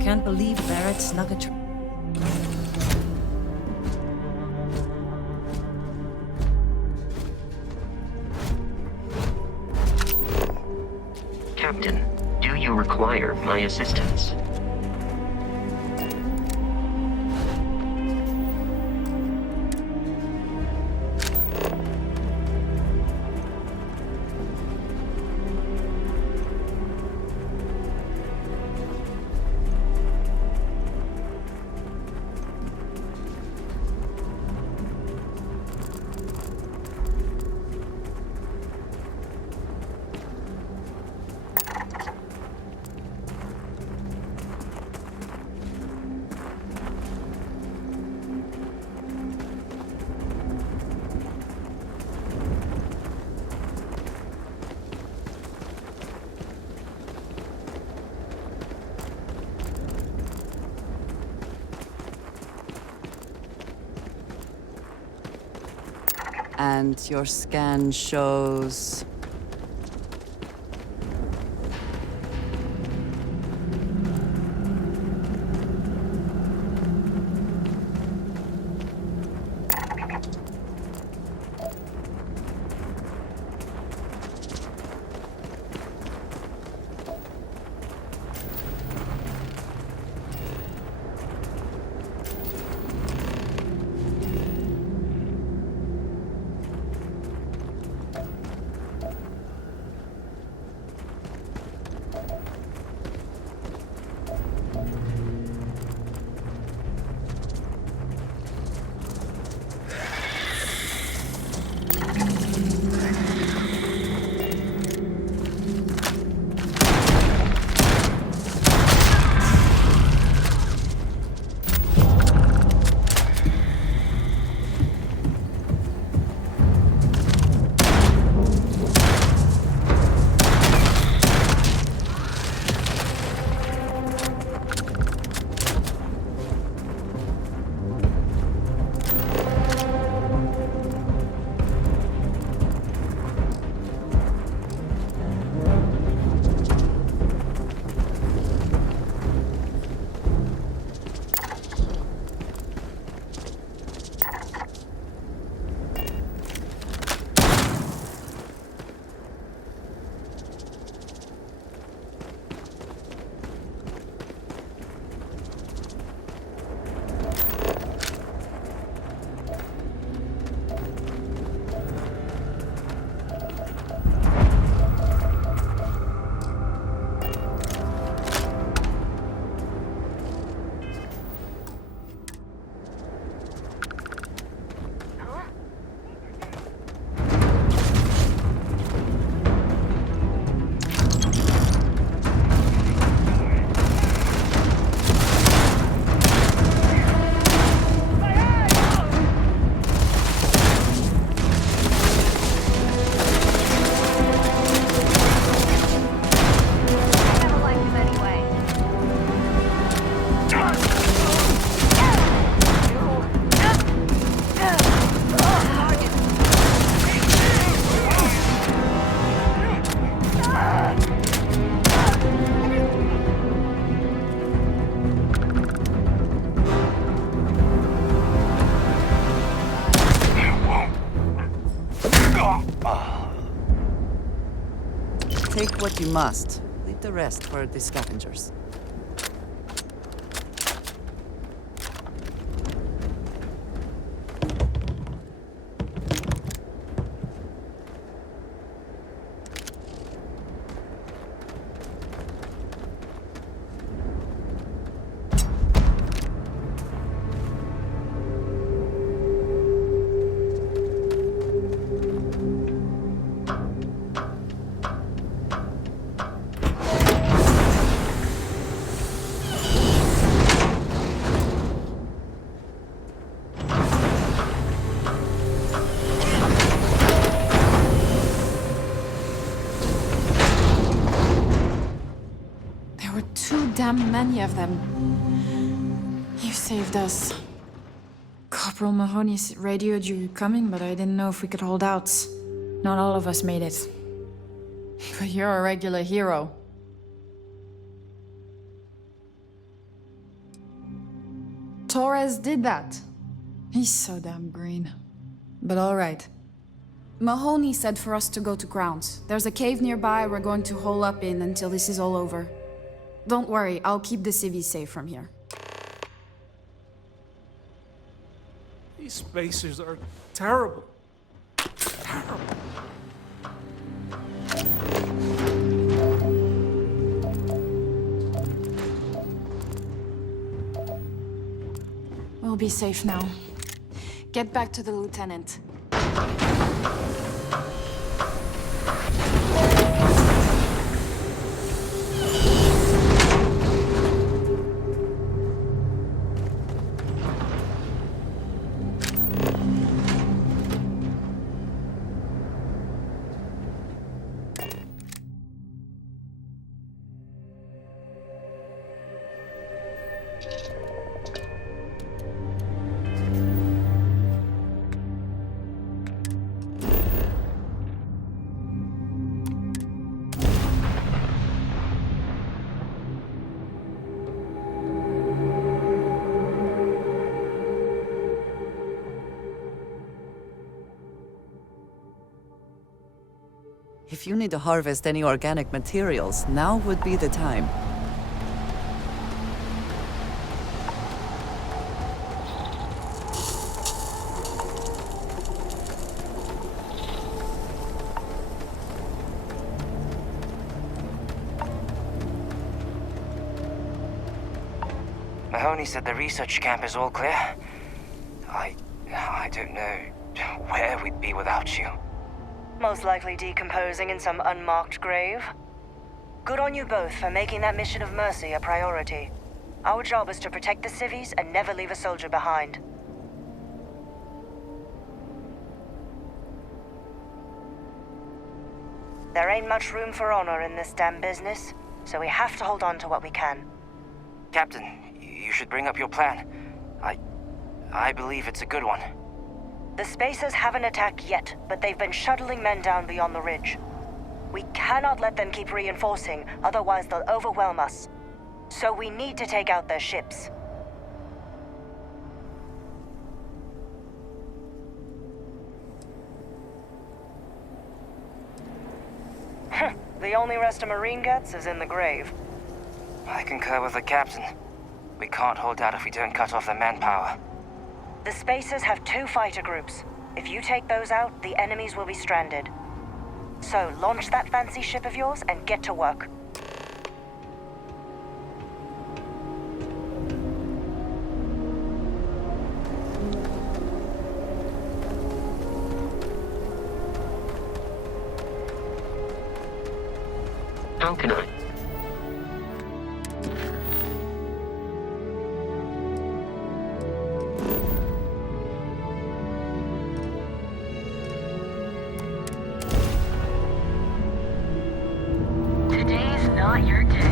Can't believe Barrett snuck a Captain, do you require my assistance? And your scan shows... Take what you must. Leave the rest for the scavengers. Damn many of them. You saved us. Corporal Mahoney radioed you coming, but I didn't know if we could hold out. Not all of us made it. But you're a regular hero. Torres did that. He's so damn green. But alright. Mahoney said for us to go to grounds. There's a cave nearby we're going to hole up in until this is all over. Don't worry, I'll keep the civvies safe from here. These spacers are terrible. Terrible. We'll be safe now. Get back to the lieutenant. If you need to harvest any organic materials, now would be the time. Mahoney said the research camp is all clear. I don't know where we'd be without you. Most likely decomposing in some unmarked grave. Good on you both for making that mission of mercy a priority. Our job is to protect the civvies and never leave a soldier behind. There ain't much room for honor in this damn business, so we have to hold on to what we can. Captain, you should bring up your plan. I believe it's a good one. The Spacers haven't attacked yet, but they've been shuttling men down beyond the ridge. We cannot let them keep reinforcing, otherwise they'll overwhelm us. So we need to take out their ships. The only rest a Marine gets is in the grave. I concur with the captain. We can't hold out if we don't cut off their manpower. The Spacers have 2 fighter groups. If you take those out, the enemies will be stranded. So launch that fancy ship of yours and get to work. How can I? Today's not your day.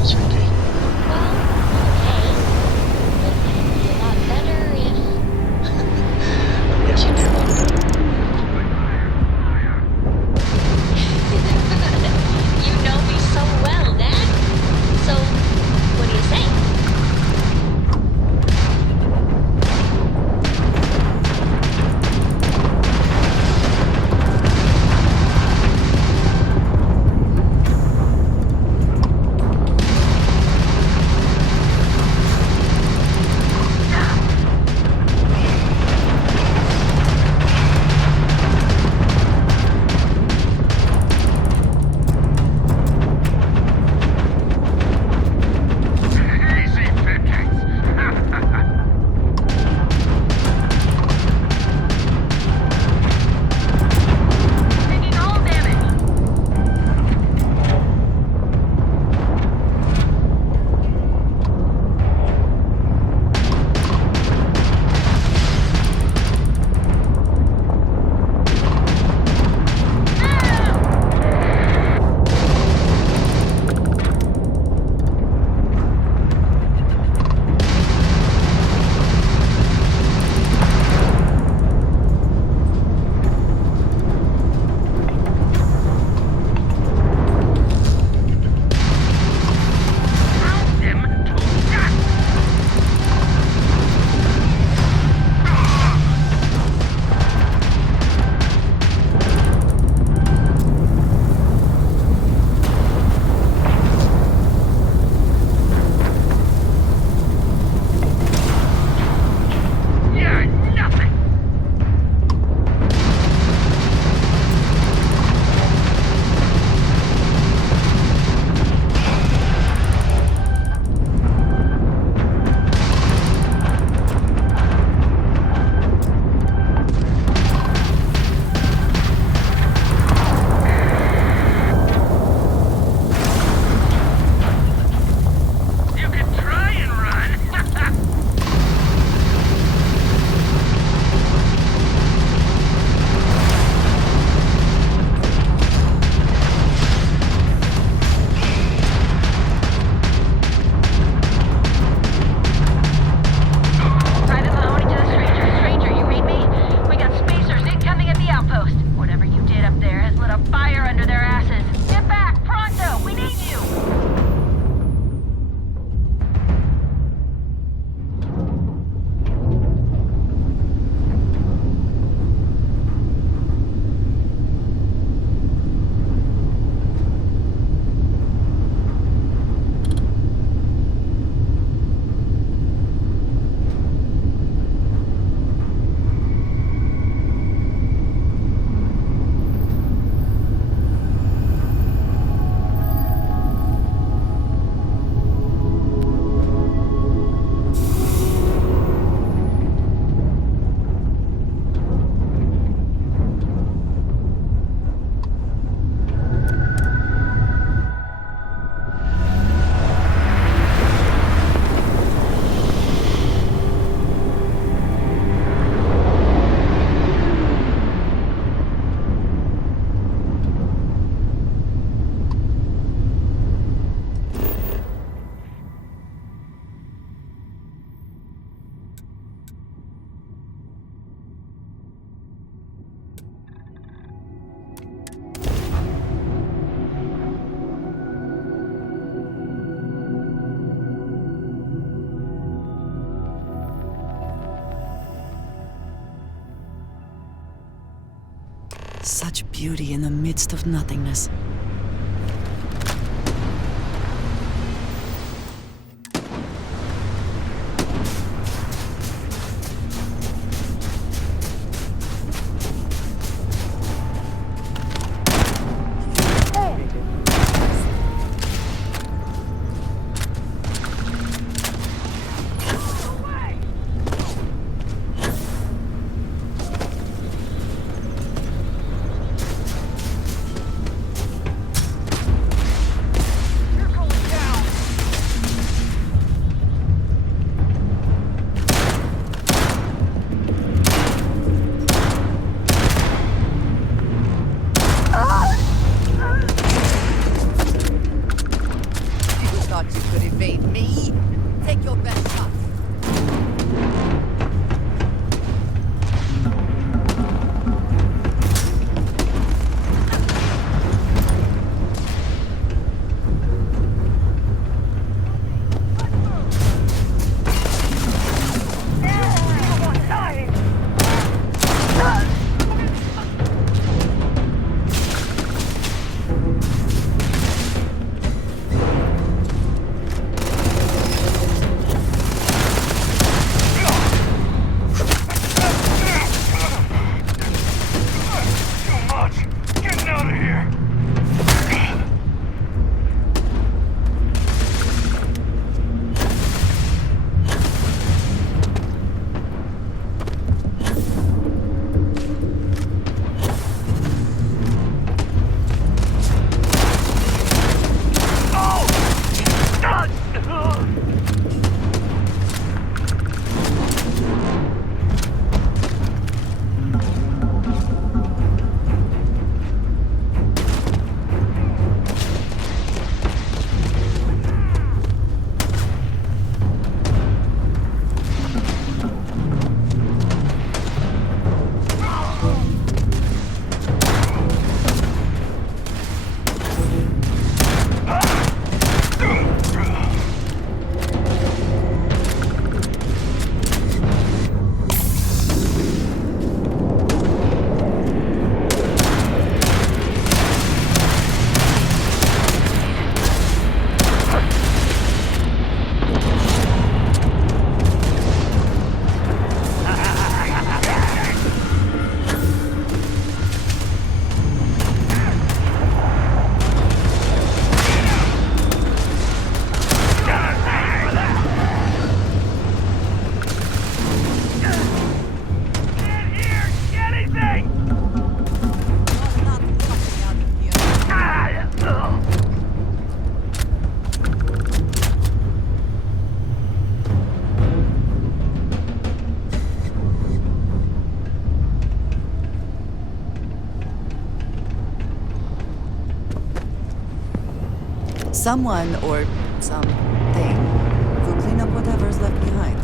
this repeat. Well, okay. But it'd be a lot better if... I guess you give up. You know me so well, Dad. So, what do you say? Such beauty in the midst of nothingness. thought you could evade me? Take your best shot. Someone or something will clean up whatever's left behind.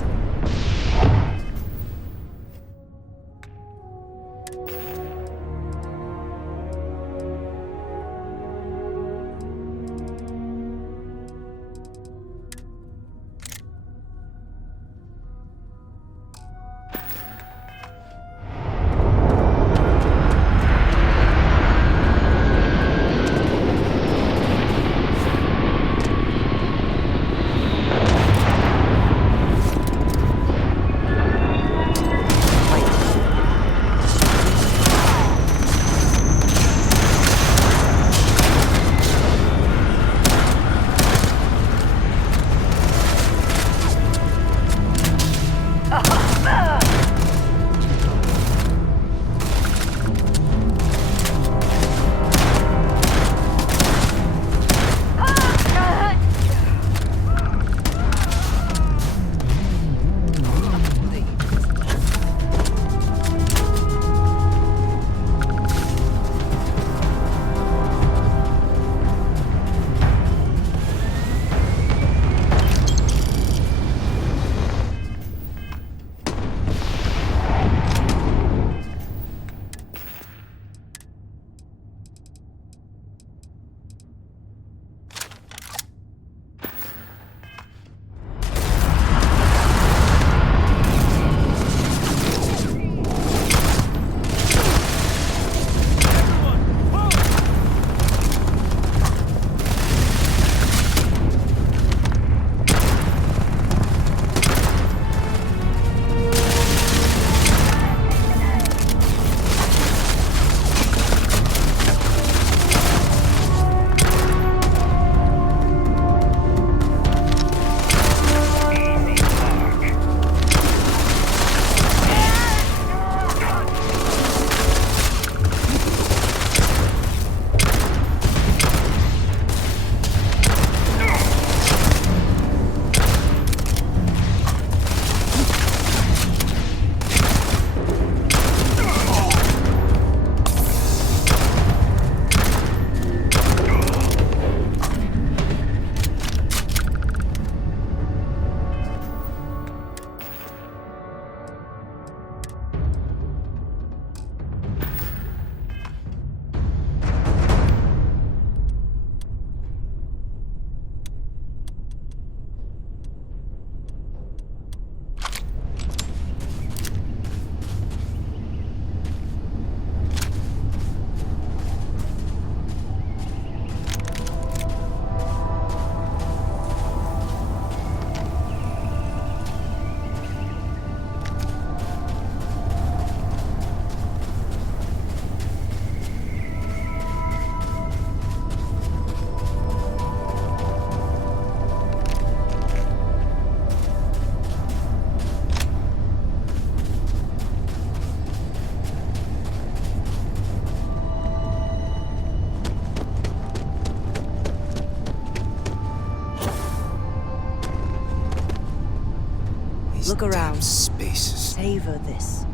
Look around. Spaces. Savor this.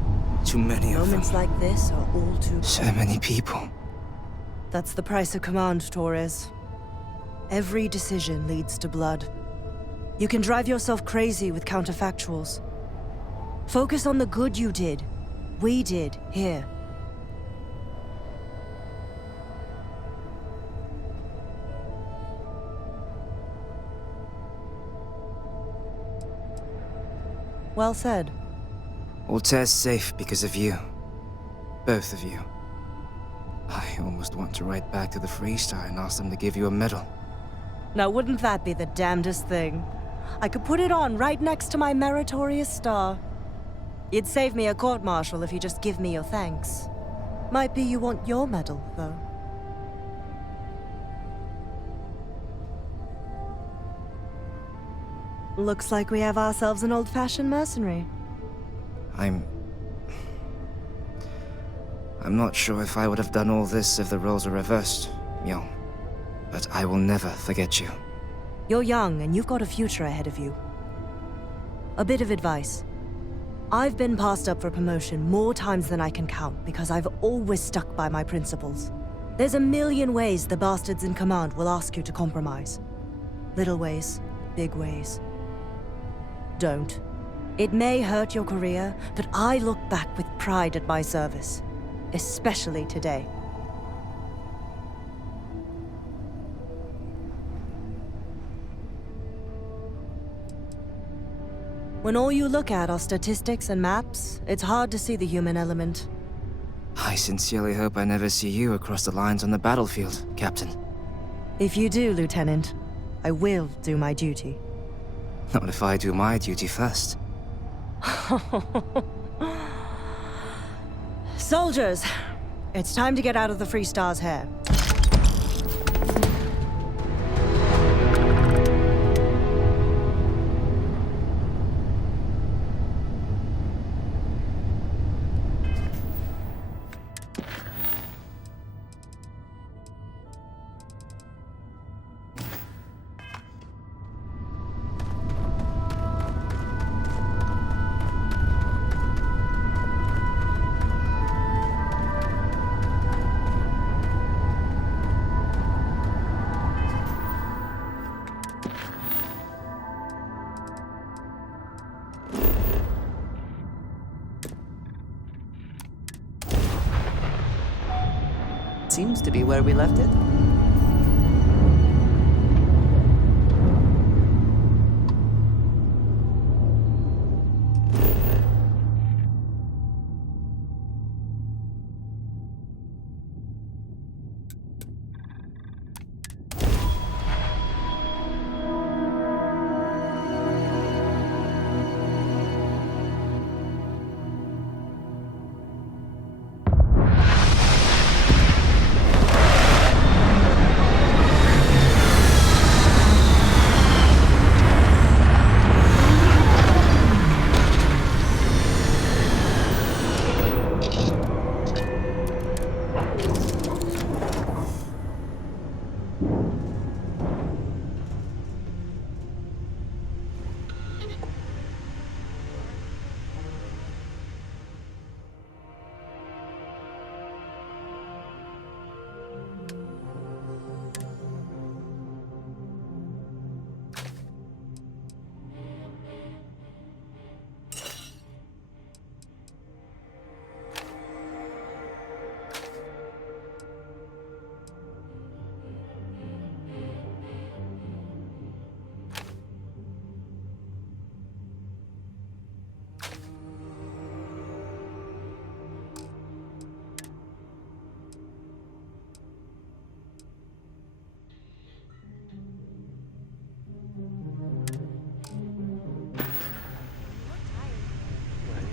Too many of them. Moments like this are all too... So many people. That's the price of command, Torres. Every decision leads to blood. You can drive yourself crazy with counterfactuals. Focus on the good you did. We did, here. Well said. Altair's safe because of you. Both of you. I almost want to write back to the Freestar and ask them to give you a medal. Now wouldn't that be the damnedest thing? I could put it on right next to my meritorious star. You'd save me a court-martial if you just give me your thanks. Might be you want your medal, though. Looks like we have ourselves an old-fashioned mercenary. I'm not sure if I would have done all this if the roles were reversed, Myung. But I will never forget you. You're young, and you've got a future ahead of you. A bit of advice. I've been passed up for promotion more times than I can count because I've always stuck by my principles. There's a million ways the bastards in command will ask you to compromise. Little ways, big ways. Don't. It may hurt your career, but I look back with pride at my service. Especially today. When all you look at are statistics and maps, it's hard to see the human element. I sincerely hope I never see you across the lines on the battlefield, Captain. If you do, Lieutenant, I will do my duty. Not if I do my duty first. Soldiers, it's time to get out of the Freestar's hair. Seems to be where we left it.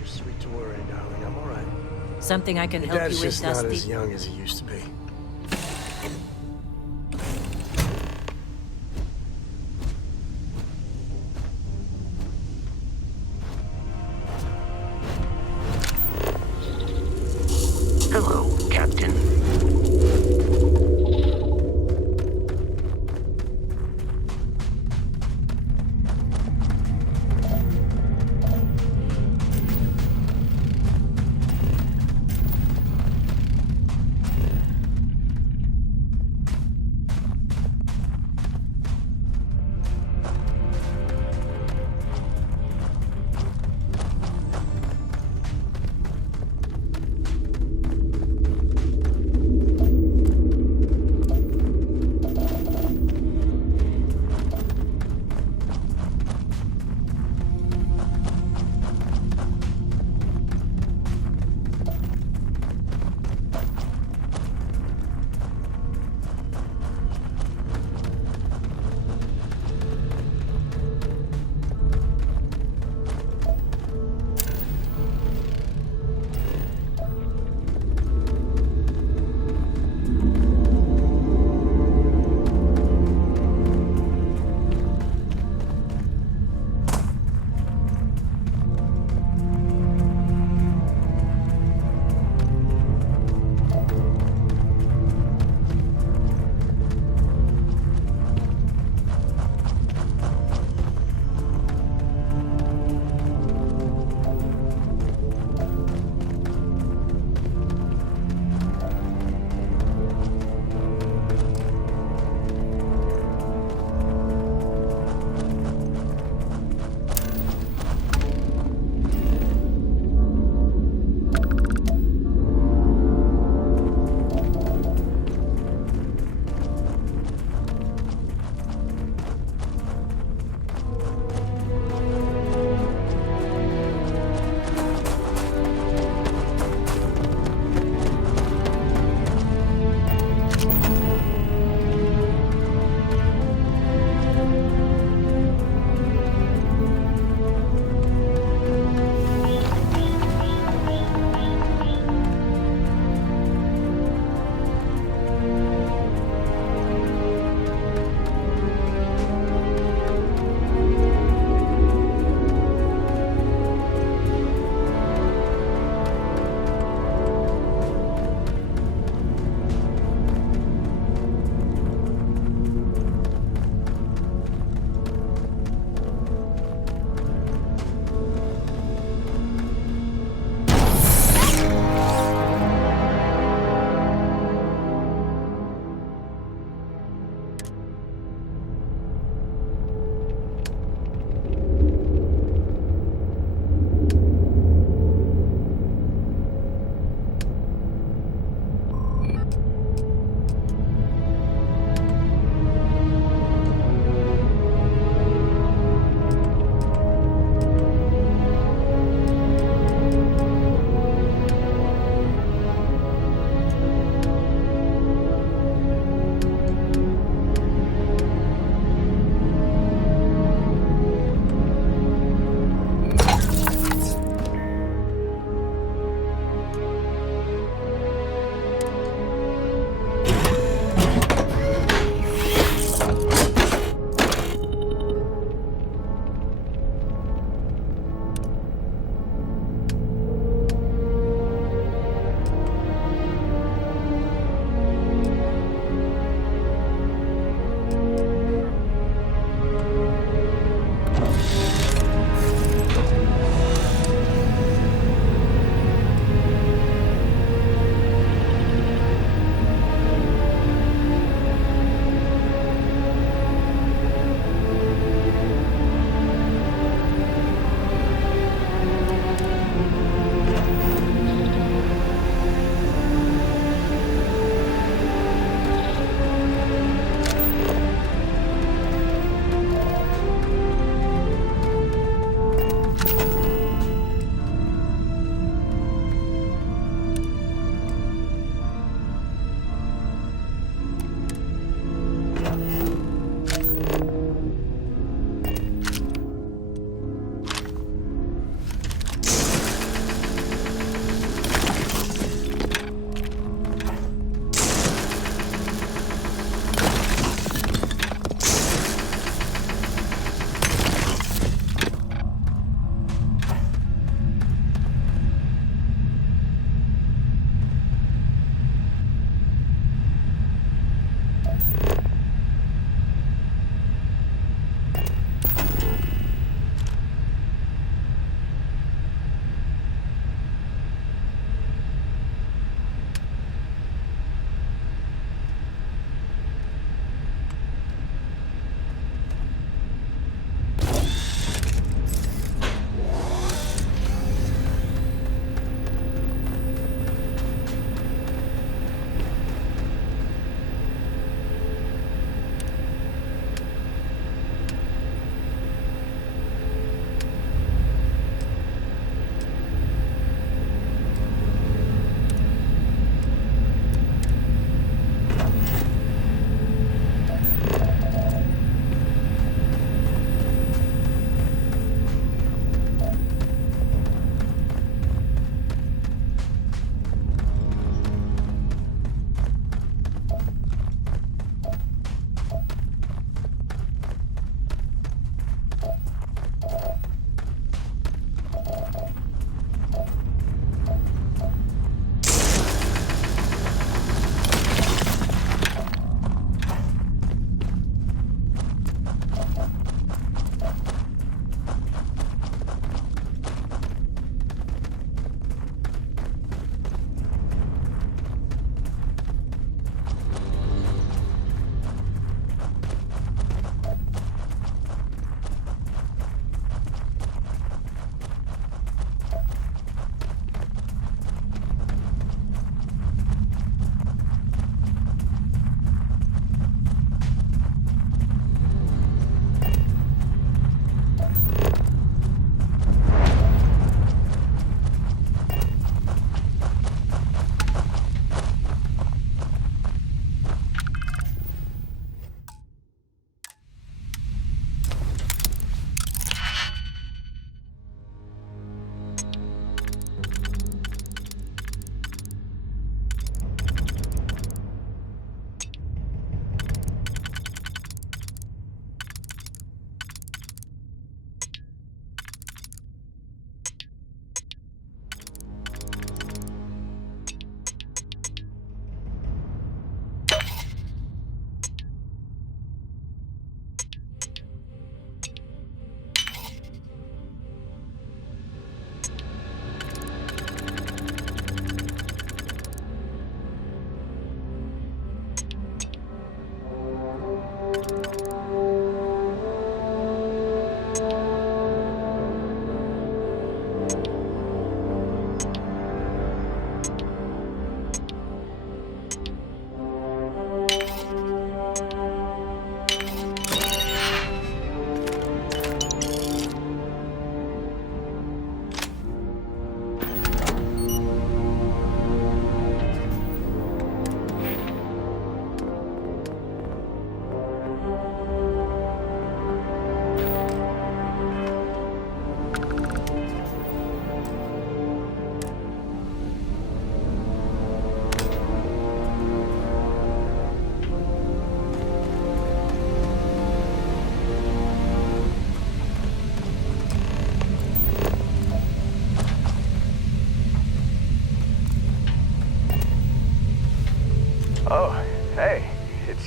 Sweet to worry, darling. I'm all right. Something I can Your help dad's you with, just not Dusty? as young as he used to be. Hello, Captain.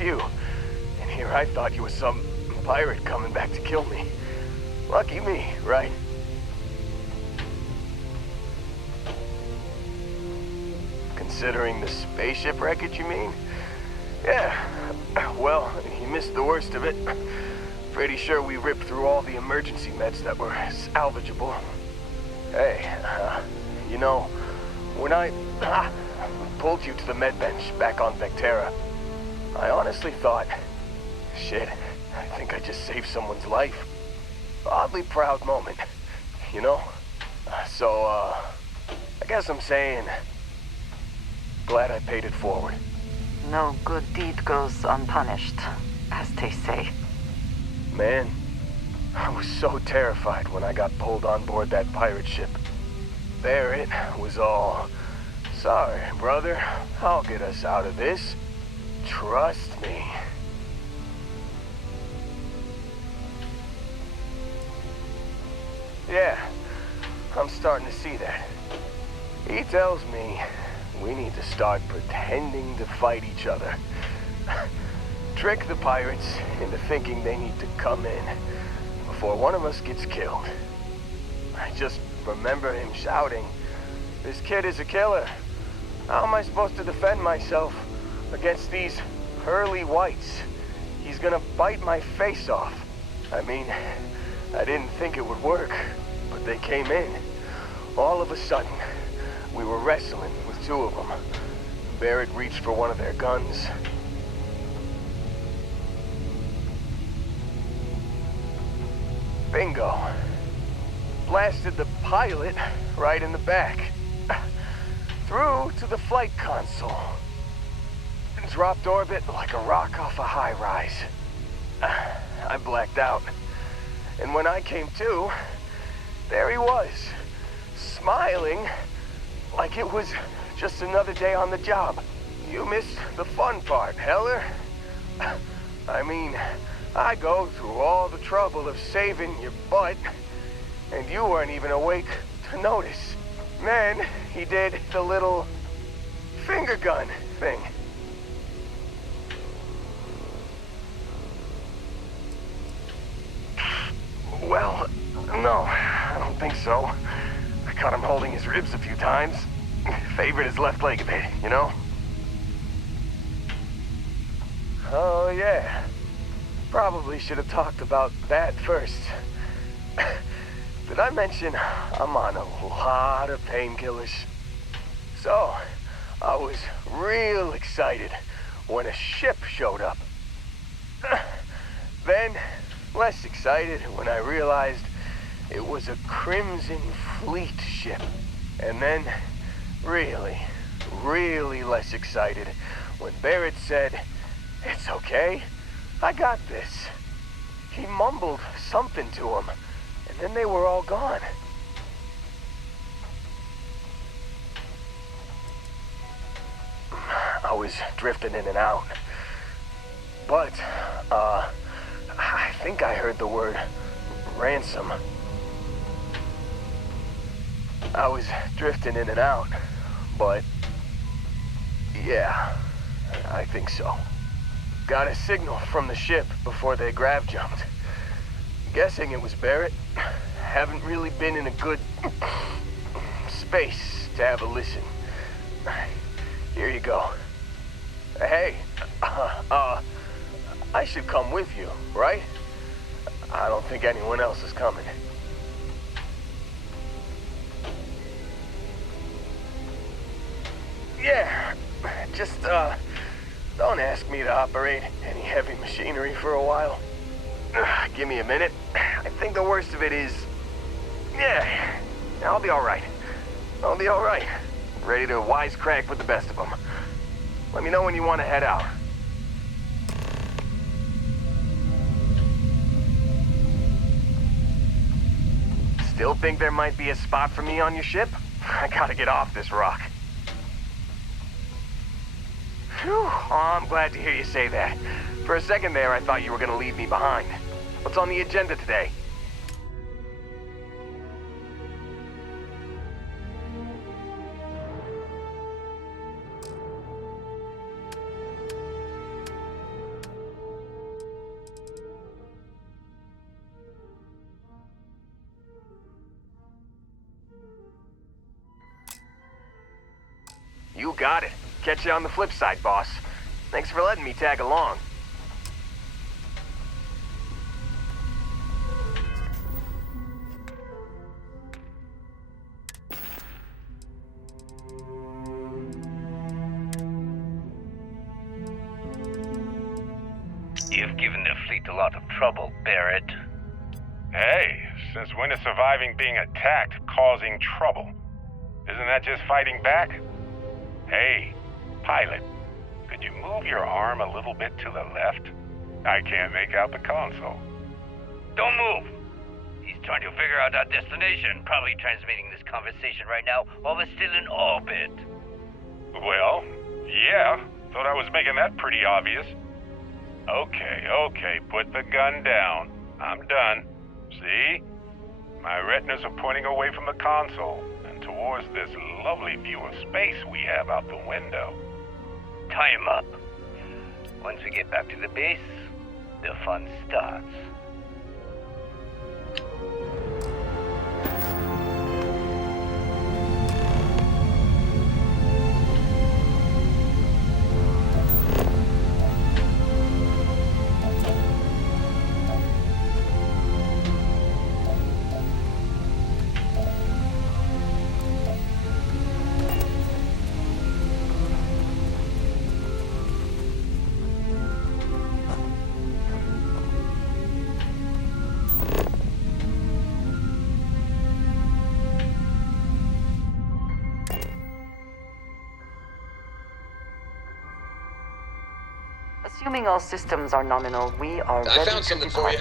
you. And here I thought you were some pirate coming back to kill me. Lucky me, right? Considering the spaceship wreckage, you mean? Yeah, well, you missed the worst of it. Pretty sure we ripped through all the emergency meds that were salvageable. Hey, you know, when I pulled you to the med bench back on Vectera, I honestly thought, shit, I think I just saved someone's life. Oddly proud moment, you know? So, I guess I'm saying, glad I paid it forward. No good deed goes unpunished, as they say. Man, I was so terrified when I got pulled on board that pirate ship. There it was all, sorry, brother, I'll get us out of this. Trust me. Yeah, I'm starting to see that. He tells me we need to start pretending to fight each other. Trick the pirates into thinking they need to come in before one of us gets killed. I just remember him shouting, "This kid is a killer. How am I supposed to defend myself against these pearly whites? He's gonna bite my face off." I mean, I didn't think it would work, but they came in. All of a sudden, we were wrestling with two of them. Barrett reached for one of their guns. Bingo. Blasted the pilot right in the back. Through to the flight console. Dropped orbit like a rock off a high rise. I blacked out. And when I came to, there he was, smiling like it was just another day on the job. You missed the fun part, Heller. I mean, I go through all the trouble of saving your butt, and you weren't even awake to notice. Then he did the little finger gun thing. Well, no, I don't think so. I caught him holding his ribs a few times. Favored his left leg a bit, you know? Oh, yeah. Probably should have talked about that first. Did I mention I'm on a lot of painkillers? So, I was real excited when a ship showed up. Then, less excited when I realized it was a Crimson Fleet ship. And then, really, really less excited when Barrett said, "It's okay, I got this." He mumbled something to him, and then they were all gone. I was drifting in and out. But, I think I heard the word ransom. I was drifting in and out, but yeah, I think so. Got a signal from the ship before they grav jumped. Guessing it was Barrett. Haven't really been in a good space to have a listen. Here you go. Hey, I should come with you, right? I don't think anyone else is coming. Yeah, just, don't ask me to operate any heavy machinery for a while. Give me a minute. I think the worst of it is... Yeah, I'll be alright. I'll be alright. Ready to wisecrack with the best of them. Let me know when you want to head out. Still think there might be a spot for me on your ship? I gotta get off this rock. Phew, oh, I'm glad to hear you say that. For a second there, I thought you were gonna leave me behind. What's on the agenda today? You got it. Catch you on the flip side, boss. Thanks for letting me tag along. You've given the fleet a lot of trouble, Barrett. Hey, since when is surviving being attacked causing trouble? Isn't that just fighting back? Hey, pilot, could you move your arm a little bit to the left? I can't make out the console. Don't move! He's trying to figure out our destination, probably transmitting this conversation right now while we're still in orbit. Well, yeah, thought I was making that pretty obvious. Okay, put the gun down. I'm done. See? My retinas are pointing away from the console and towards this lovely view of space we have out the window. Tie him up. Once we get back to the base, the fun starts. Assuming all systems are nominal, we are ready I found something for you.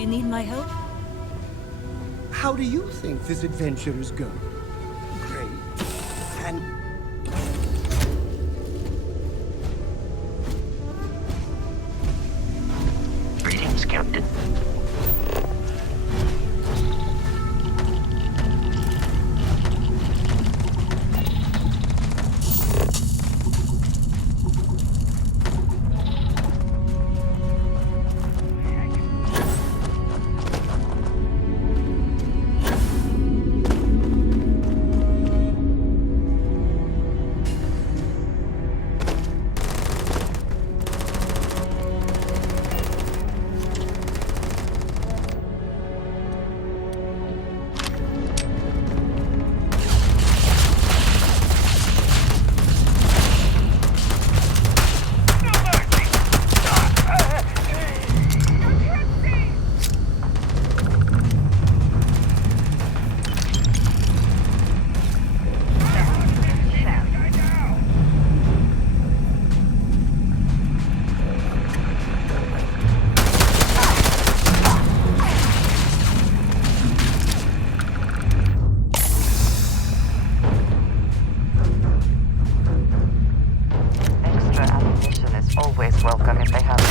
you need my help? How do you think this adventure is going? Great. And Greetings, Captain. Extra ammunition is always welcome if they have it.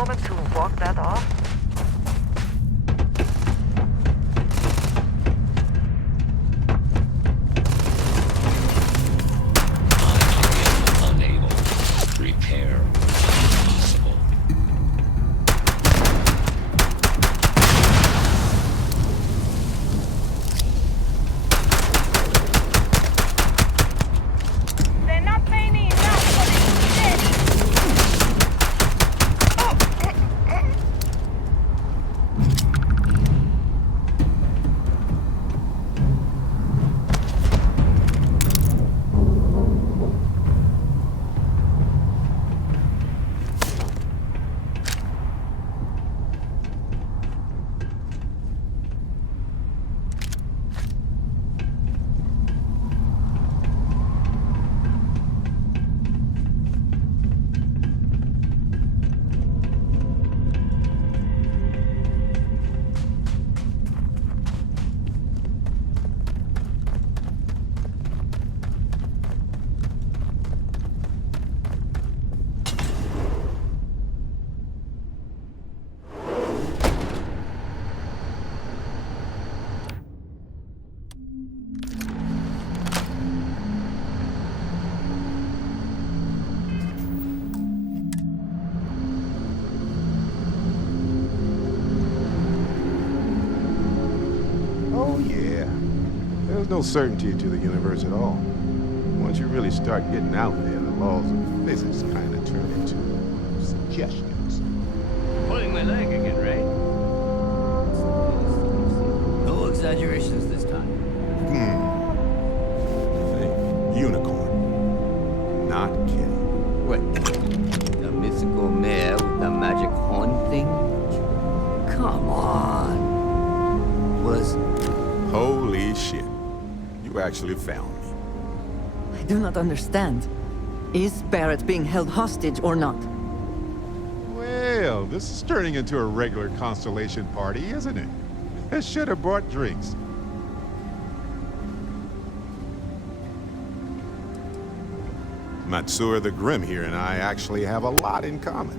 moment to walk that off? Unable. Repair possible. They're not paying me enough for this shit! Oh, yeah. There's no certainty to the universe at all. Once you really start getting out there, the laws of physics kind of turn into suggestions. Pulling my leg again, right? No exaggerations this time. Hey, unicorn. Not kidding. What? The mythical mare with the magic horn thing? Come on. Was... Holy shit. You actually found me. I do not understand. Is Barrett being held hostage or not? Well, this is turning into a regular Constellation party, isn't it? I should have brought drinks. Matsura the Grim here and I actually have a lot in common.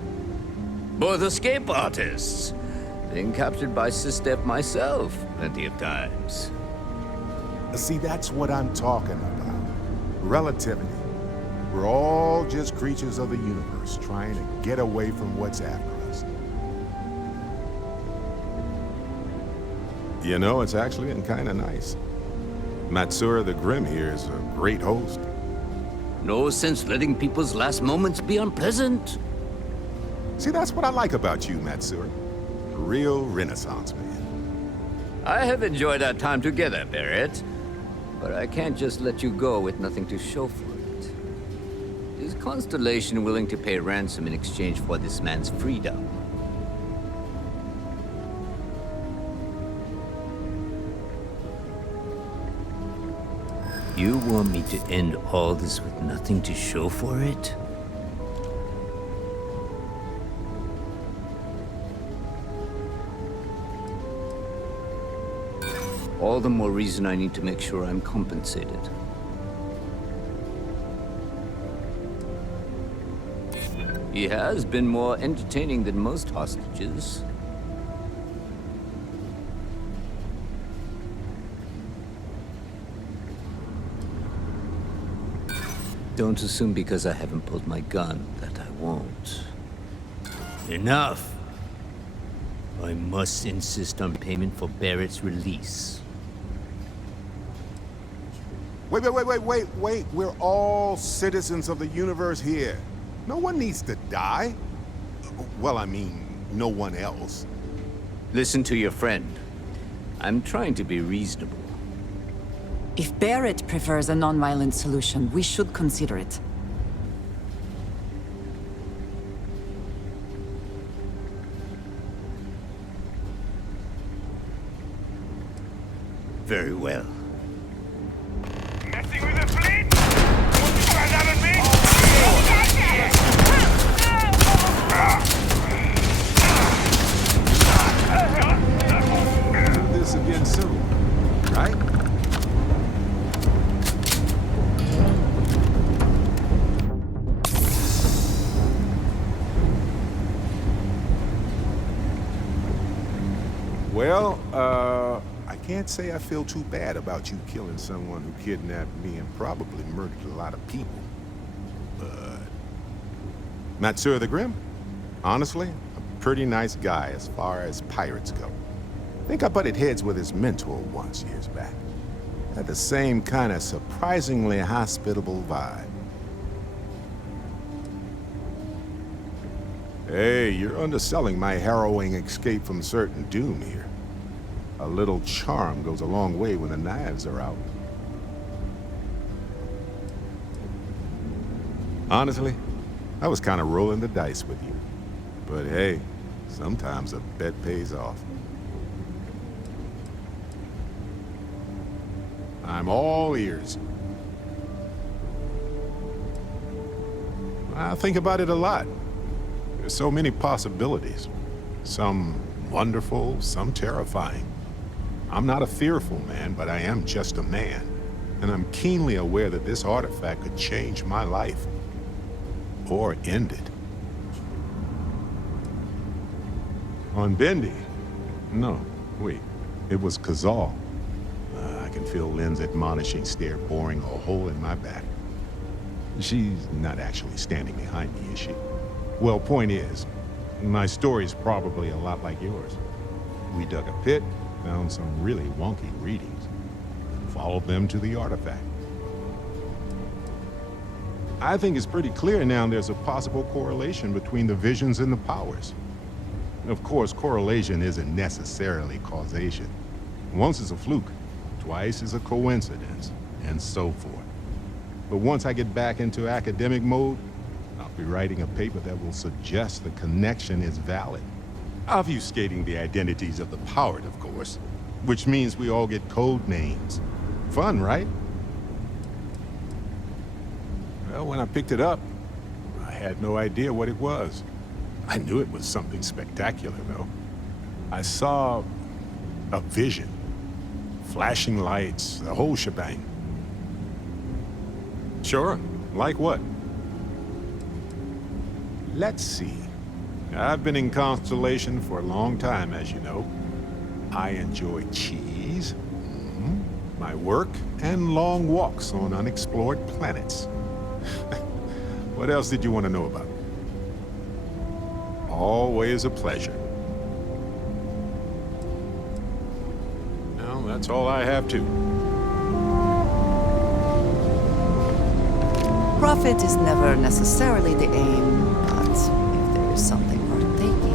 Both escape artists. Been captured by Sistef myself plenty of times. See, that's what I'm talking about. Relativity. We're all just creatures of the universe trying to get away from what's after us. You know, it's actually been kind of nice. Matsura the Grim here is a great host. No sense letting people's last moments be unpleasant. See, that's what I like about you, Matsura. A real Renaissance man. I have enjoyed our time together, Barrett. But I can't just let you go with nothing to show for it. Is Constellation willing to pay ransom in exchange for this man's freedom? You want me to end all this with nothing to show for it? All the more reason I need to make sure I'm compensated. He has been more entertaining than most hostages. Don't assume because I haven't pulled my gun that I won't. Enough! I must insist on payment for Barrett's release. Wait. We're all citizens of the universe here. No one needs to die. Well, I mean, no one else. Listen to your friend. I'm trying to be reasonable. If Barrett prefers a non-violent solution, we should consider it. Very well. Messing with the fleet? Want to try that on me? Do this again soon, right? Well, I can't say I feel too bad about you killing someone who kidnapped me and probably murdered a lot of people. But... Matsur the Grim? Honestly, a pretty nice guy as far as pirates go. I think I butted heads with his mentor once years back. Had the same kind of surprisingly hospitable vibe. Hey, you're underselling my harrowing escape from certain doom here. A little charm goes a long way when the knives are out. Honestly, I was kind of rolling the dice with you. But hey, sometimes a bet pays off. I'm all ears. I think about it a lot. There's so many possibilities. Some wonderful, some terrifying. I'm not a fearful man, but I am just a man. And I'm keenly aware that this artifact could change my life. Or end it. On Bendy? No, wait. It was Kazal. I can feel Lynn's admonishing stare boring a hole in my back. She's not actually standing behind me, is she? Well, point is, my story's probably a lot like yours. We dug a pit, found some really wonky readings, followed them to the artifact. I think it's pretty clear now there's a possible correlation between the visions and the powers. Of course, correlation isn't necessarily causation. Once is a fluke, twice is a coincidence, and so forth. But once I get back into academic mode, I'll be writing a paper that will suggest the connection is valid. Obfuscating the identities of the powered, of course, which means we all get code names. Fun, right? Well, when I picked it up, I had no idea what it was. I knew it was something spectacular, though. I saw a vision. Flashing lights, the whole shebang. Sure, like what? Let's see. I've been in Constellation for a long time, as you know. I enjoy cheese, my work, and long walks on unexplored planets. What else did you want to know about? Always a pleasure. Well, that's all I have to. Profit is never necessarily the aim, but if there is something worth taking.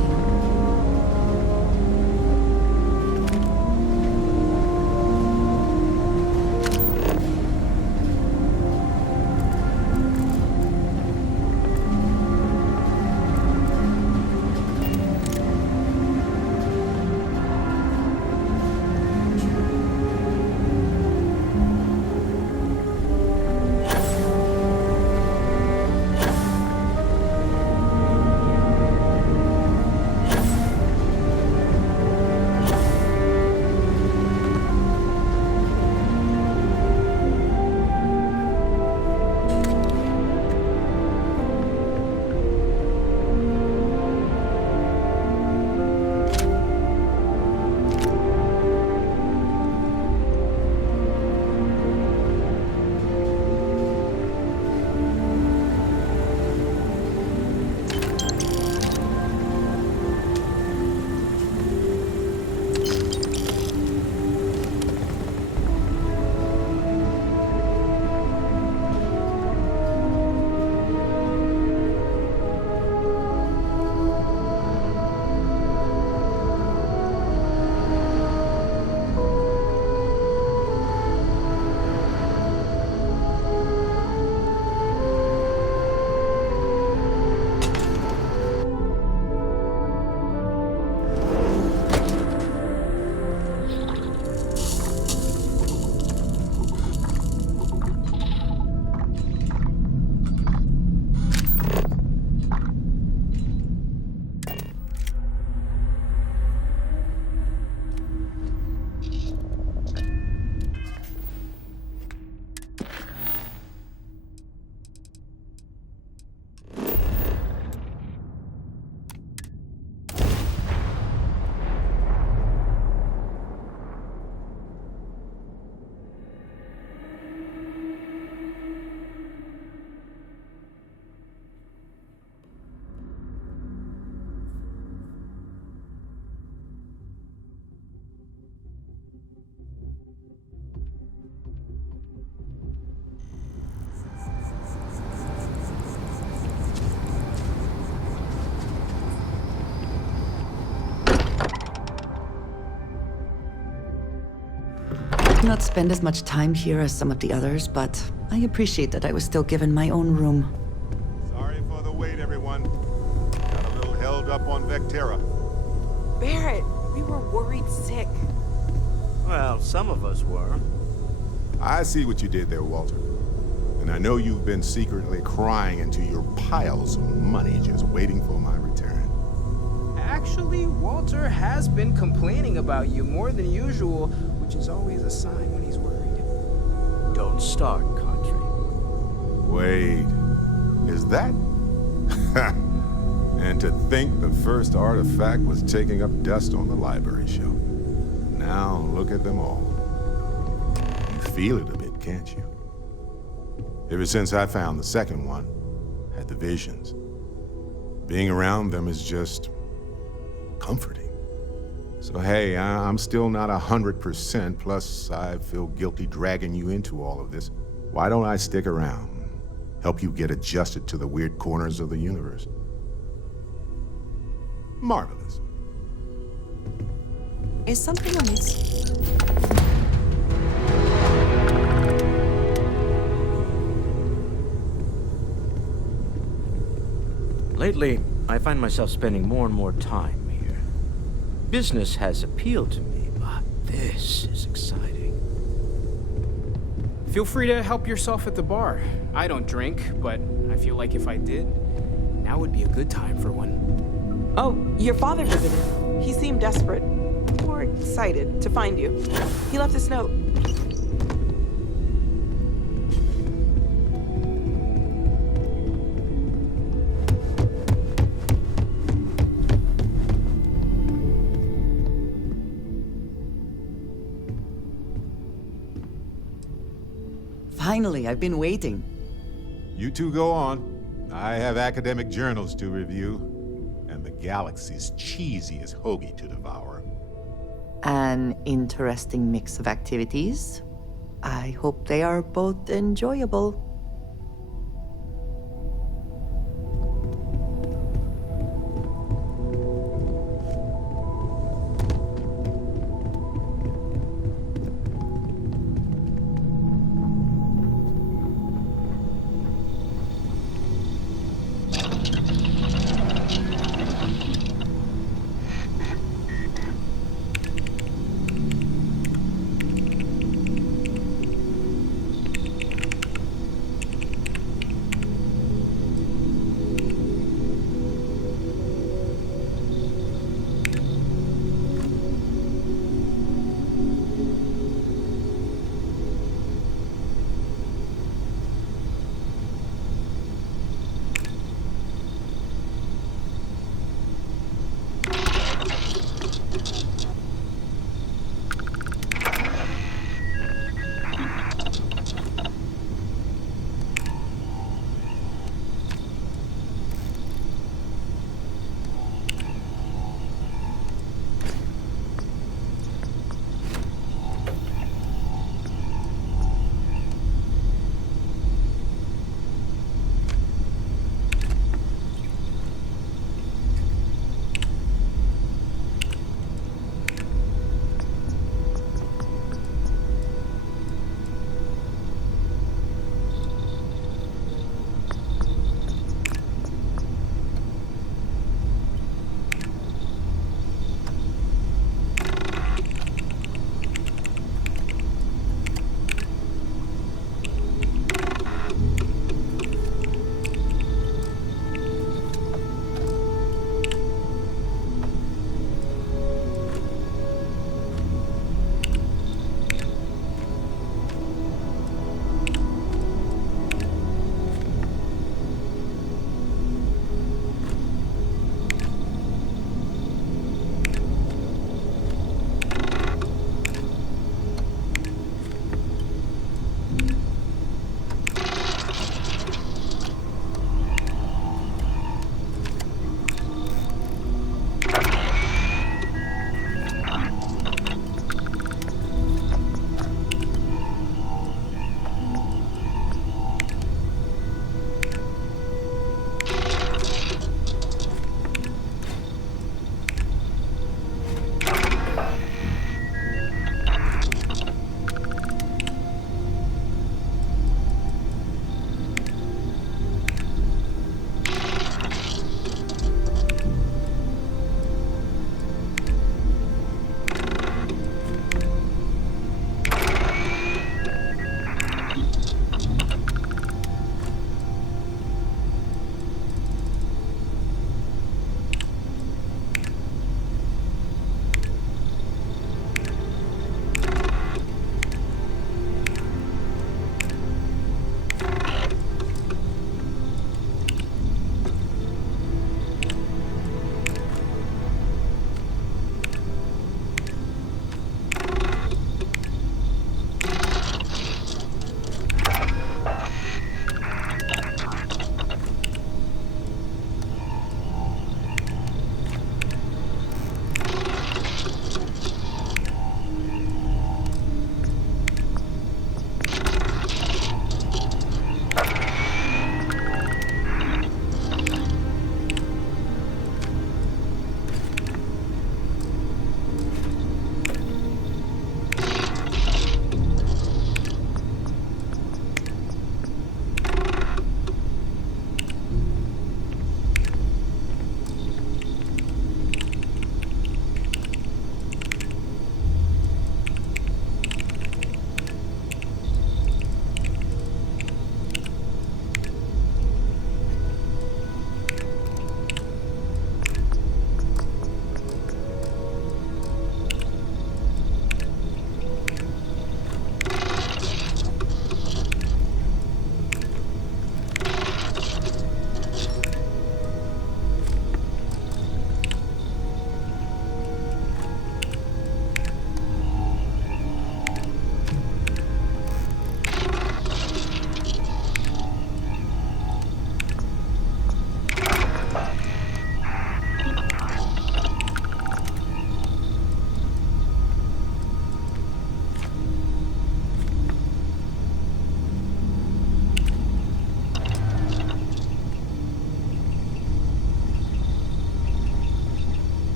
did not spend as much time here as some of the others, but I appreciate that I was still given my own room. Sorry for the wait, everyone. Got a little held up on Vectera. Barrett, we were worried sick. Well, some of us were. I see what you did there, Walter. And I know you've been secretly crying into your piles of money just waiting for my return. Actually, Walter has been complaining about you more than usual, which is always a sign when he's worried. Don't start, Country. Wait, is that? And to think the first artifact was taking up dust on the library shelf. Now look at them all. You feel it a bit, can't you? Ever since I found the second one, had the visions. Being around them is just comforting. So hey, I'm still not 100%, plus I feel guilty dragging you into all of this. Why don't I stick around? Help you get adjusted to the weird corners of the universe. Marvelous. Is something amiss? Lately, I find myself spending more and more time here. Business has appealed to me, but this is exciting. Feel free to help yourself at the bar. I don't drink, but I feel like if I did, now would be a good time for one. Oh, your father visited. He seemed desperate, or excited, to find you. He left this note. Finally, I've been waiting. You two go on. I have academic journals to review, and the galaxy's cheesiest hoagie to devour. An interesting mix of activities. I hope they are both enjoyable.